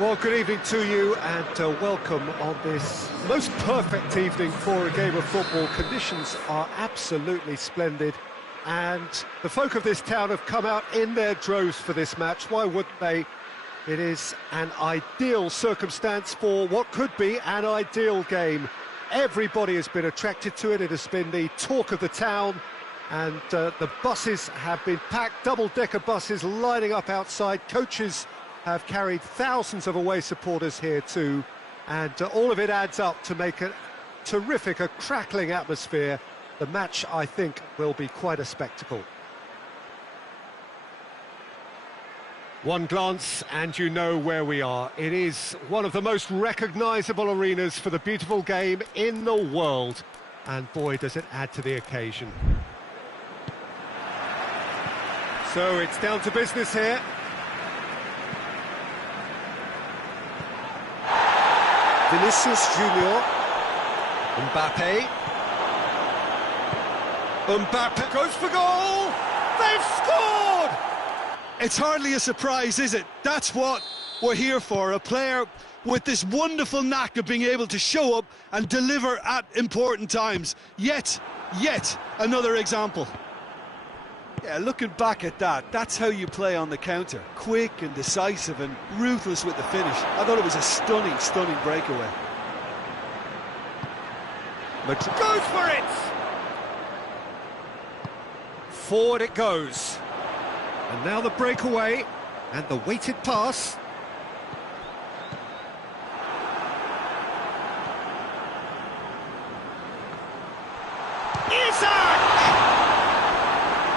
Well, good evening to you and welcome on this most perfect evening for a game of football. Conditions are absolutely splendid and the folk of this town have come out in their droves for this match. Why wouldn't they? It is an ideal circumstance for what could be an ideal game. Everybody has been attracted to it. It has been the talk of the town and the buses have been packed, double-decker buses lining up outside. Coaches have carried thousands of away supporters here too, and all of it adds up to make a terrific, a crackling atmosphere. The match, I think, will be quite a spectacle. One glance and you know where we are. It is one of the most recognisable arenas for the beautiful game in the world, and boy does it add to the occasion. So it's down to business here. Vinicius Junior, Mbappe goes for goal, they've scored! It's hardly a surprise, is it? That's what we're here for, a player with this wonderful knack of being able to show up and deliver at important times. Yet another example. Yeah, looking back at that, that's how you play on the counter. Quick and decisive and ruthless with the finish. I thought it was a stunning breakaway. Madrid goes for it! Forward it goes. And now the breakaway and the weighted pass.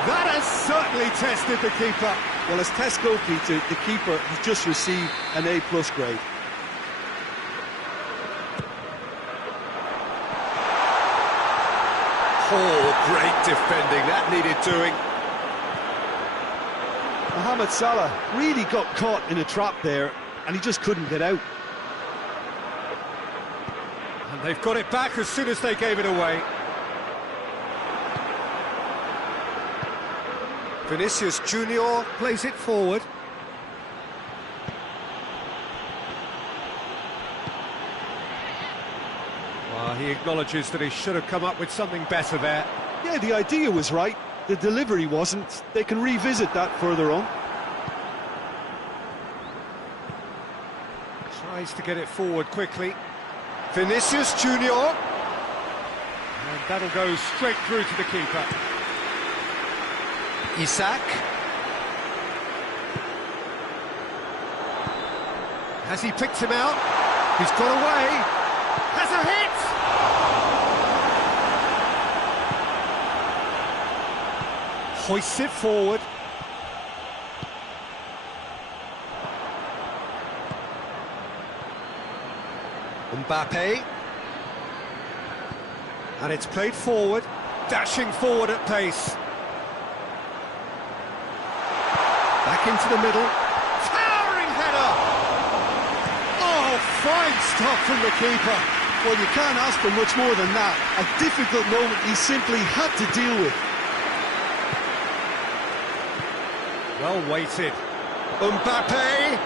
That has certainly tested the keeper. Well, as test goalkeeper, the keeper has just received an A+ grade. Oh, great defending, that needed doing. Mohamed Salah really got caught in a trap there, and he just couldn't get out. And They've got it back as soon as they gave it away. Vinicius Junior plays it forward. Well, he acknowledges that he should have come up with something better there. Yeah, the idea was right, the delivery wasn't. They can revisit that further on. Tries to get it forward quickly. Vinicius Junior. And that'll go straight through to the keeper. Isak. Has he picked him out? He's got away. Has a hit! Hoists it forward. Mbappe. And it's played forward, dashing forward at pace. Back into the middle. Towering header! Oh, fine stuff from the keeper. Well, you can't ask for much more than that. A difficult moment he simply had to deal with. Well weighted. Mbappe.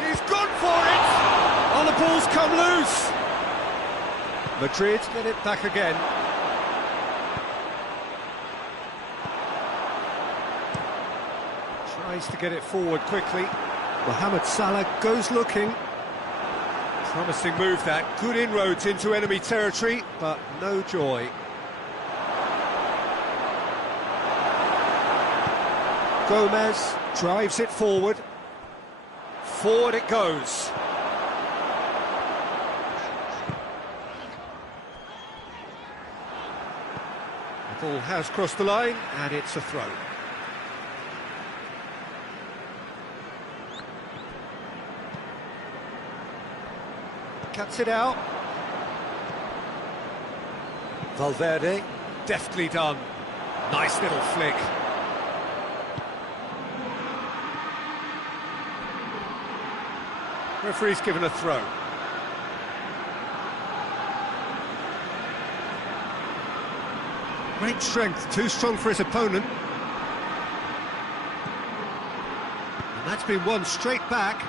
He's gone for it! Oh, the ball's come loose. Madrid get it back again. Tries to get it forward quickly. Mohamed Salah goes looking. Promising move that. Good inroads into enemy territory, but no joy. Gomez drives it forward. Forward it goes. The ball has crossed the line, and it's a throw. Cuts it out. Valverde, deftly done. Nice little flick. Referee's given a throw. Great strength, too strong for his opponent. And that's been won straight back.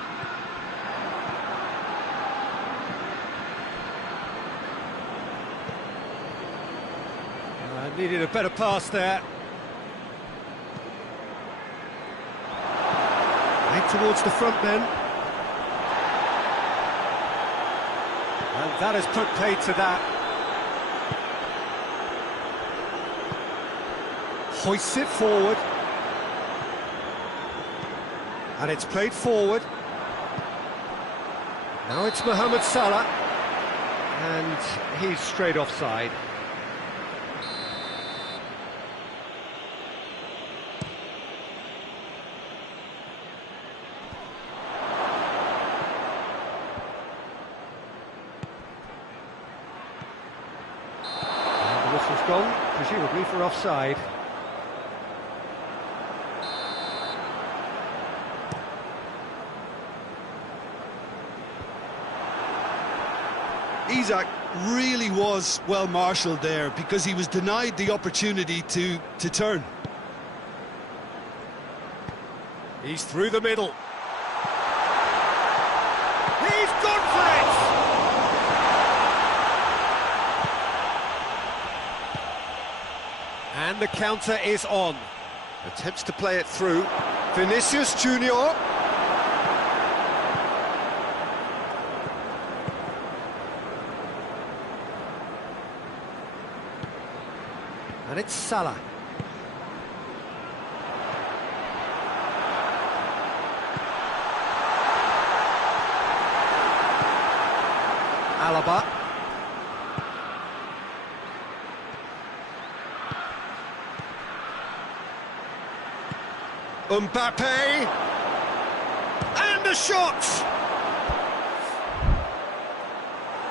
Needed a better pass there. Right towards the front men. And that has put paid to that. Hoists it forward. And it's played forward. Now it's Mohamed Salah. And he's straight offside. Gone, presumably for offside. Isak really was well marshalled there because he was denied the opportunity to turn. He's through the middle. He's gone for it! And the counter is on. Attempts to play it through. Vinicius Junior. And it's Salah. Alaba. Mbappe, and a shot!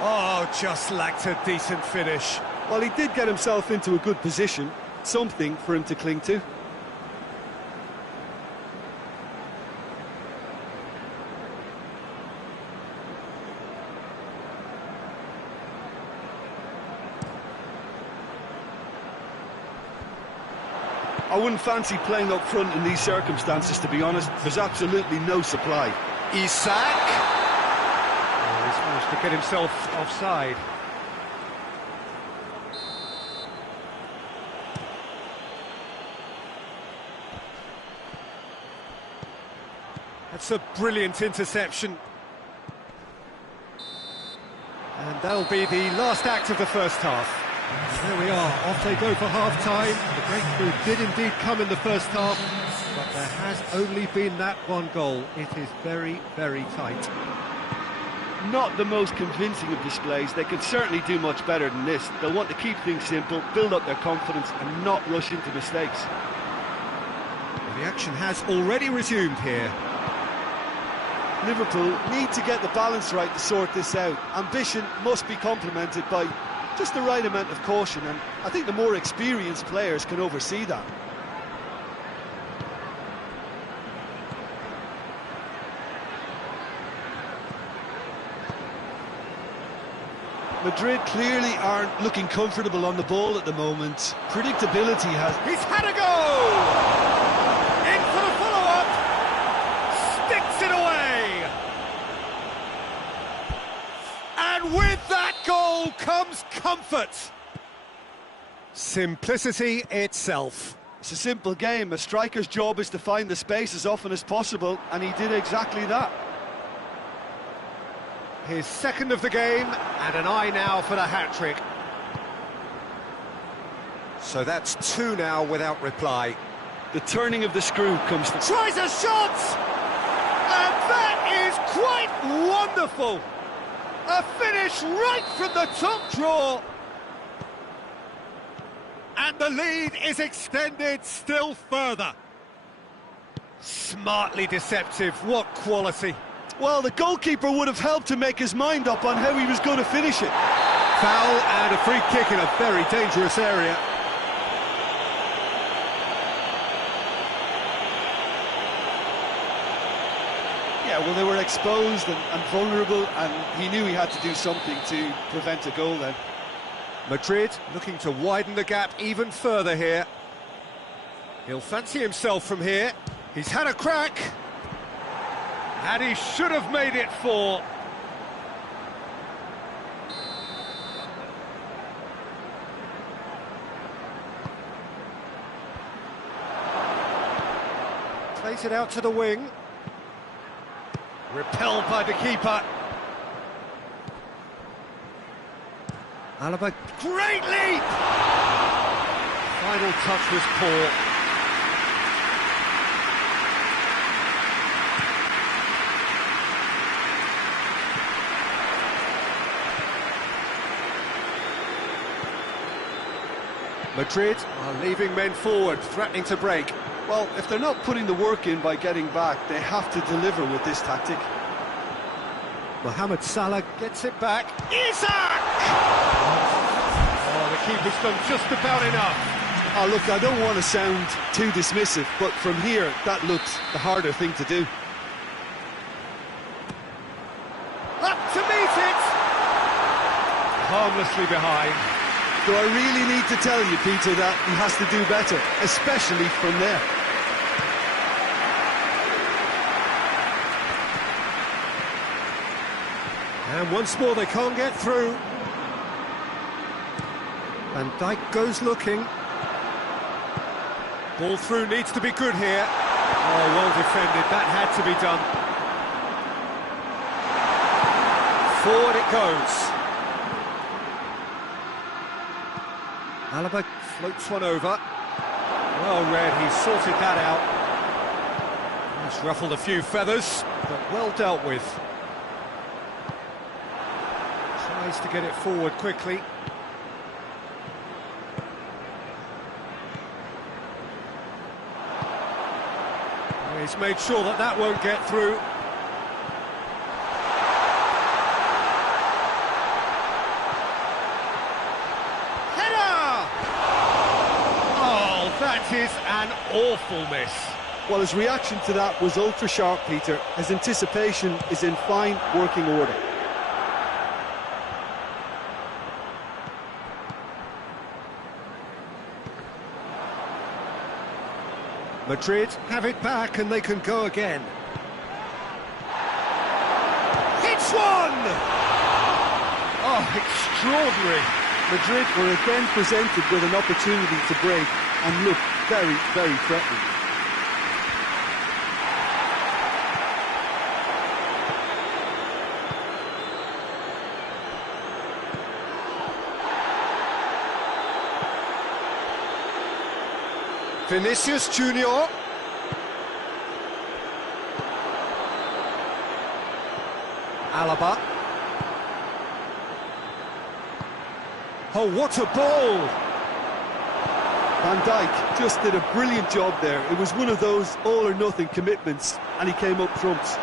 Oh, just lacked a decent finish. Well, he did get himself into a good position, something for him to cling to. I wouldn't fancy playing up front in these circumstances, to be honest. There's absolutely no supply. Isak. Oh, he's managed to get himself offside. That's a brilliant interception. And that'll be the last act of the first half. And there we are, off they go for half-time. The breakthrough did indeed come in the first half, but there has only been that one goal. It is very, very tight. Not the most convincing of displays. They can certainly do much better than this. They'll want to keep things simple, build up their confidence and not rush into mistakes. The action has already resumed here. Liverpool need to get the balance right to sort this out. Ambition must be complemented by just the right amount of caution, and I think the more experienced players can oversee that. Madrid clearly aren't looking comfortable on the ball at the moment. Predictability has... He's had a go! In for the follow-up! Sticks it away! And with that goal comes comfort! Simplicity itself. It's a simple game. A striker's job is to find the space as often as possible, and he did exactly that. His second of the game, and an eye now for the hat-trick. So that's two now without reply. The turning of the screw comes to... Tries a shot! And that is quite wonderful! A finish right from the top draw! And the lead is extended still further. Smartly deceptive, what quality. Well, the goalkeeper would have helped to make his mind up on how he was going to finish it. Foul and a free kick in a very dangerous area. Yeah, well, they were exposed and vulnerable, and he knew he had to do something to prevent a goal then. Madrid looking to widen the gap even further here. He'll fancy himself from here. He's had a crack. And he should have made it four. Plays it out to the wing. Repelled by the keeper. Alaba, great leap! Final touch was poor. Madrid are leaving men forward, threatening to break. Well, if they're not putting the work in by getting back, they have to deliver with this tactic. Mohamed Salah gets it back. Isak! Oh, the keeper's done just about enough. Oh, look, I don't want to sound too dismissive, but from here, that looks the harder thing to do. Up to meet it! Harmlessly behind. Do I really need to tell you, Peter, that he has to do better, especially from there? And once more they can't get through. Van Dijk goes looking. Ball through needs to be good here. Oh, well defended, that had to be done. Forward it goes. Alaba floats one over. Well read, he sorted that out. He's ruffled a few feathers, but well dealt with. Tries to get it forward quickly. He's made sure that that won't get through. That is an awful miss. Well, his reaction to that was ultra-sharp, Peter. His anticipation is in fine working order. Madrid have it back and they can go again. Hits one! Oh, extraordinary. Madrid were again presented with an opportunity to break and look very, very threatening. Vinicius Junior. Alaba. Oh, what a ball! Van Dijk just did a brilliant job there. It was one of those all-or-nothing commitments, and he came up trumps.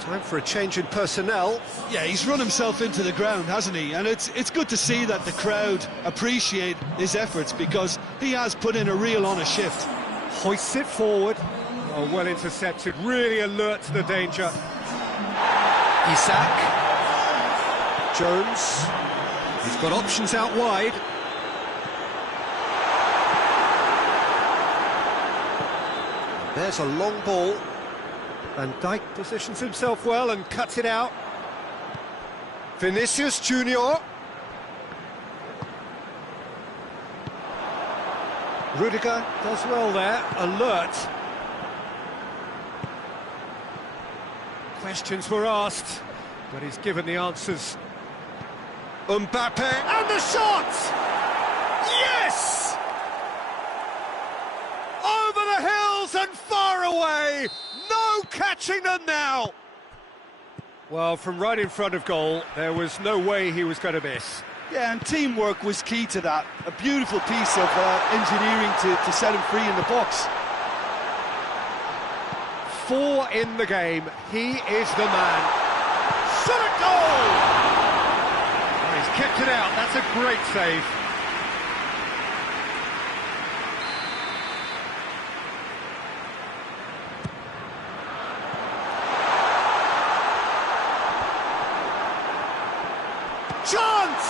Time for a change in personnel. Yeah, he's run himself into the ground, hasn't he? And it's good to see that the crowd appreciate his efforts, because he has put in a real honest shift. Hoists it forward. Oh, well intercepted, really alert to the danger. Isak. Jones. He's got options out wide. There's a long ball. Van Dijk positions himself well and cuts it out. Vinicius Junior. Rudiger does well there, alert. Questions were asked, but he's given the answers. Mbappe. And the shot! Yes! Over the hills and far away! No catching them now! Well, from right in front of goal, there was no way he was going to miss. Yeah, and teamwork was key to that. A beautiful piece of engineering to set him free in the box. 4 in the game, he is the man. Shot at goal! Oh, he's kept it out, that's a great save. Chance!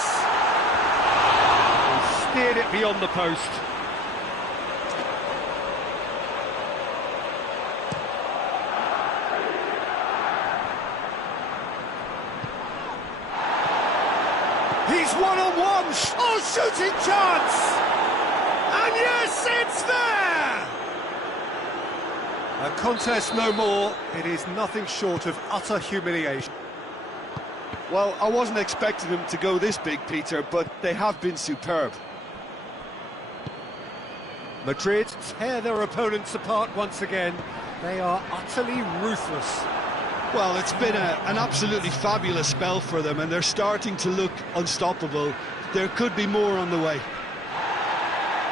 He steered it beyond the post. He's one-on-one! Oh, shooting chance! And yes, it's there! A contest no more. It is nothing short of utter humiliation. Well, I wasn't expecting them to go this big, Peter, but they have been superb. Madrid tear their opponents apart once again. They are utterly ruthless. Well, it's been an absolutely fabulous spell for them, and they're starting to look unstoppable. There could be more on the way.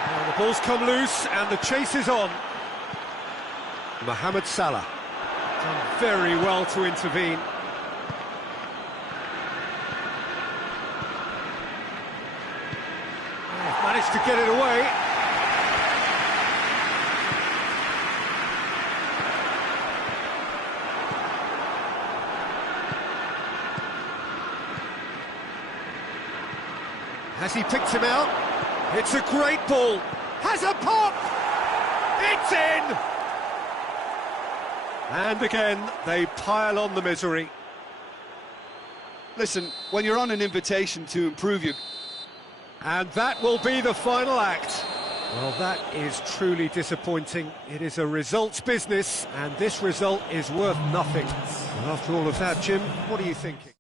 Well, the ball's come loose and the chase is on. Mohamed Salah done very well to intervene. They've managed to get it away. Has he picked him out? It's a great ball. Has a pop! It's in! And again, they pile on the misery. Listen, when you're on an invitation to improve your... And that will be the final act. Well, that is truly disappointing. It is a results business, and this result is worth nothing. Well, after all of that, Jim, what are you thinking?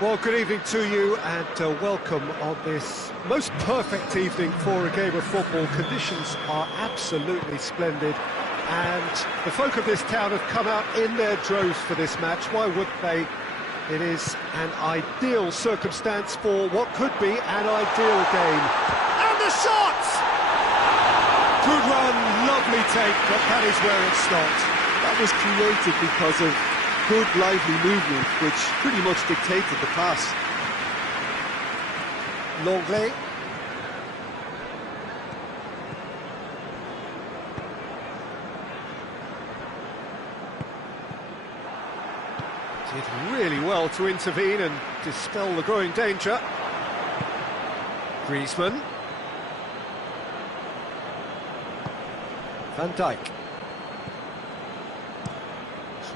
Well, good evening to you and welcome on this most perfect evening for a game of football. Conditions are absolutely splendid and the folk of this town have come out in their droves for this match. Why wouldn't they? It is an ideal circumstance for what could be an ideal game. And the shot! Good run, lovely take, but that is where it stopped. That was created because of good, lively movement, which pretty much dictated the pass. Longley. Did really well to intervene and dispel the growing danger. Griezmann. Van Dijk.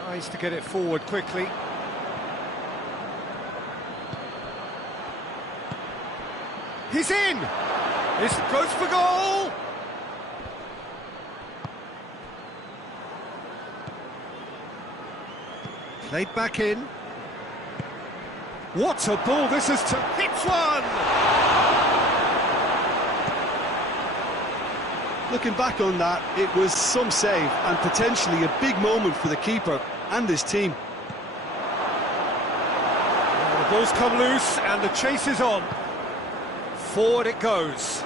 Tries to get it forward quickly. He's in! This goes for goal! Played back in. What a ball this is to hit one! Looking back on that, it was some save and potentially a big moment for the keeper and his team. The ball's come loose and the chase is on. Forward it goes.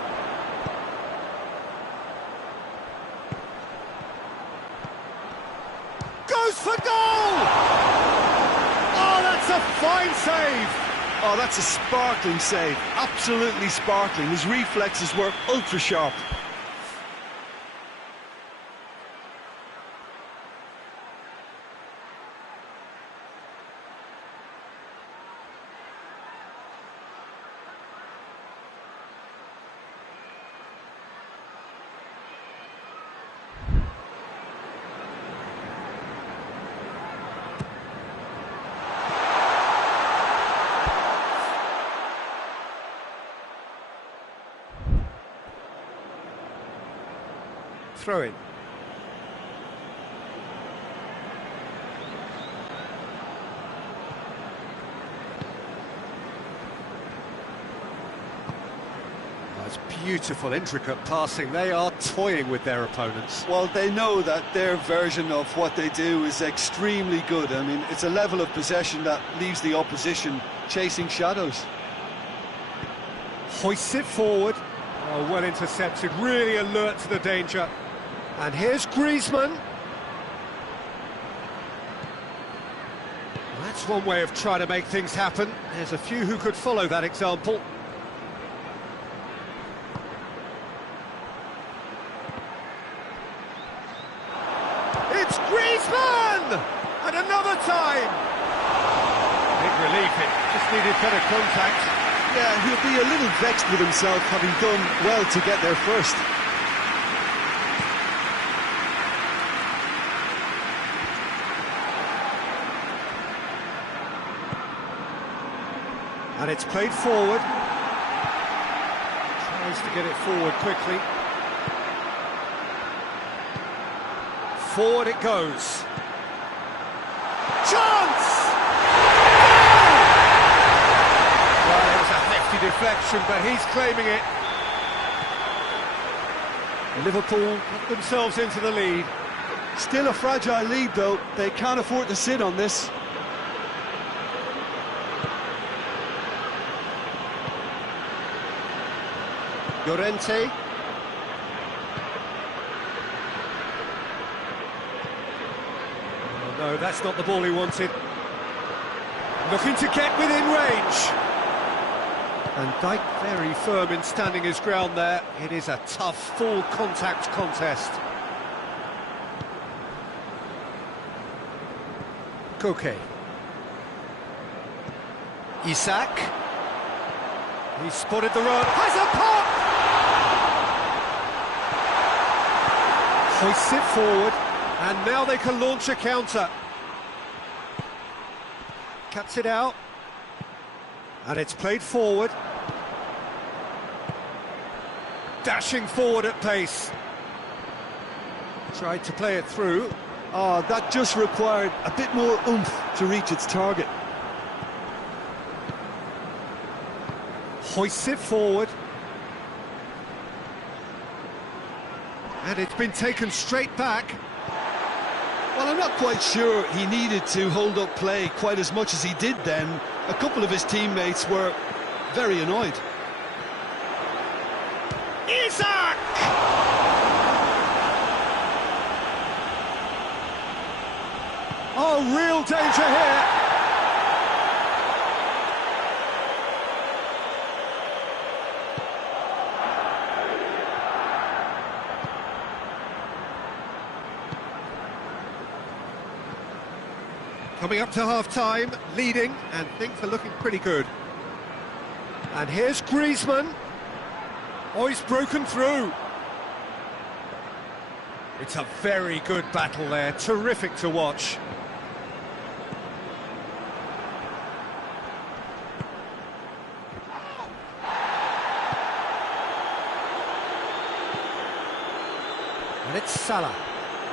Goes for goal! Oh, that's a fine save! Oh, that's a sparkling save. Absolutely sparkling. His reflexes were ultra sharp. Throw in. That's beautiful, intricate passing. They are toying with their opponents. Well, they know that their version of what they do is extremely good. I mean, it's a level of possession that leaves the opposition chasing shadows. Hoists it forward. Oh, well intercepted, really alert to the danger. And here's Griezmann. That's one way of trying to make things happen. There's a few who could follow that example. It's Griezmann! And another time! Big relief, it just needed better contact. Yeah, he'll be a little vexed with himself having done well to get there first. And it's played forward. Tries to get it forward quickly. Forward it goes. Chance! Well, it was a hefty deflection, but he's claiming it. Liverpool put themselves into the lead. Still a fragile lead, though. They can't afford to sit on this. Llorente. Oh, no, that's not the ball he wanted. Looking to get within range. And Dijk very firm in standing his ground there. It is a tough, full contact contest. Koke. Isak. He's spotted the run. Has a pop! Hoists it forward, and now they can launch a counter. Cuts it out, and it's played forward. Dashing forward at pace. Tried to play it through. Oh, that just required a bit more oomph to reach its target. Hoists it forward. And it's been taken straight back. Well, I'm not quite sure he needed to hold up play quite as much as he did then. A couple of his teammates were very annoyed. Isak! Oh, real danger here. Coming up to half-time, leading, and things are looking pretty good. And here's Griezmann. Oh, he's broken through. It's a very good battle there, terrific to watch. And it's Salah,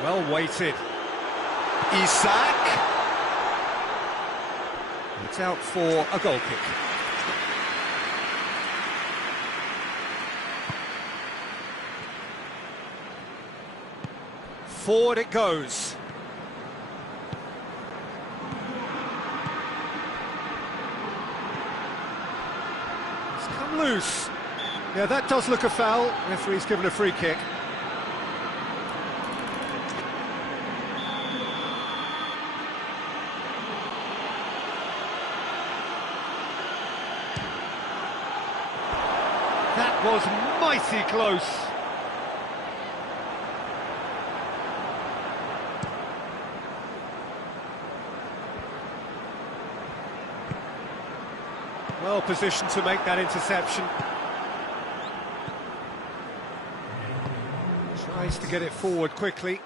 well weighted. Isak. It's out for a goal kick. Forward it goes. It's come loose. Yeah, that does look a foul. Referee's given a free kick. That was mighty close. Well positioned to make that interception. Tries to get it forward quickly.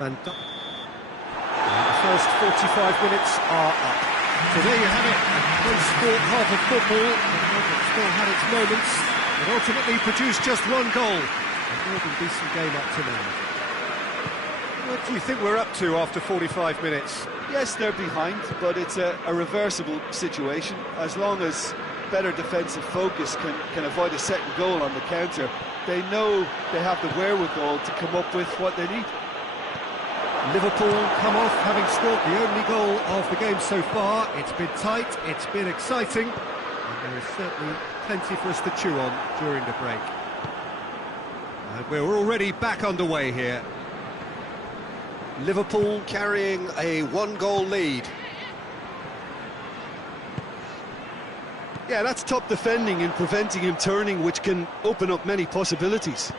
And the first 45 minutes are up. So there you have it. One sport, half of football. It still had its moments, but ultimately produced just one goal. A more than decent game up to now. What do you think we're up to after 45 minutes? Yes, they're behind, but it's a reversible situation. As long as better defensive focus can avoid a second goal on the counter, they know they have the wherewithal to come up with what they need. Liverpool come off having scored the only goal of the game so far. It's been tight, it's been exciting, and there is certainly plenty for us to chew on during the break. And we're already back underway here. Liverpool carrying a one-goal lead. Yeah, that's top defending and preventing him turning, which can open up many possibilities.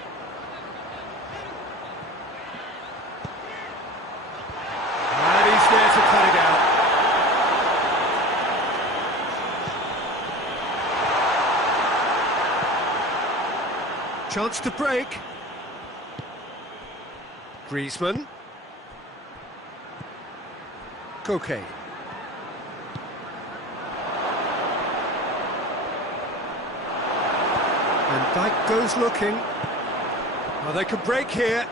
And he's there to cut it out. Chance to break. Griezmann. Koke. And Dijk goes looking. Well, they could break here.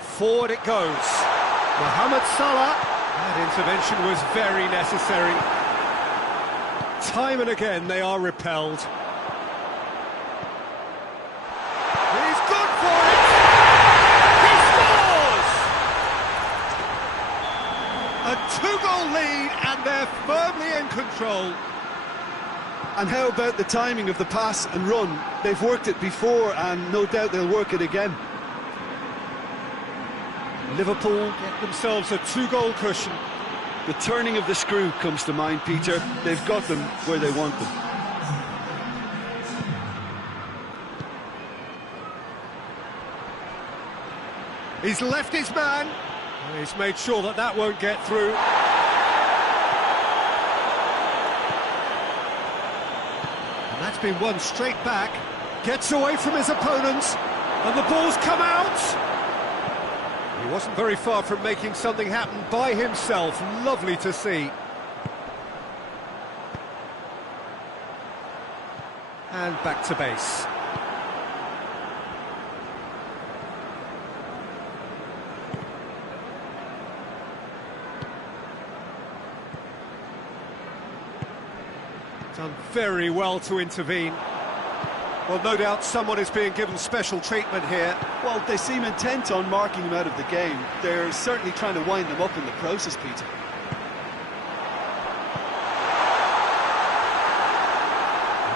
Forward it goes. Mohamed Salah. That intervention was very necessary. Time and again they are repelled. He's good for it! He scores! A two-goal lead and they're firmly in control. And how about the timing of the pass and run? They've worked it before and no doubt they'll work it again. Liverpool get themselves a two-goal cushion. The turning of the screw comes to mind, Peter. They've got them where they want them. He's left his man. He's made sure that that won't get through. And that's been won straight back. Gets away from his opponents. And the ball's come out. He wasn't very far from making something happen by himself. Lovely to see. And back to base. Done very well to intervene. Well, no doubt someone is being given special treatment here. Well, they seem intent on marking him out of the game. They're certainly trying to wind him up in the process, Peter.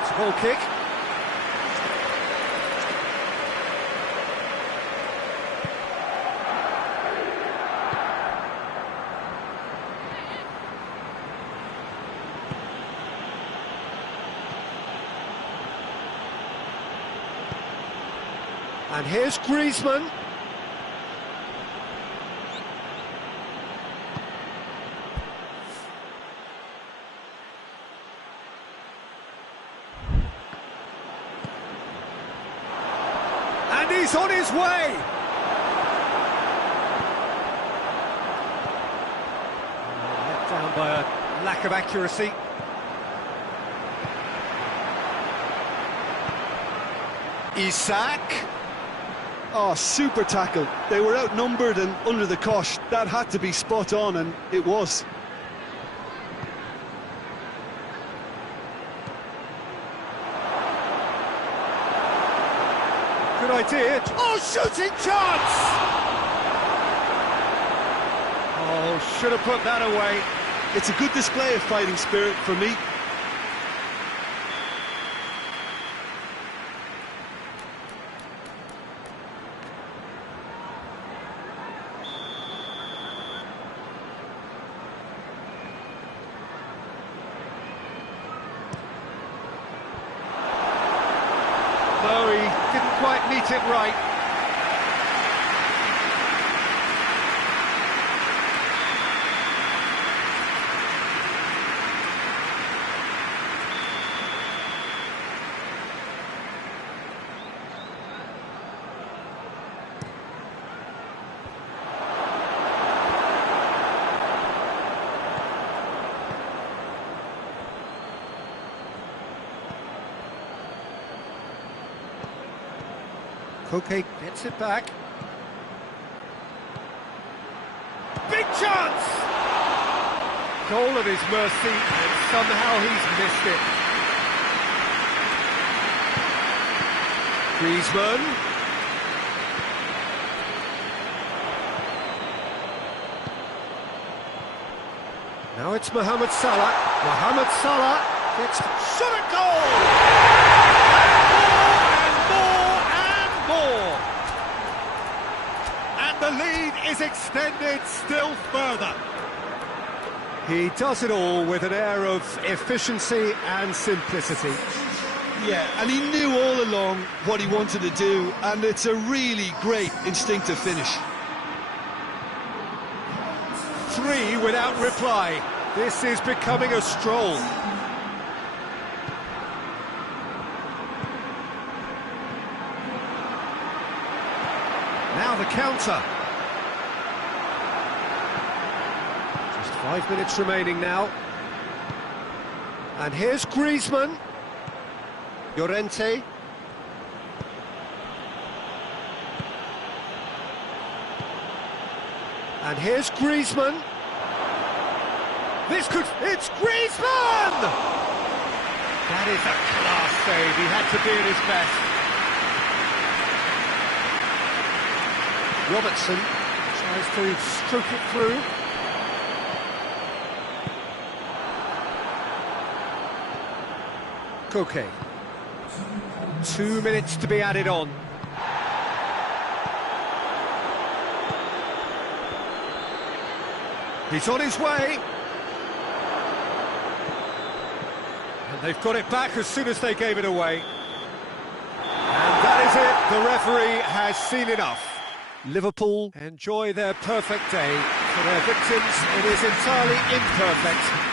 It's a goal kick. And here's Griezmann. And he's on his way. Let down by a lack of accuracy. Isak. Oh, super tackle. They were outnumbered and under the cosh. That had to be spot on, and it was. Good idea. Oh, shooting chance! Oh, should have put that away. It's a good display of fighting spirit for me. No, he didn't quite meet it right. Koke gets it back. Big chance! Goal at his mercy, and somehow he's missed it. Griezmann. Now it's Mohamed Salah. Mohamed Salah gets shot at goal! And the lead is extended still further. He does it all with an air of efficiency and simplicity. Yeah, and he knew all along what he wanted to do, and it's a really great instinctive finish. 3 without reply. This is becoming a stroll. Now the counter. Just 5 minutes remaining now. And here's Griezmann. Llorente. And here's Griezmann. It's Griezmann! That is a class save. He had to be at his best. Robertson tries to stroke it through. Koke. 2 minutes to be added on. He's on his way. And they've got it back as soon as they gave it away. And that is it. The referee has seen enough. Liverpool enjoy their perfect day. For their victims, it is entirely imperfect.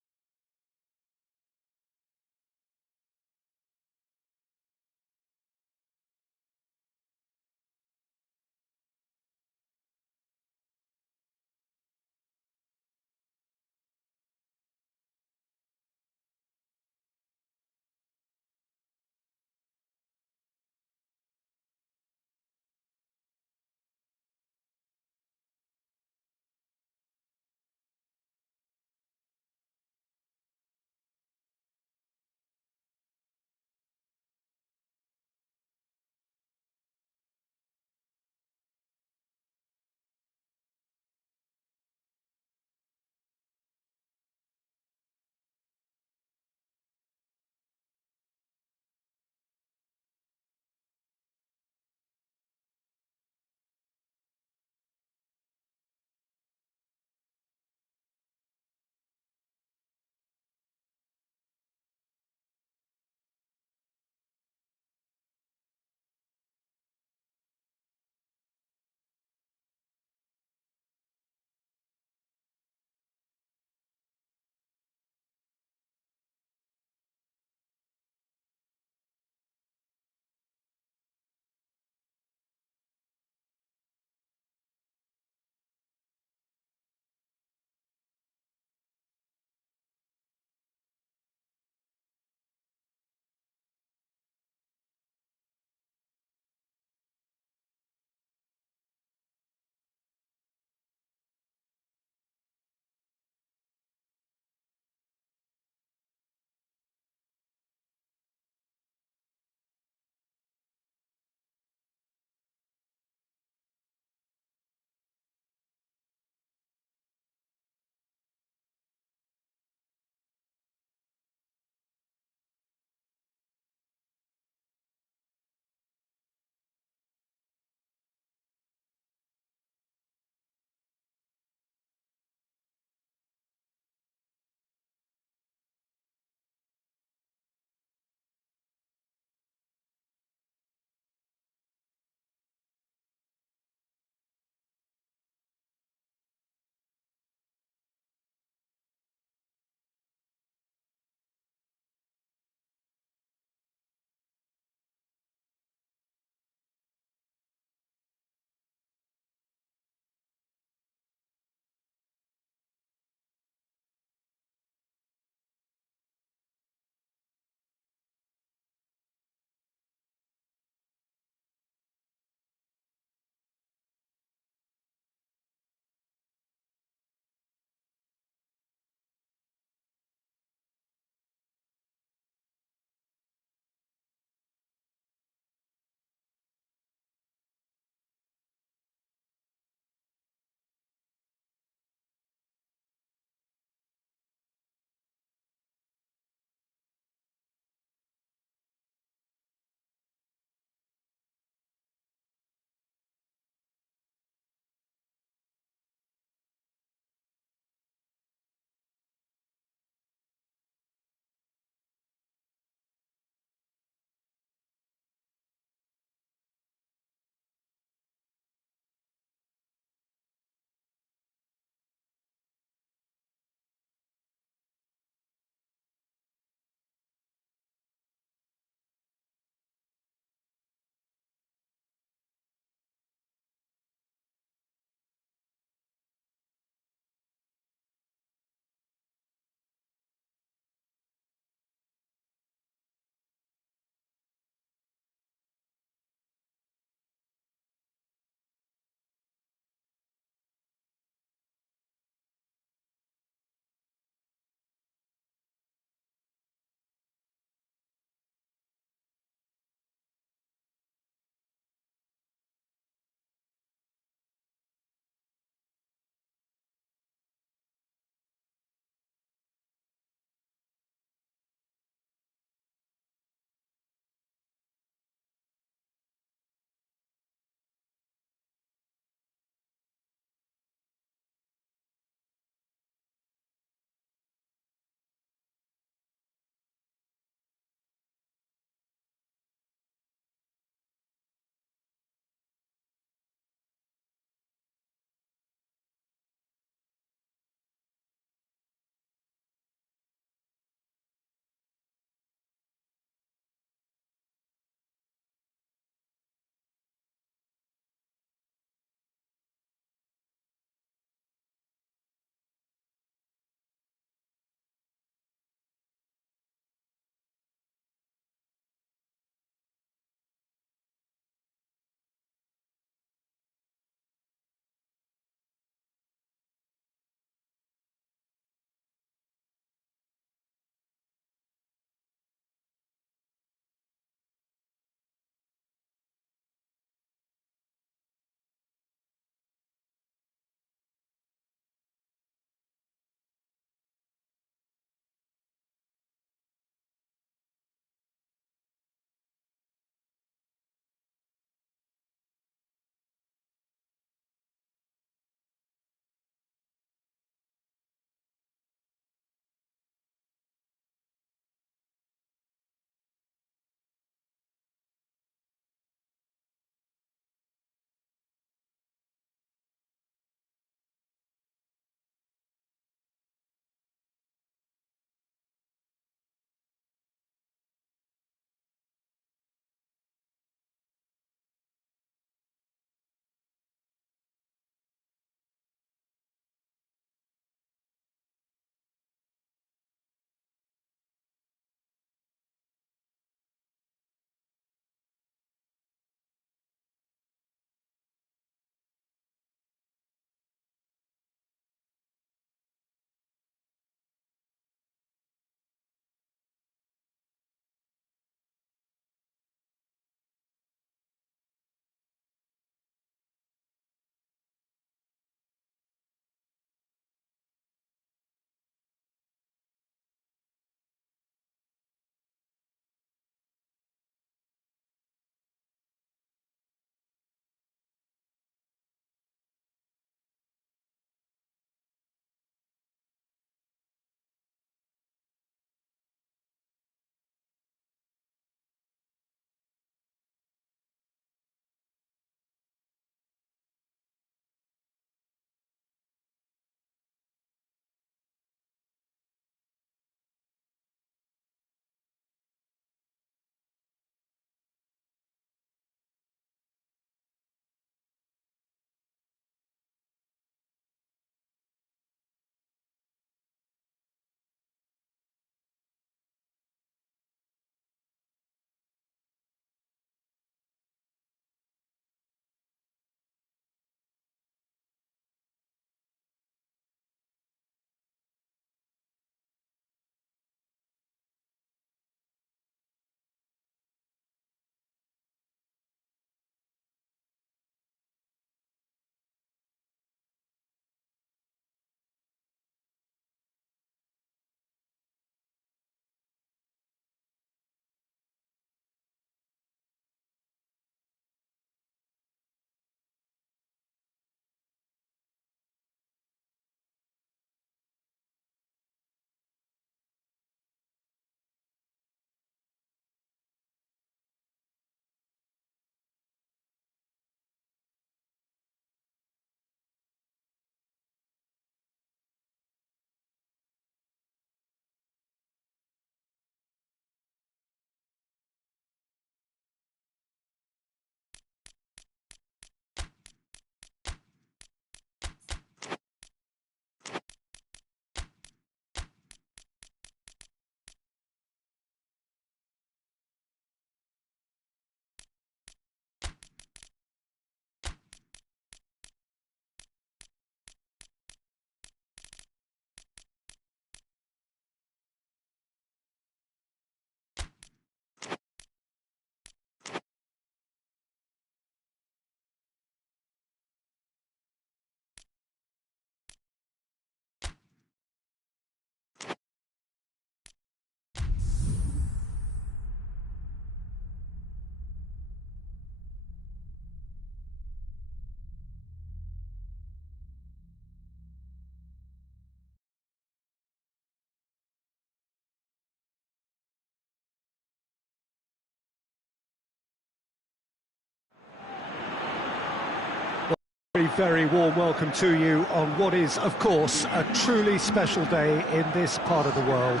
Very warm welcome to you on what is, of course, a truly special day in this part of the world.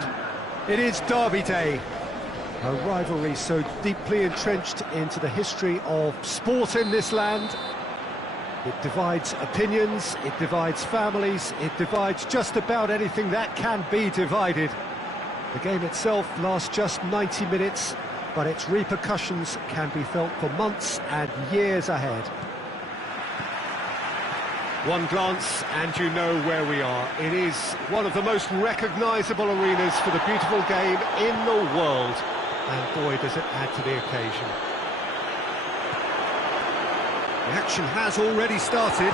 It is Derby Day, a rivalry so deeply entrenched into the history of sport in this land. It divides opinions, it divides families, it divides just about anything that can be divided. The game itself lasts just 90 minutes, but its repercussions can be felt for months and years ahead. One glance and you know where we are. It is one of the most recognisable arenas for the beautiful game in the world. And boy, does it add to the occasion. The action has already started.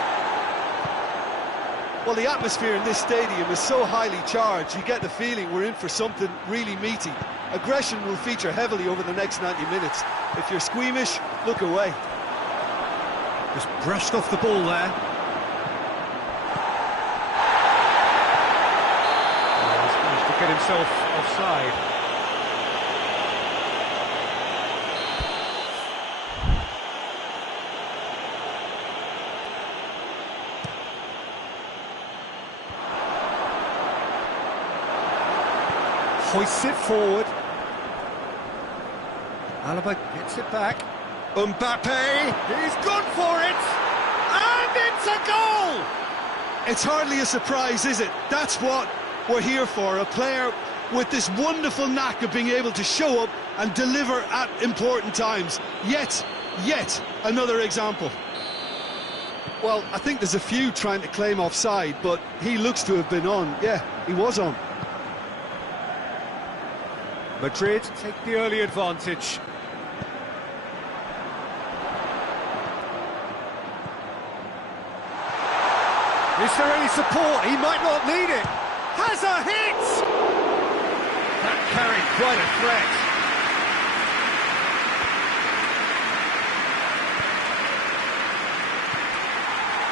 Well, the atmosphere in this stadium is so highly charged, you get the feeling we're in for something really meaty. Aggression will feature heavily over the next 90 minutes. If you're squeamish, look away. Just brushed off the ball there. He's managed to get himself offside. Hoists it forward. Alaba gets it back. Mbappe, he's gone for it! And it's a goal! It's hardly a surprise, is it? That's what we're here for, a player with this wonderful knack of being able to show up and deliver at important times. Yet another example. Well, I think there's a few trying to claim offside, but he looks to have been on. Yeah, he was on. Madrid take the early advantage. Is there any support? He might not need it. Has a hit! That carried quite a threat.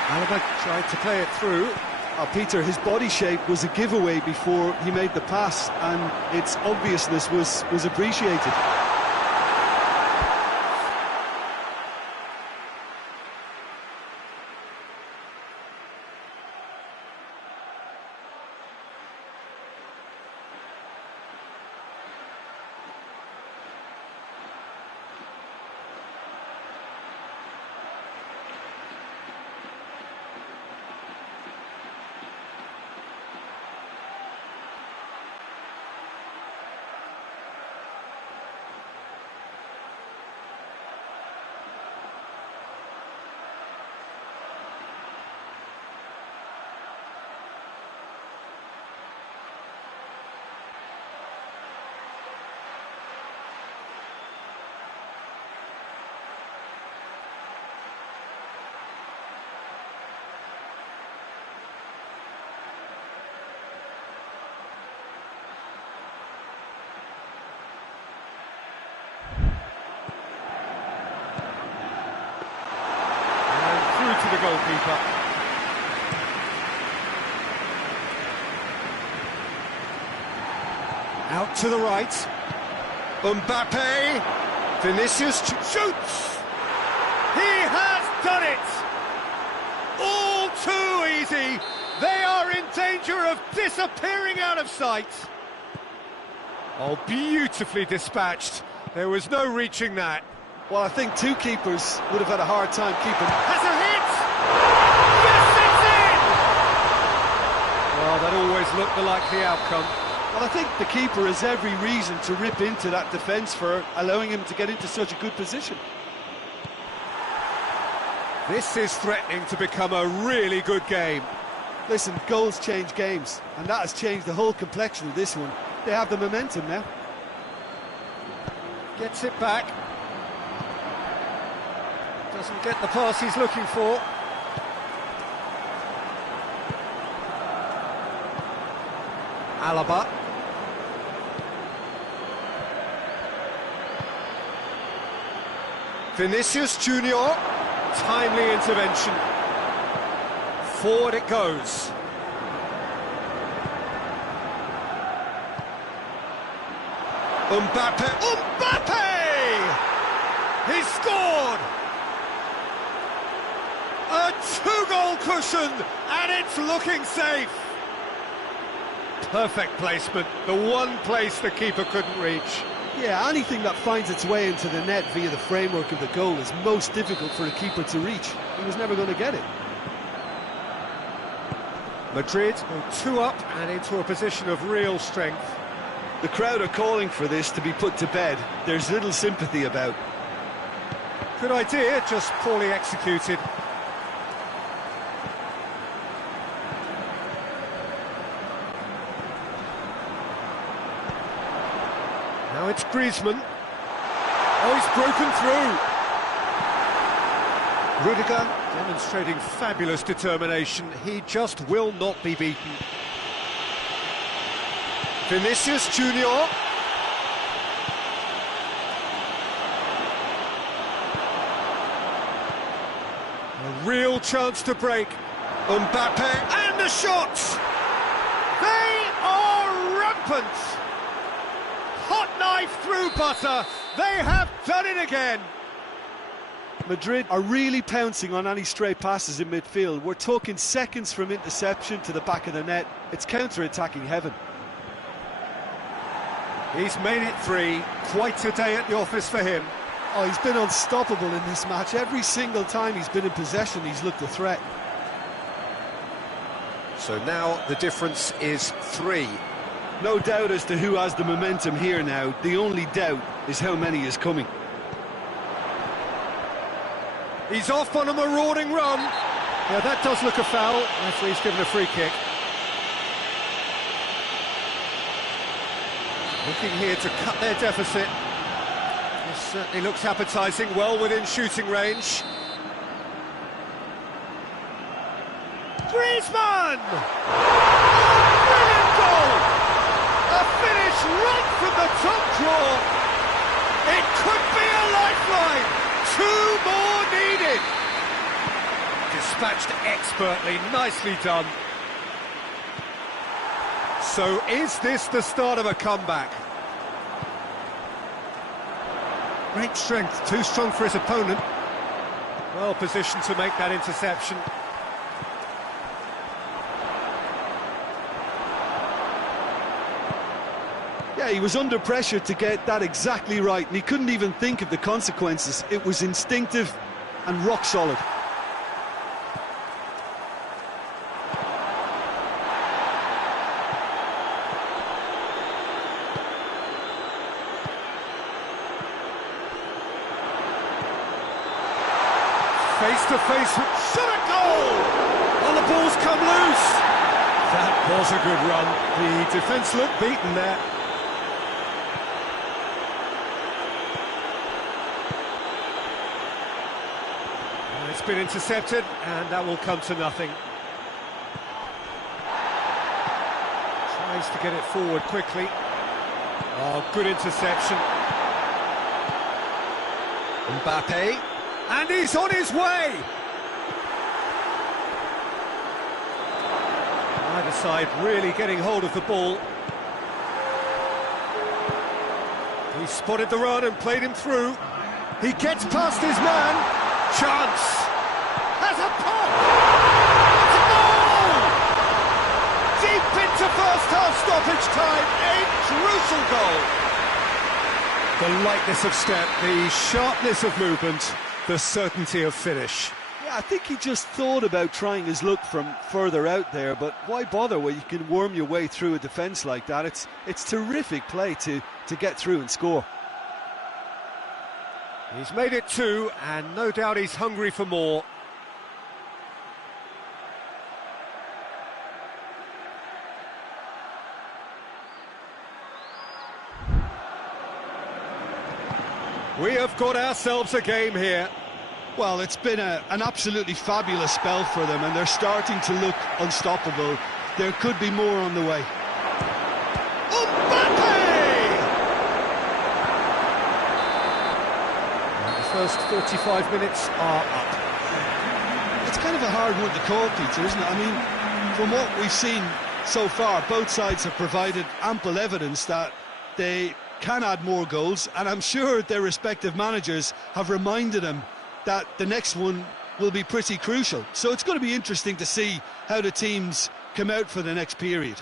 Alaba tried to play it through. Peter, his body shape was a giveaway before he made the pass, and its obviousness was appreciated. To the goalkeeper. Out to the right. Mbappe. Vinicius shoots. He has done it. All too easy. They are in danger of disappearing out of sight. Oh, beautifully dispatched. There was no reaching that. Well, I think two keepers would have had a hard time keeping. Has a hit! Yes, it's in! Well, that always looked the likely outcome. Well, I think the keeper has every reason to rip into that defence for allowing him to get into such a good position. This is threatening to become a really good game. Listen, goals change games, and that has changed the whole complexion of this one. They have the momentum now. Gets it back. Doesn't get the pass he's looking for. Alaba. Vinicius Junior. Timely intervention. Forward it goes. Mbappe. Mbappe! He's scored! A two-goal cushion, and it's looking safe. Perfect placement, the one place the keeper couldn't reach. Yeah, anything that finds its way into the net via the framework of the goal is most difficult for a keeper to reach. He was never going to get it. Madrid go 2 up and into a position of real strength. The crowd are calling for this to be put to bed. There's little sympathy about. Good idea, just poorly executed. Now it's Griezmann. Oh, he's broken through. Rudiger demonstrating fabulous determination. He just will not be beaten. Vinicius Junior. A real chance to break. Mbappe and the shots. They are rampant. Hot knife through butter. They have done it again. Madrid are really pouncing on any stray passes in midfield. We're talking seconds from interception to the back of the net. It's counter-attacking heaven. He's made it 3. Quite a day at the office for him. Oh, he's been unstoppable in this match. Every single time he's been in possession, he's looked a threat. So now the difference is 3. No doubt as to who has the momentum here now. The only doubt is how many is coming. He's off on a marauding run. Yeah, that does look a foul. Referee's given a free kick. Looking here to cut their deficit. This certainly looks appetising, well within shooting range. Griezmann! Oh, brilliant goal! A finish right from the top draw. It could be a lifeline. 2 more needed. Dispatched expertly, nicely done. So is this the start of a comeback? Great strength, too strong for his opponent. Well positioned to make that interception. Yeah, he was under pressure to get that exactly right, and he couldn't even think of the consequences. It was instinctive and rock solid. Face to face, shot a goal! Oh, the ball's come loose! That was a good run. The defence looked beaten there. It's been intercepted, and that will come to nothing. Tries to get it forward quickly. Oh, good interception. Mbappe. And he's on his way! Either side really getting hold of the ball. He spotted the run and played him through. He gets past his man. Chance! Has a pop! It's a goal! Deep into first half stoppage time, a crucial goal! The lightness of step, the sharpness of movement, the certainty of finish. Yeah, I think he just thought about trying his luck from further out there, but why bother when you can worm your way through a defence like that? It's terrific play to get through and score. He's made it 2, and no doubt he's hungry for more. We have got ourselves a game here. Well, it's been an absolutely fabulous spell for them, and they're starting to look unstoppable. There could be more on the way. The first 45 minutes are up. It's kind of a hard one to call, Peter, isn't it? I mean, from what we've seen so far, both sides have provided ample evidence that they can add more goals, and I'm sure their respective managers have reminded them that the next one will be pretty crucial. So it's going to be interesting to see how the teams come out for the next period.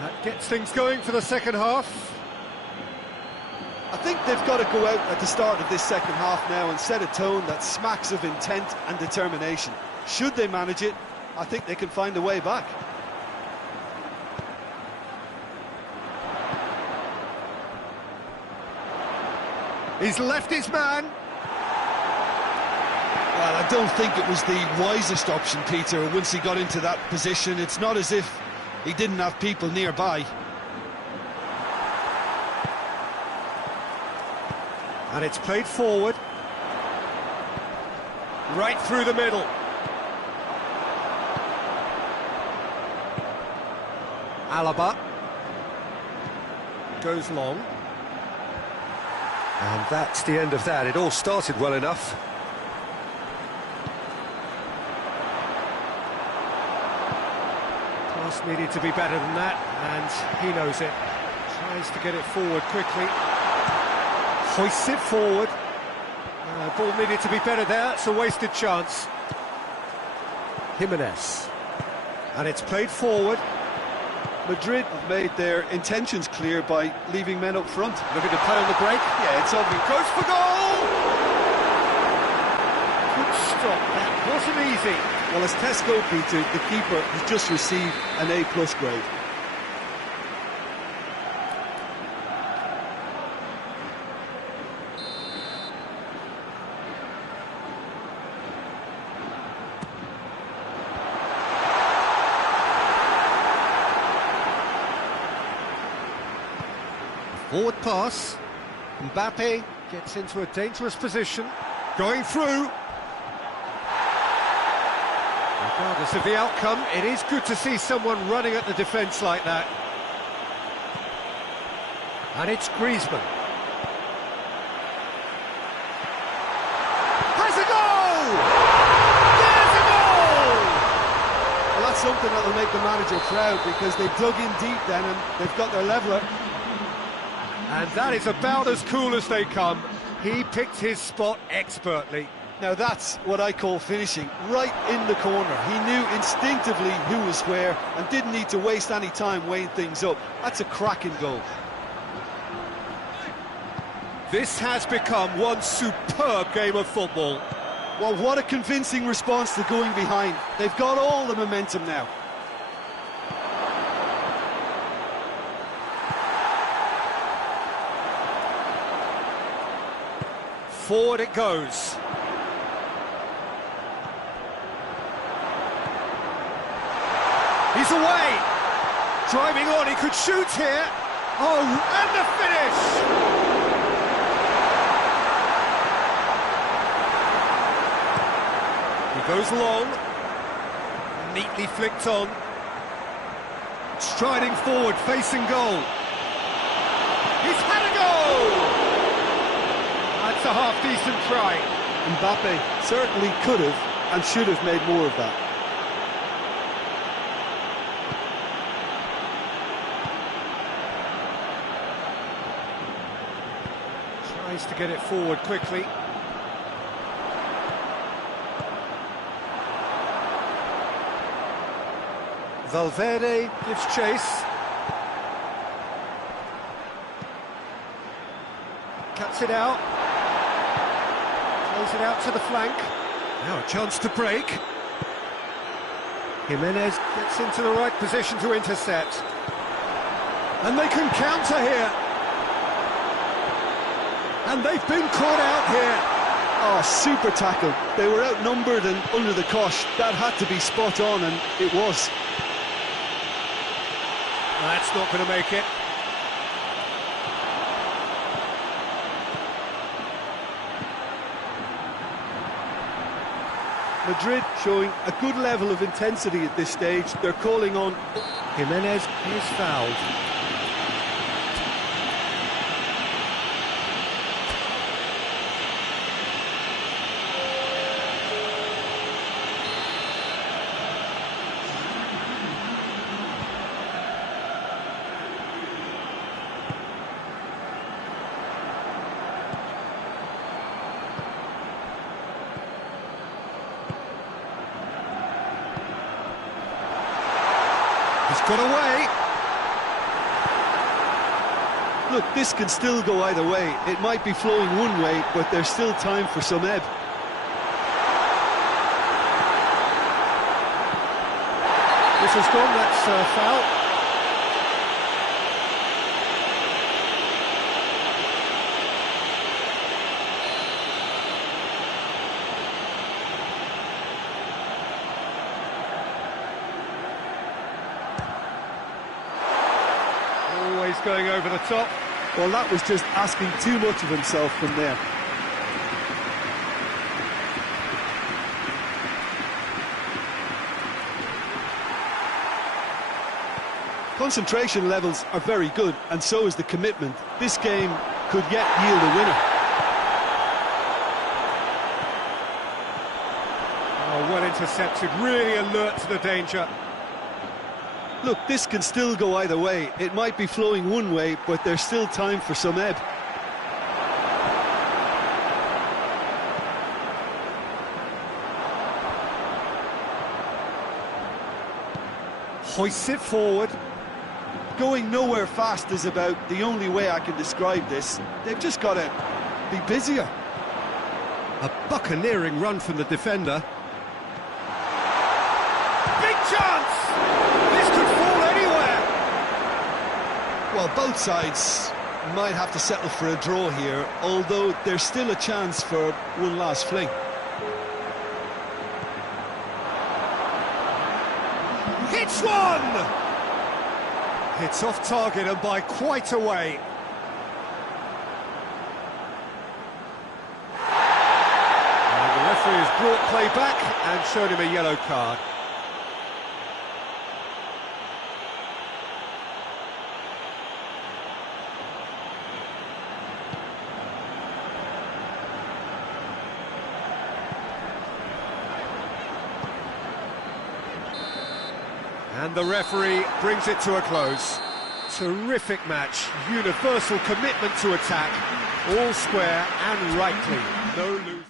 That gets things going for the second half. I think they've got to go out at the start of this second half now and set a tone that smacks of intent and determination. Should they manage it, I think they can find a way back. He's left his man. Well, I don't think it was the wisest option, Peter, once he got into that position. It's not as if he didn't have people nearby. And it's played forward. Right through the middle. Alaba. Goes long. And that's the end of that. It all started well enough. Pass needed to be better than that, and he knows it. Tries to get it forward quickly. Hoists it forward. Ball needed to be better there. It's a wasted chance. Jimenez. And it's played forward. Madrid have made their intentions clear by leaving men up front. Looking to play on the break. Yeah, it's obvious. Goes for goal! Good stop. That wasn't easy. Well, as Tesco, Peter, the keeper has just received an A+ grade. Forward pass. Mbappe gets into a dangerous position. Going through. Regardless of the outcome, it is good to see someone running at the defence like that. And it's Griezmann. Has a goal! There's a goal! Well, that's something that will make the manager proud, because they dug in deep then and they've got their leveller. And that is about as cool as they come. He picked his spot expertly. Now that's what I call finishing, right in the corner. He knew instinctively who was where and didn't need to waste any time weighing things up. That's a cracking goal. This has become one superb game of football. Well, what a convincing response to going behind. They've got all the momentum now. Forward it goes. He's away. Driving on, he could shoot here. Oh, and the finish! He goes long. Neatly flicked on. Striding forward, facing goal. He's had a goal! That's a half-decent try. Mbappe certainly could have and should have made more of that. Tries to get it forward quickly. Valverde gives chase. Cuts it out. Plays it out to the flank. Now a chance to break. Jimenez gets into the right position to intercept. And they can counter here. And they've been caught out here. Oh, super tackle. They were outnumbered and under the cosh. That had to be spot on, and it was. That's not going to make it. Madrid showing a good level of intensity at this stage. They're calling on... Jimenez is fouled. He's got away. Look, this can still go either way. It might be flowing one way, but there's still time for some ebb. This has gone, that's a foul. Always going over the top. Well, that was just asking too much of himself from there. Concentration levels are very good, and so is the commitment. This game could yet yield a winner. Oh, well intercepted, really alert to the danger. Look, this can still go either way. It might be flowing one way, but there's still time for some ebb. Hoists it forward. Going nowhere fast is about the only way I can describe this. They've just got to be busier. A buccaneering run from the defender. Big chance! This could fall anywhere! Well, both sides might have to settle for a draw here, although there's still a chance for one last fling. Hits one! It's off target and by quite a way. And the referee has brought play back and showed him a yellow card. And the referee brings it to a close. Terrific match, universal commitment to attack, all square and rightly, no lose.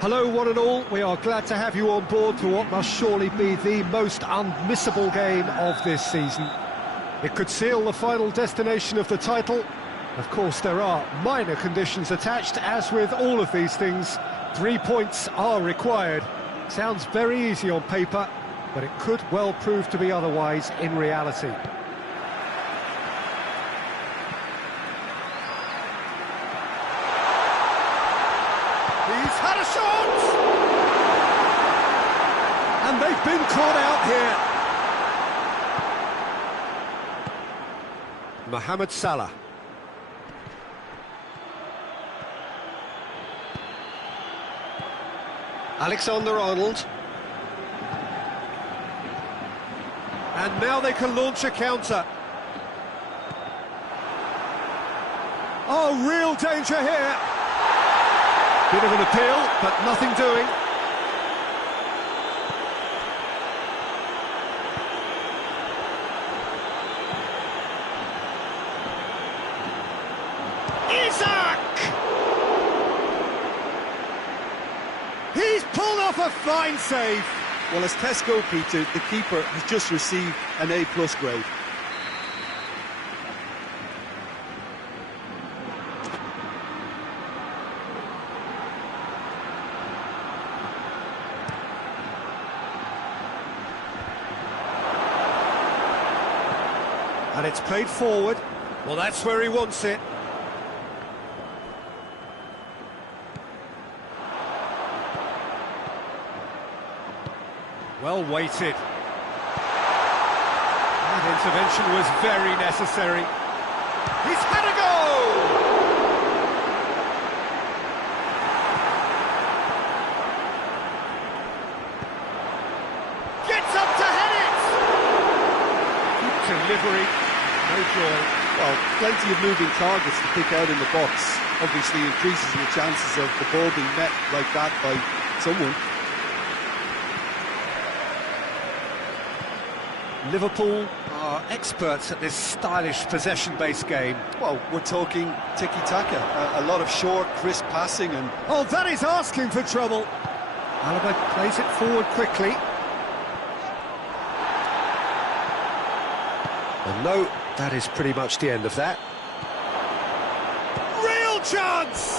Hello one and all, we are glad to have you on board for what must surely be the most unmissable game of this season. It could seal the final destination of the title. Of course there are minor conditions attached, as with all of these things. 3 points are required. Sounds very easy on paper, but it could well prove to be otherwise in reality. He's had a shot! And they've been caught out here. Mohamed Salah. Alexander-Arnold. And now they can launch a counter. Oh, real danger here. Bit of an appeal, but nothing doing. Isaac! He's pulled off a fine save. Well, as tests go, Peter, the keeper has just received an A+ grade. And it's played forward. Well, that's where he wants it. Well weighted. That intervention was very necessary. He's had a go! Gets up to head it! Good delivery. No joy. Well, plenty of moving targets to pick out in the box. Obviously increases the chances of the ball being met like that by someone. Liverpool are experts at this stylish possession-based game. Well, we're talking tiki-taka, a lot of short, crisp passing and... Oh, that is asking for trouble. Alaba plays it forward quickly. And no, that is pretty much the end of that. Real chance!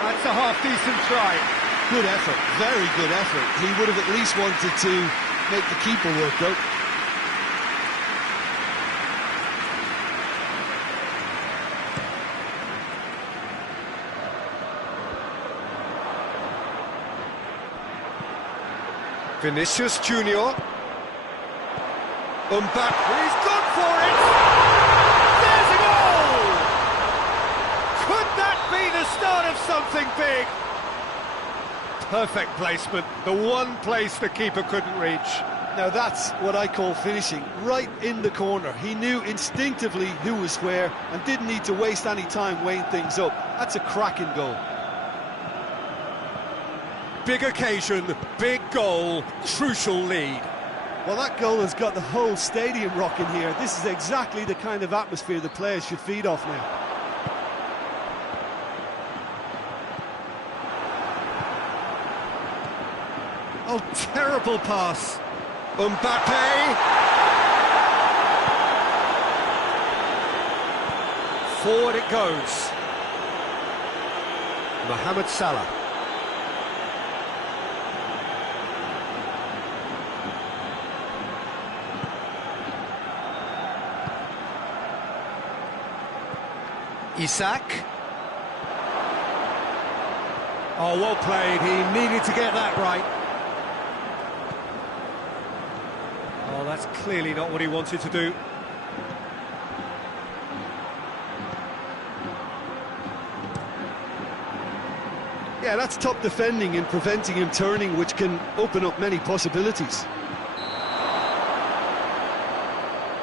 That's a half-decent try. Good effort, very good effort. He would have at least wanted to make the keeper work out. Vinicius Junior. Mbappe, he's gone for it! There's a goal! Could that be the start of something big? Perfect placement, the one place the keeper couldn't reach. Now that's what I call finishing, right in the corner. He knew instinctively who was where and didn't need to waste any time weighing things up. That's a cracking goal. Big occasion, big goal, crucial lead. Well, that goal has got the whole stadium rocking here. This is exactly the kind of atmosphere the players should feed off now. Oh, terrible pass. Mbappe. Forward it goes. Mohamed Salah. Isaac. Oh, well played. He needed to get that right. Oh, that's clearly not what he wanted to do. Yeah, that's top defending and preventing him turning, which can open up many possibilities.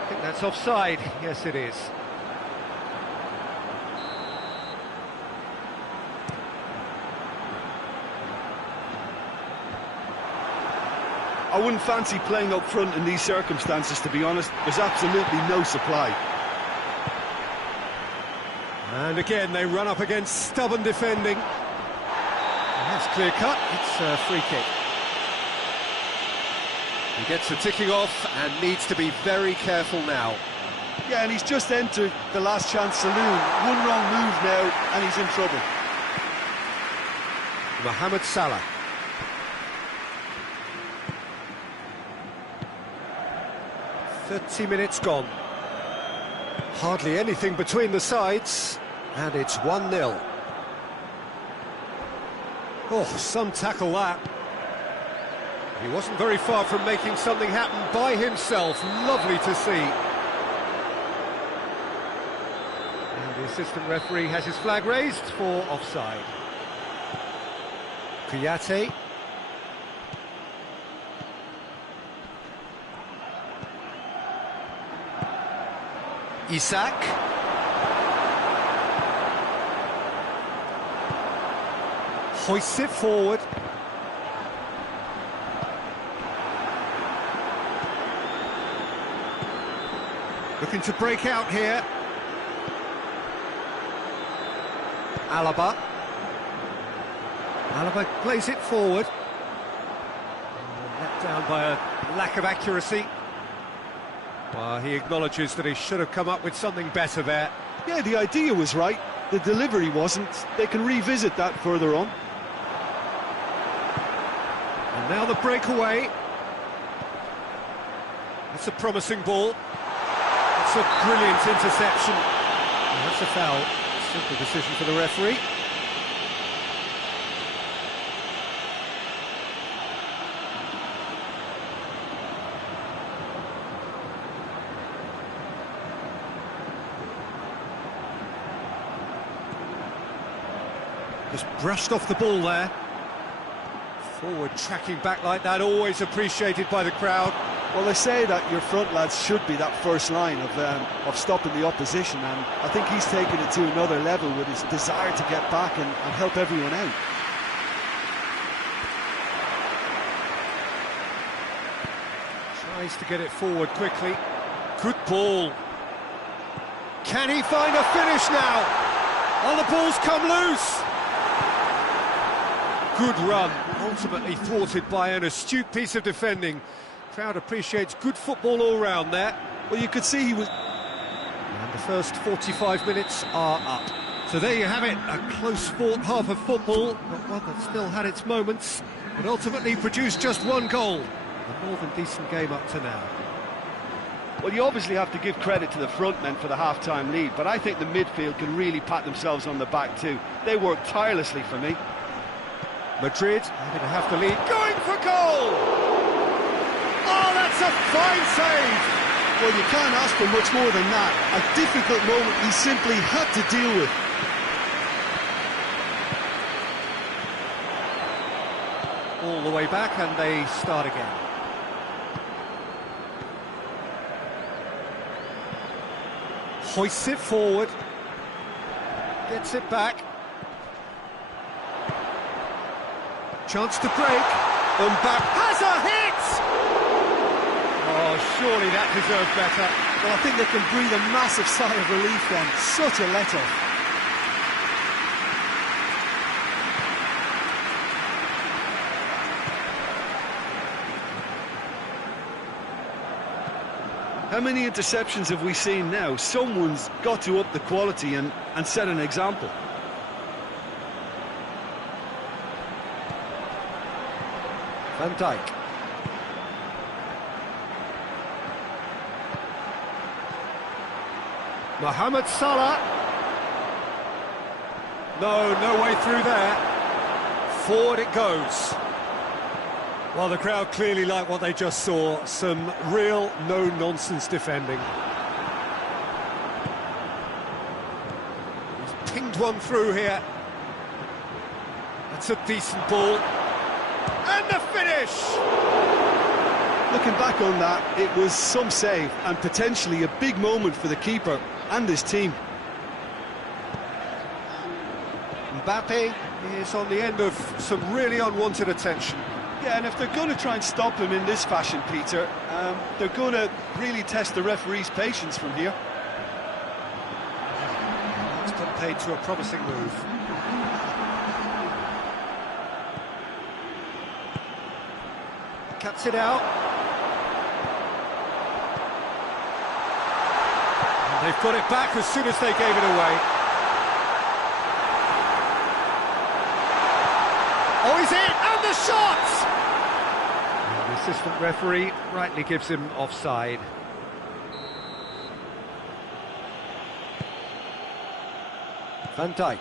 I think that's offside. Yes, it is. I wouldn't fancy playing up front in these circumstances, to be honest. There's absolutely no supply. And again, they run up against stubborn defending. That's clear cut, it's a free kick. He gets the ticking off and needs to be very careful now. Yeah, and he's just entered the last chance saloon. One wrong move now, and he's in trouble. Mohamed Salah. "30 minutes gone. Hardly anything between the sides, and it's 1-0. Oh, some tackle that. He wasn't very far from making something happen by himself. Lovely to see. And the assistant referee has his flag raised for offside. Kouyaté. Isak. Hoists it forward. Looking to break out here. Alaba. Alaba plays it forward. Let down by a lack of accuracy. Well, he acknowledges that he should have come up with something better there. Yeah, the idea was right, the delivery wasn't. They can revisit that further on. And now the breakaway. That's a promising ball. That's a brilliant interception. And that's a foul. Simple decision for the referee. Just brushed off the ball there. Forward tracking back like that, always appreciated by the crowd. Well, they say that your front lads should be that first line of stopping the opposition, and I think he's taken it to another level with his desire to get back and help everyone out. Tries to get it forward quickly. Good ball. Can he find a finish now? Oh, the ball's come loose. Good run, ultimately thwarted by an astute piece of defending. Crowd appreciates good football all round there. Well, you could see he was... And the first 45 minutes are up. So there you have it, a close fought half of football, but one that still had its moments, but ultimately produced just one goal. A more than decent game up to now. Well, you obviously have to give credit to the front men for the half-time lead, but I think the midfield can really pat themselves on the back too. They worked tirelessly for me. Madrid happy to have the lead, going for goal! Oh, that's a fine save! Well, you can't ask for much more than that. A difficult moment he simply had to deal with. All the way back and they start again. Hoists it forward. Gets it back. Chance to break. Mbappe has a hit! Oh, surely that deserved better. Well, I think they can breathe a massive sigh of relief then. Such a let-off. How many interceptions have we seen now? Someone's got to up the quality and set an example. Van Dijk. Mohamed Salah. No way through there. Forward it goes. Well, the crowd clearly like what they just saw. Some real no-nonsense defending. He's pinged one through here. That's a decent ball. And the finish! Looking back on that, it was some save and potentially a big moment for the keeper and his team. Mbappe is on the end of some really unwanted attention. Yeah, and if they're going to try and stop him in this fashion, Peter, they're going to really test the referee's patience from here. It's been paid to a promising move. cuts it out. And they've got it back as soon as they gave it away. Oh, he's in, and the shot! And the assistant referee rightly gives him offside. Van Dijk.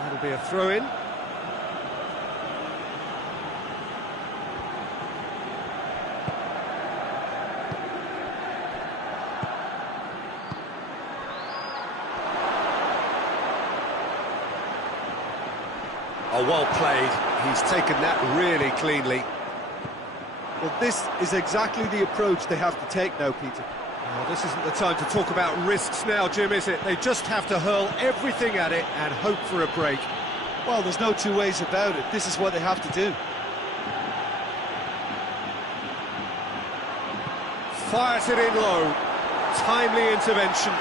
That'll be a throw-in. Oh, well played. He's taken that really cleanly. Well, this is exactly the approach they have to take now, Peter. Well, this isn't the time to talk about risks now, Jim, is it? They just have to hurl everything at it and hope for a break. Well, there's no two ways about it. This is what they have to do. Fires it in low. Timely intervention.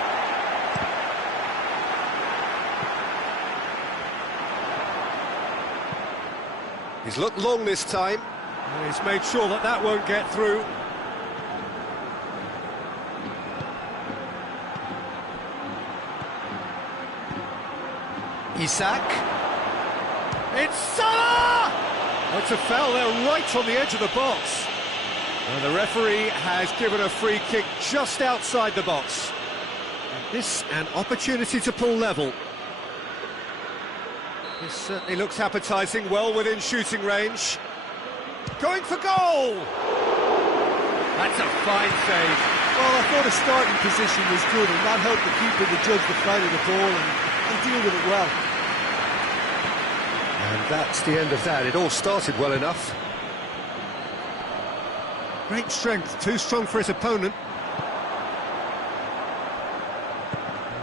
He's looked long this time. And he's made sure that that won't get through. Isak. It's Salah! Oh, it's a foul there right on the edge of the box. And the referee has given a free kick just outside the box. And this an opportunity to pull level. This certainly looks appetising, well within shooting range. Going for goal! That's a fine save. Well, I thought his starting position was good, and that helped the keeper to judge the flight of the ball and deal with it well. And that's the end of that. It all started well enough. Great strength, too strong for his opponent.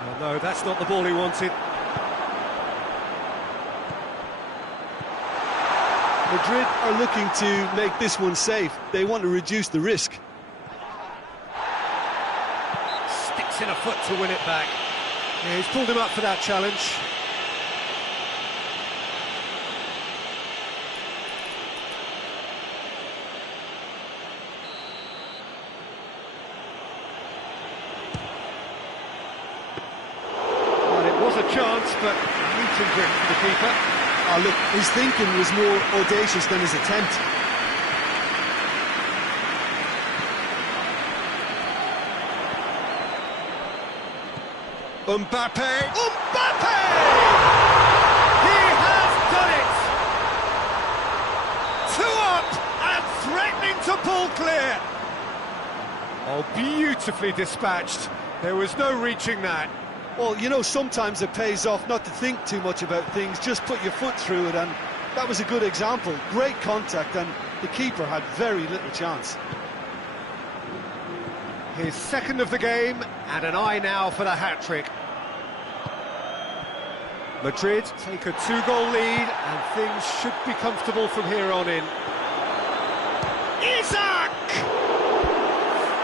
Oh, no, that's not the ball he wanted. Madrid are looking to make this one safe. They want to reduce the risk. Sticks in a foot to win it back. Yeah, he's pulled him up for that challenge. Well, it was a chance, but meet and drink for the keeper. Oh, look, his thinking was more audacious than his attempt. Mbappe! Mbappe! He has done it! 2 up and threatening to pull clear. Oh, beautifully dispatched. There was no reaching that. Well, you know, sometimes it pays off not to think too much about things, just put your foot through it, and that was a good example. Great contact, and the keeper had very little chance. His second of the game, and an eye now for the hat-trick. Madrid take a 2-goal lead, and things should be comfortable from here on in. Isak!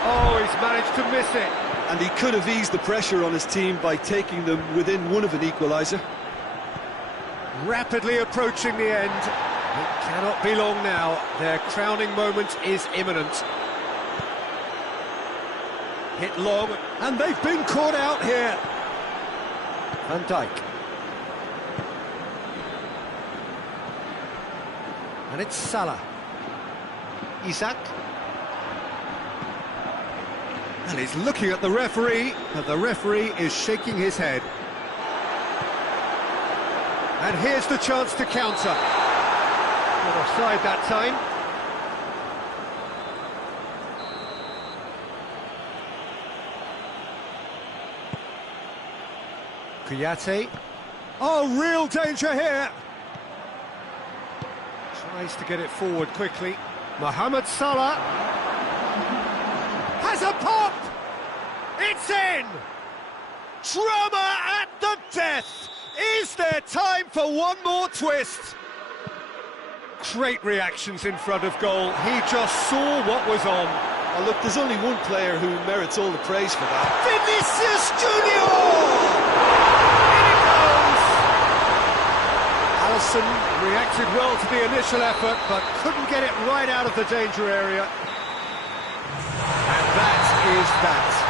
Oh, he's managed to miss it. And he could have eased the pressure on his team by taking them within one of an equaliser. Rapidly approaching the end. It cannot be long now. Their crowning moment is imminent. Hit long, and they've been caught out here. Van Dijk. And it's Salah. Isak. And he's looking at the referee, but the referee is shaking his head. And here's the chance to counter. Not offside that time. Kouyaté. Oh, real danger here. Tries to get it forward quickly. Mohamed Salah. Has a pop! It's in! Drama at the death! Is there time for one more twist? Great reactions in front of goal. He just saw what was on. Oh, look, there's only one player who merits all the praise for that. Vinicius Junior! In it goes! reacted well to the initial effort, but couldn't get it right out of the danger area. And that is that.